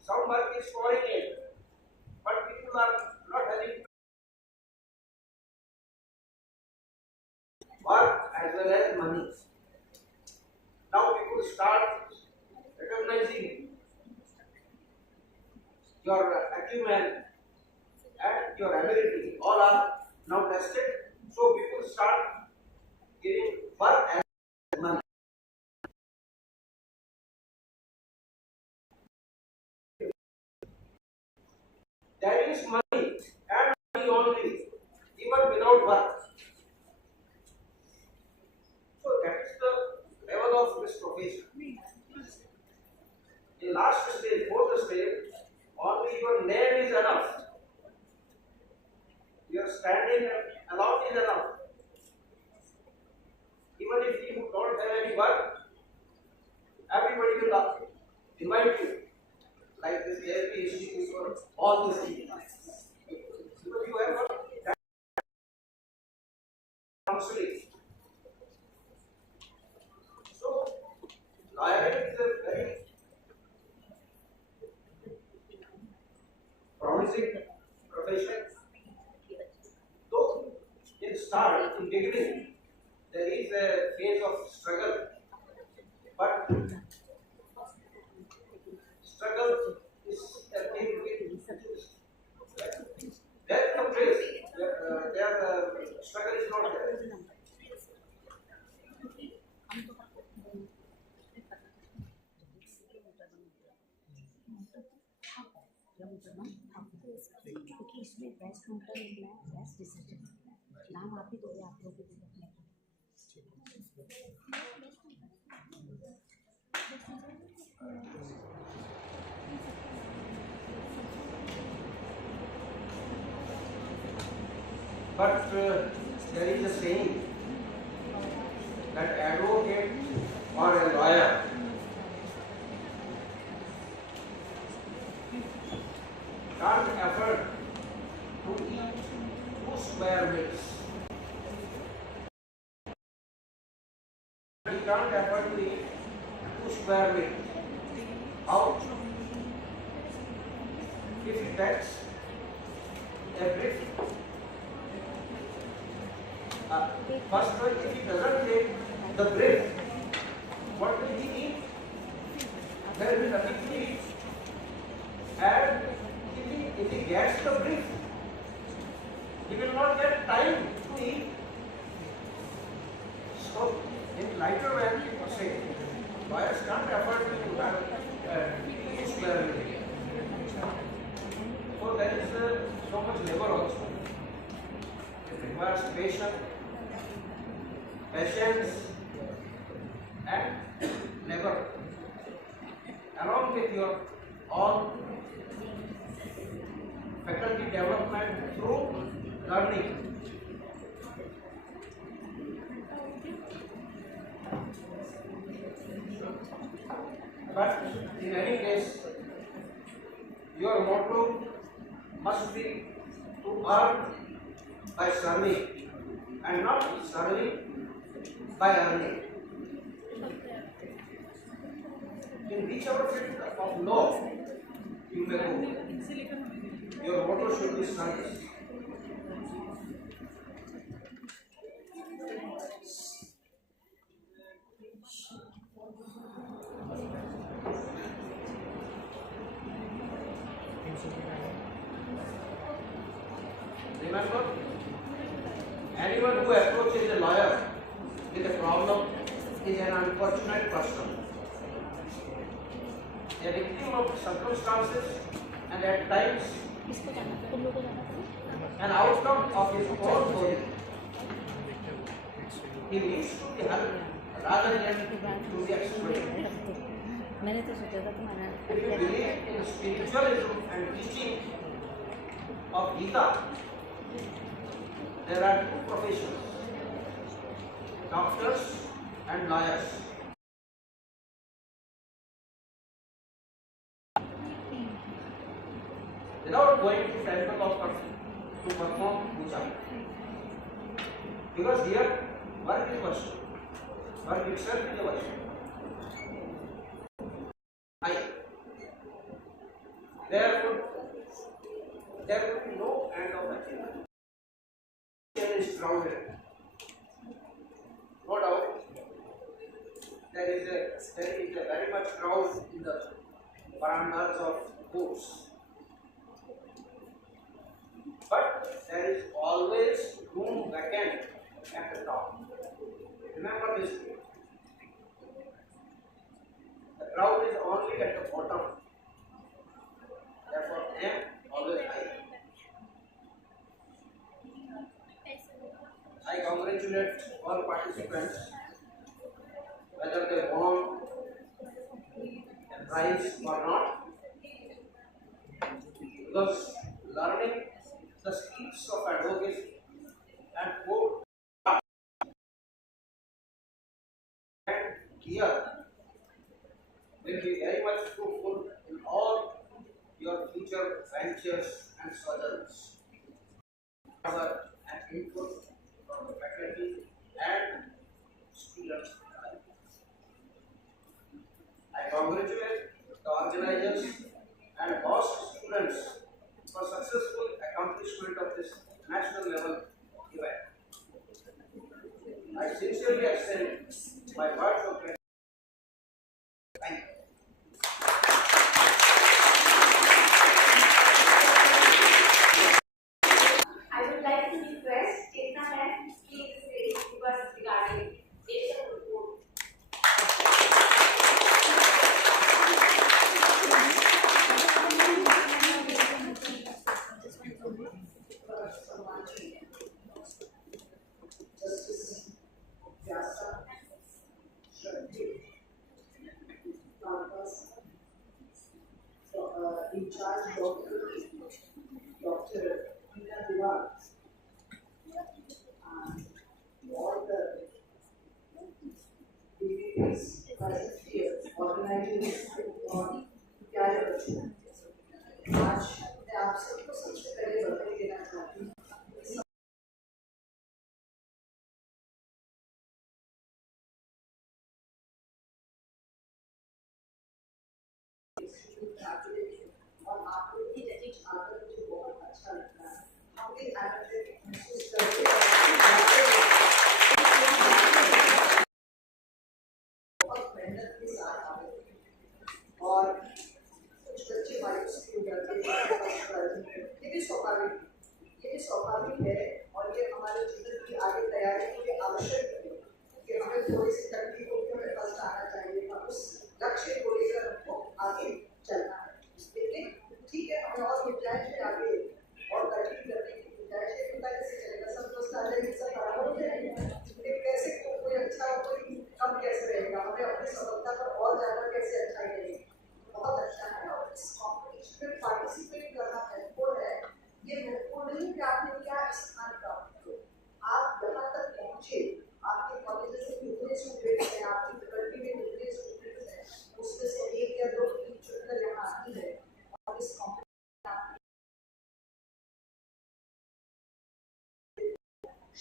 Some work is pouring in, but people are not having work as well as money. Now people start recognizing your acumen and your ability. All are now tested. So people start giving work as money. There is money and money only, even without work. So that is the level of this profession. In last stage, fourth stage, only your name is enough. Your standing alone is enough. Even if you don't have any work, everybody will invite you. Like this JVWU or all these things. Because you have got that counseling. So, lawyer is a very promising profession. So, in beginning, there is a phase of struggle, but struggle is a thing which there is no place where struggle is not there. क्योंकि इसमें best counter निकला है, best decision नाम आप ही दोगे, आप लोग भी But there is a saying that advocate or a lawyer can't afford to eat 2 square meals. He can't afford to eat 2 square meals. How? If he takes a brief, first one, if he doesn't take the brief, what will he eat? There will be nothing to eat. And if he gets the brief, he will not get time to eat. So, in lighter way, people say, lawyers can't afford to have 2 square meals. So, there is so much labor also. It requires patience, and labor, along with your own faculty development through learning. But in any case, your motto must be to earn by serving and not serving by earning. In whichever field of law you may go, your motto should be service. Remember, anyone who approaches a lawyer with a problem is an unfortunate person, a victim of circumstances, and at times an outcome of his own doing. He needs to be helped rather than to be exploited. मैंने तो सोचा था तुम्हारा If you believe in spiritualism and teaching of Gita, there are two professions, doctors and lawyers. Without going to temple or to perform puja, because here work is worship, work itself is a worship. There would be no end of achievement. There is crowded. No doubt, there is a very much crowd in the verandas of Moots. But there is always room vacant at the top. Remember this. The crowd is only at the bottom. Therefore, aim always high. I congratulate all participants, whether they won a prize or not, because learning the skills of advocacy and court and here will be very much fruitful in all your future ventures and sojourns. Our input from the faculty and students. I congratulate the organizers and all students for successful accomplishment of this national level event. I sincerely extend my words of gratitude. Thank you. I would like to request Chetna ma'am please say to us regarding Asian report. Justice Vyasa, Shraddhi, Marcus, in charge Dr. Vidyapeeth, and all the DVPs present here, organizing this on Jayoti. आज मैं आप सबको सबसे पहले बधाई देना चाहती हूँ। और आप लोग की जजिंग आकर मुझे बहुत अच्छा लगता है। हम भी आनंदित महसूस करते हैं। बहुत मेहनत के साथ आए और कुछ बच्चे मायूस भी हो जाते हैं। ये भी स्वाभाविक है और ये हमारे जीवन की आगे तैयारी के लिए आवश्यक है कि हमें थोड़ी सी तकलीफों के हमें फंस आना चाहिए और उस लक्ष्य को लेकर हमको आगे चलना है। लेकिन ठीक है, हमें और गुंजाइश है आगे और तरक्की करने की गुंजाइश है। पता कैसे चलेगा, सब दोस्त आ जाएंगे, सब बराबर हो जाएंगे, लेकिन कैसे कोई अच्छा और कोई कम कैसे रहेगा, हमें अपनी सफलता पर और ज्यादा कैसे अच्छाई रहेगी। बहुत अच्छा है और इस कॉम्पिटिशन में पार्टिसिपेट करना महत्वपूर्ण है। ये महत्वपूर्ण नहीं कि आपने क्या स्थान प्राप्त किया, आप यहाँ तक पहुँचे, आपके कॉलेज से कितने स्टूडेंट्स हैं, आपकी फैकल्टी में कितने स्टूडेंट्स हैं, उसमें से एक या दो टीम चुनकर यहाँ आती है और इस कॉम्पिटिशन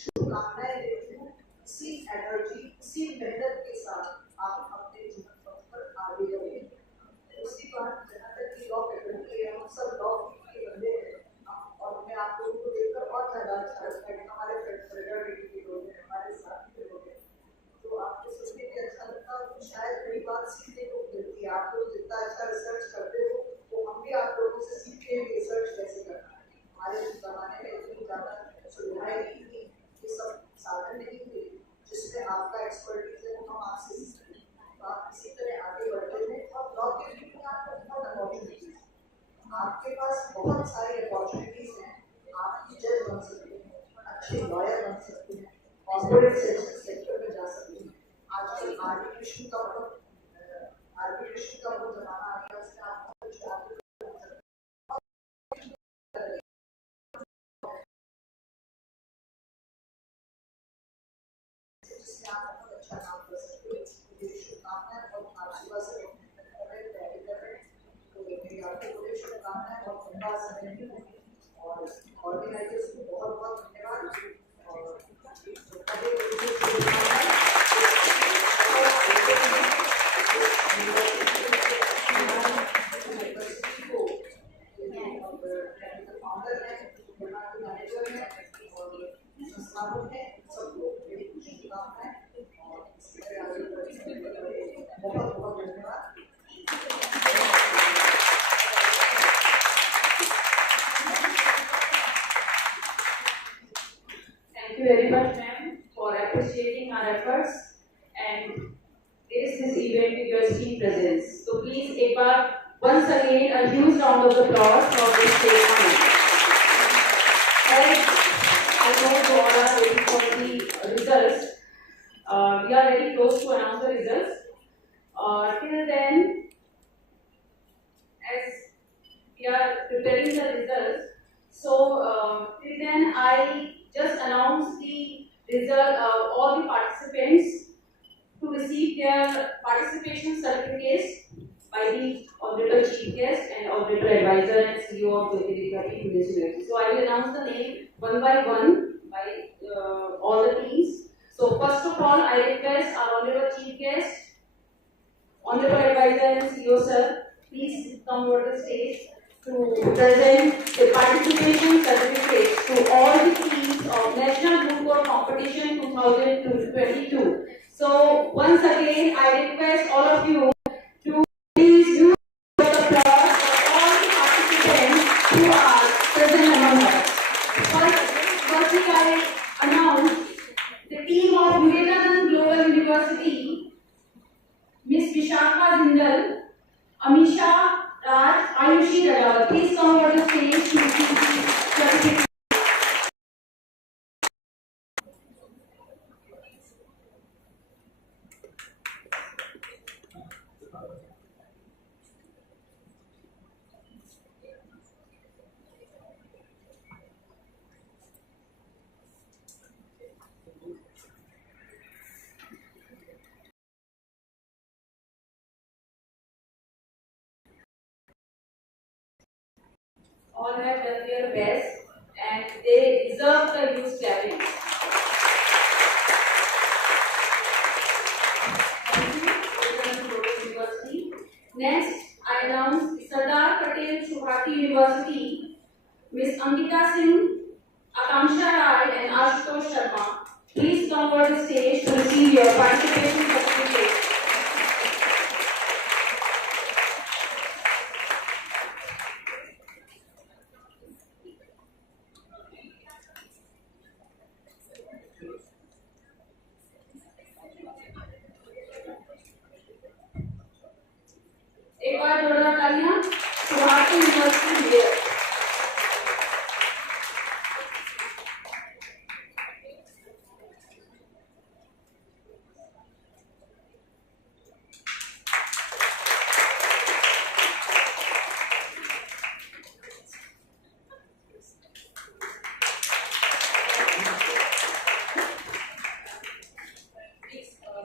शुभकामनाएं देती हूँ। इसी एनर्जी, इसी मेहनत के साथ आप अपने जीवन पथ पर आगे बढ़ें। उसके बाद जहाँ तक कि लॉ फैकल्टी है, हम सब लॉ के बंदे हैं और मैं आप लोगों को देखकर और ज़्यादा अच्छा लगता है। हमारे फ्रेंड्स लोग हैं, हमारे साथी लोग हैं, तो आपको सुनने के अच्छा लगता है और शायद बड़ी बात सीखने को मिलती है। आप लोग जितना अच्छा रिसर्च करते हो तो हम भी आप लोगों से सीखते हैं रिसर्च कैसे करना है। हमारे ज़माने में इतनी ज़्यादा सुविधाएं नहीं थी, ये सब आपके पास बहुत सारी अपॉर्चुनिटीज हैं, आप जज बन सकते हैं, अच्छे लॉयर बन सकते हैं, कॉर्पोरेट सेक्टर में जा सकते हैं। आजकल आर्बिट्रेशन का बहुत जमाना आ गया, उसमें आप बहुत कुछ जिसमें आप बहुत अच्छा काम कर सकते हैं। मेरी शुभकामनाएं और आशीर्वाद से तो मेरी आपको पूरी शुभकामनाएं और लंबा समय भी और ऑर्गेनाइजर्स को बहुत बहुत धन्यवाद और फाउंडर है, मैनेजर है और संस्थापक है, सबको मेरी शुभकामनाएं और बहुत बहुत धन्यवाद। Thank you very much, ma'am, for appreciating our efforts and this event with your esteemed presence. So please, once again, a huge round of applause for this ceremony. As I know you all are waiting for the results, we are very close to announce the results. Till then, as we are preparing the results, so till then I just announce the result of all the participants to receive their participation certificates by the Honorable Chief Guest and Honorable Advisor and CEO of Vidyapeeth University. So I will announce the name one by one by all the teams. So first of all, I request our Honorable Chief Guest, Honorable Advisor and CEO sir, please come over the stage to present the participation certificates to all the teams of National Moot Court Competition 2022. So once again, I request all of you to please use the applause for all the participants who are present among us. Firstly, I announce the team of Vidyapeth Global University, Miss Vishakha Jindal, Amisha Raj, Ayushi Rajawat. Please come over the stage to receive the certificate. All have done their best and they deserve the huge clapping. Thank you, Vidyapeeth Global University. Next, I announce Sardar Patel Shubhati University, Miss Angita Singh, Akanksha Rai and Ashutosh Sharma. Please come over the stage to receive your participation certificate. एक बार जोरदार तालियां सुहाती university में।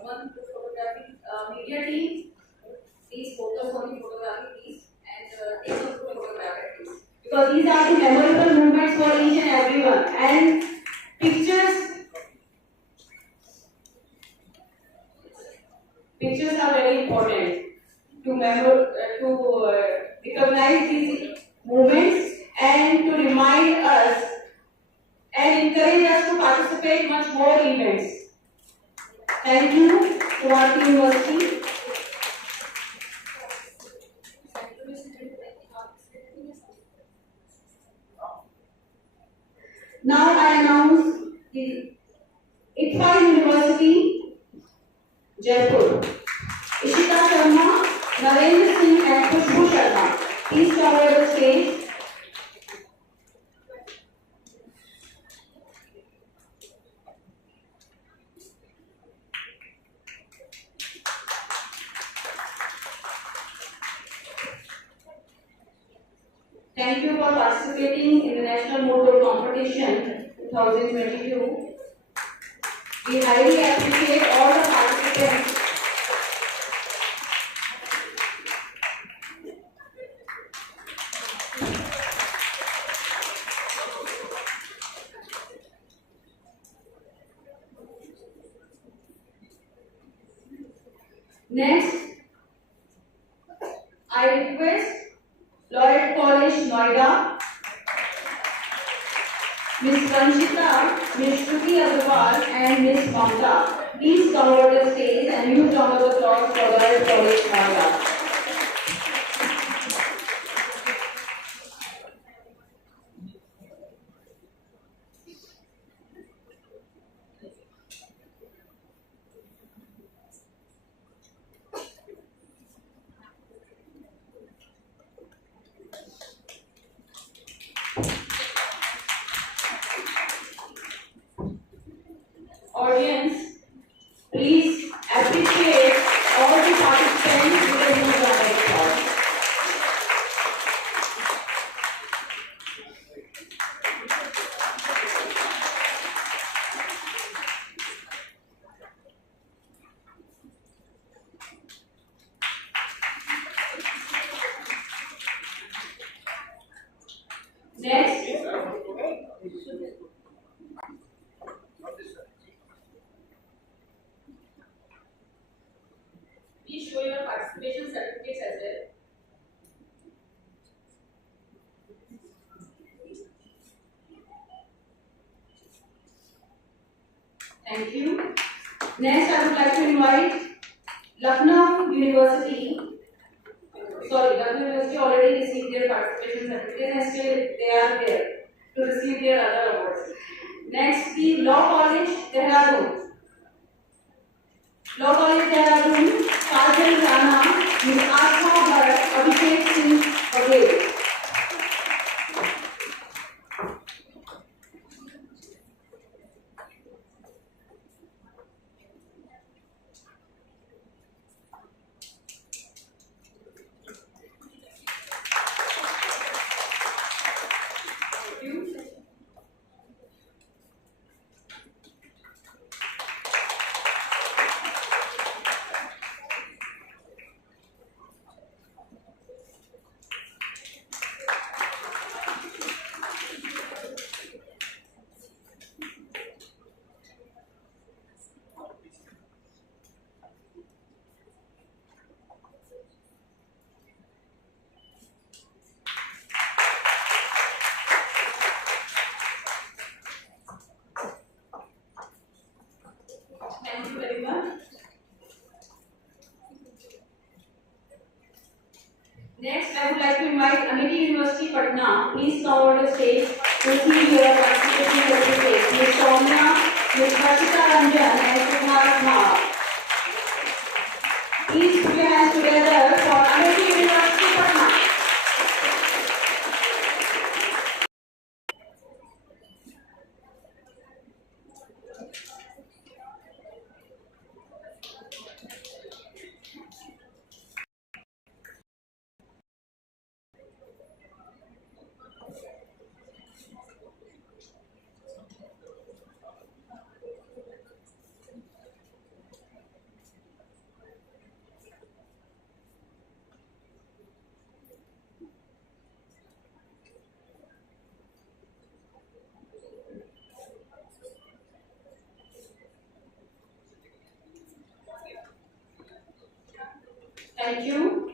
One photography media team. Please focus on the photography, please, and take a photograph, please. Because these are the memorable moments for each and everyone. And pictures are very important to recognize these moments and to remind us and encourage us to participate much more events. Thank you, Jayoti University. Now I announce the ITFA University, Jaipur. Ishita Sharma, Narendra Singh and Khushbu Sharma. Please come over the stage. Thank you for participating in the National Moot Competition 2022. We highly appreciate all the participants. Next, I request Lloyd College, Noida, Ms. Ranjita, Ms. Shruti Agarwal, and Ms. Mamta. Please come over the stage and use round of applause for Lloyd College, Noida. Audience, please appreciate all the participants with a huge round of applause. Next, please show your participation certificates as well. Thank you. Next, I would like to invite Lucknow University. Lucknow University already received their participation certificates and still they are there to receive their other awards. Next, the Law College, Dehradun. Law College, Dehradun, Kajal Rana, Ms. Asma Bharat, Abhishek Singh Patel. Thank you very much. Next, I would like to invite Amity University, Patna. Please come over the stage to receive your participation certificate. Ms. Soumya, Ms. Rashita Ranjan, and Siddharth Kumar. Please put your hands together for Amity University, Patna. Thank you.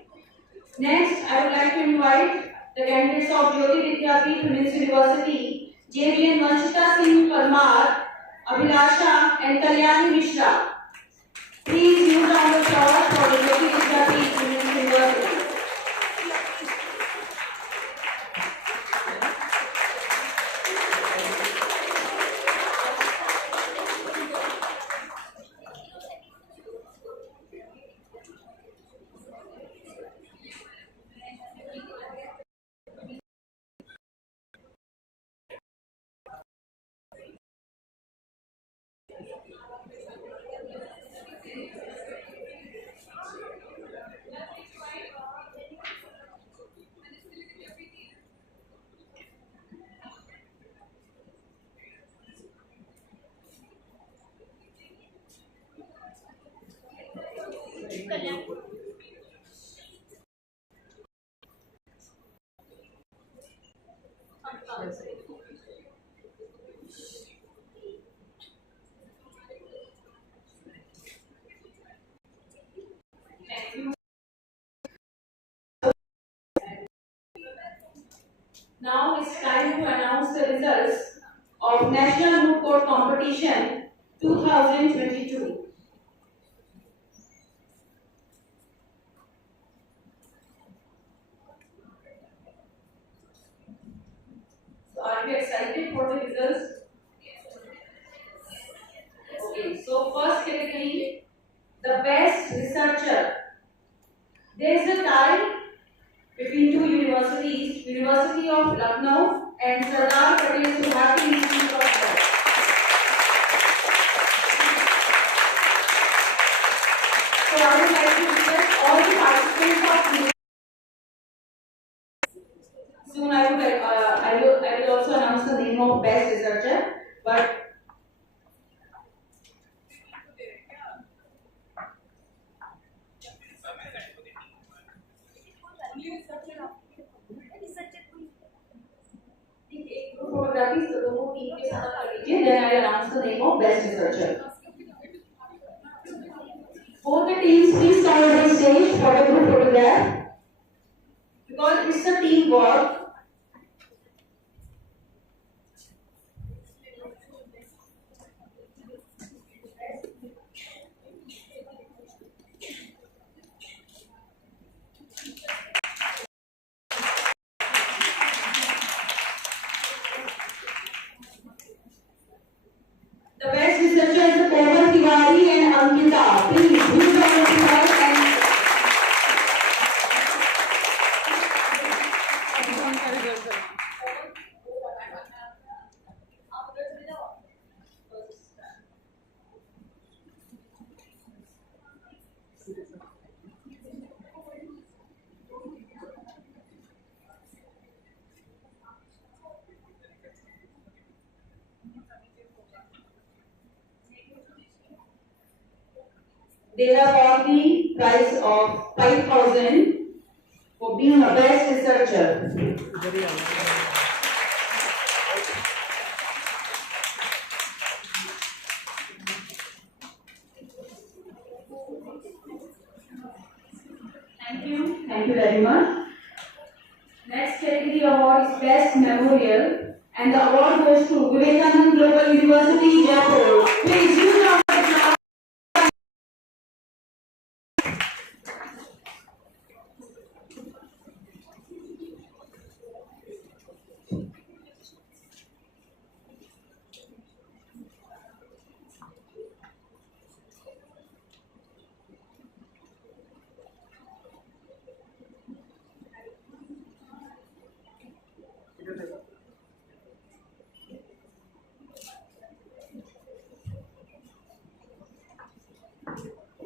Next, I would like to invite the candidates of Jayoti Vidyapeeth Women's University, JVN Vanshita Singh Parmar, Abhilasha and Kalyani Mishra. Please use round of applause for the Jayoti Vidyapeeth Women's University. Thank you. Now it's time to announce the results of National Moot Court Competition 2022. So are you excited for the results? Okay, so first category, the best researcher. There is a tie between two universities, University of Lucknow and Sardar Patel Subhati Institute of Law. So I would like to request all the participants of soon I will also announce the name of best researcher, but photography so दोनों team के साथ कर लीजिए, then I announce the name of best researcher. Both the teams please come on the stage for the group photograph because it's a team work. The best researcher is the Komal Tiwari and Ankita. Please, who is the Tiwari and they have got the prize of 5,000 for being a best researcher. Thank you very much. Next category award is Best Memorial, and the award goes to Vivekanand Global University, Jaipur. Please use your applause.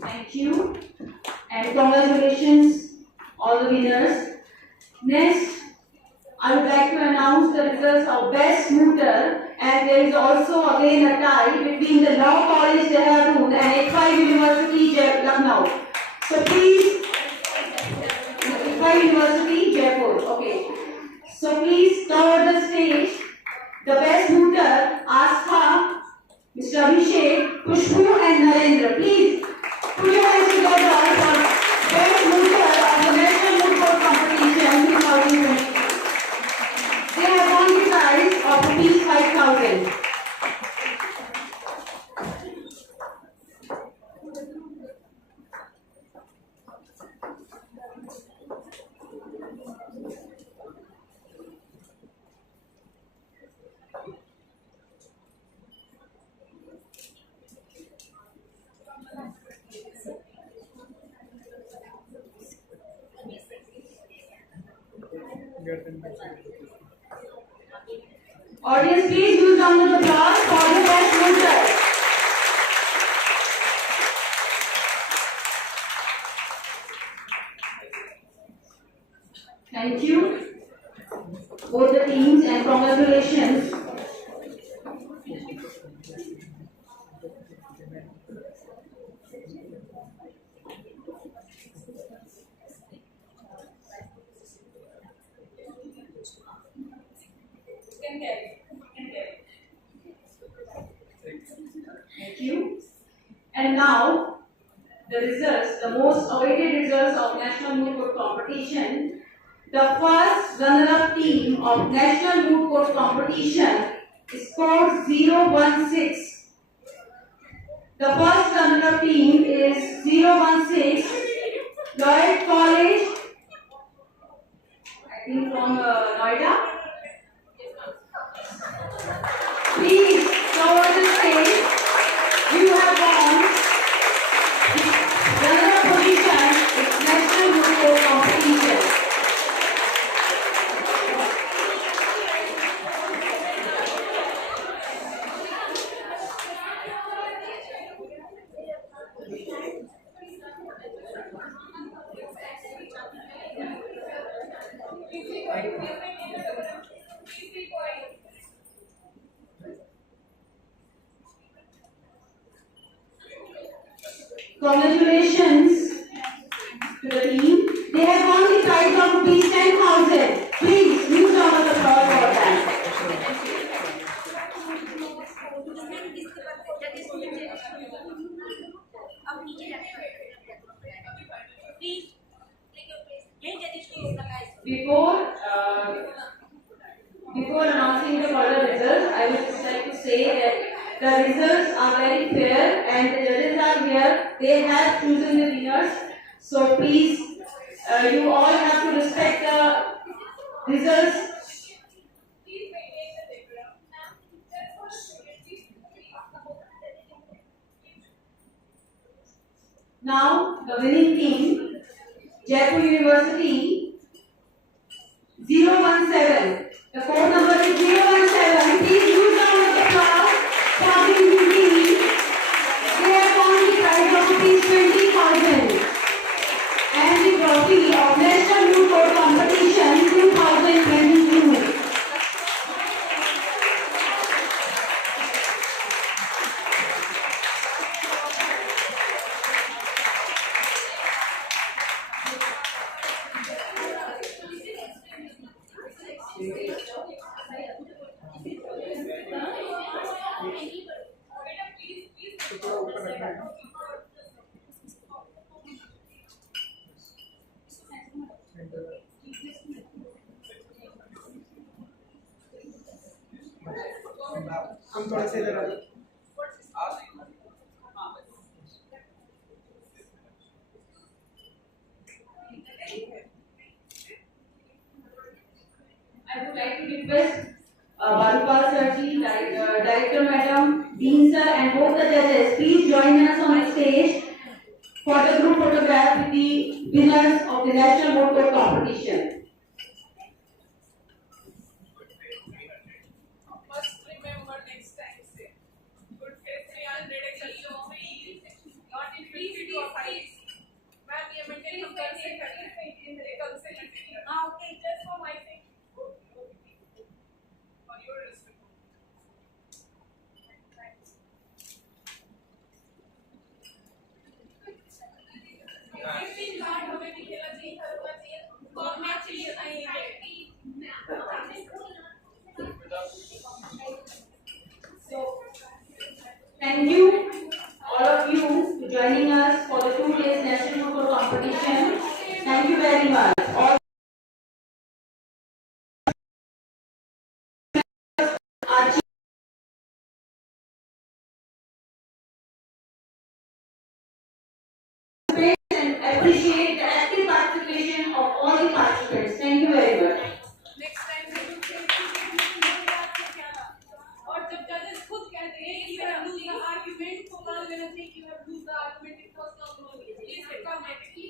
Thank you and congratulations all the winners. Next, I would like to announce the results of Best Mooter, and there is also again a tie between the Law College Dehradun and Ekpai University Lucknow. So please, Ekpai University Jaipur. Okay. So please cover the stage. The Best Mooter, Astha, Mr. Abhishek, Kushbu and Narendra. Please put your hands together for Best Mooter of the National Moot Court Competition 2020. They have won the prize of rupees 5,000. Audience, please use round of applause for the best mooter. Thank you, both the teams, and congratulations. And now, the results, the most awaited results of National Moot Court Competition. The first runner-up team of National Moot Court Competition scored 016. The first runner-up team is 016, Lloyd College, I think from Noida. Please come on the stage. You have won runner-up position in National Moot Court Competition. Congratulations to the team. They have won the prize of rupees 10,000. Please, huge round of applause for that. Before announcing the further results, I would just like to say that the results are very fair and the judges are here. They have chosen the winners. So please, you all have to respect the results. Now, the winning team, Jaipur University, 017. The code number is 017. Please use round of applause for the winning team. They have won the prize of rupees 20,000 and the trophy of National Moot Court Competition 2022. हम थोड़े से इधर आ जाओ। I would like to request Balupal Sirji, Director Madam, Dean Sir and both the judges, please join us on the stage for the group photograph with the winners of the National Moot Court Competition. Must remember next time, say. Good faith, 300 not in 50 to 5. Ma'am, ये maintain हम कर से करते हैं, ये कल से करते हैं। हाँ, okay, just for my sake. For your respect. हमें भी खेलना चाहिए, करना चाहिए, और मैच चाहिए नहीं। So, thank you, all of you, for joining us for the 2 days National Moot Court Competition. Thank you very much. All and appreciate the active participation of all the participants. Thank you very much. Next time we will say और जब judges खुद कहते हैं कि you have lose the argument, so one will think you have lose the argument, it was not wrong. Please come next.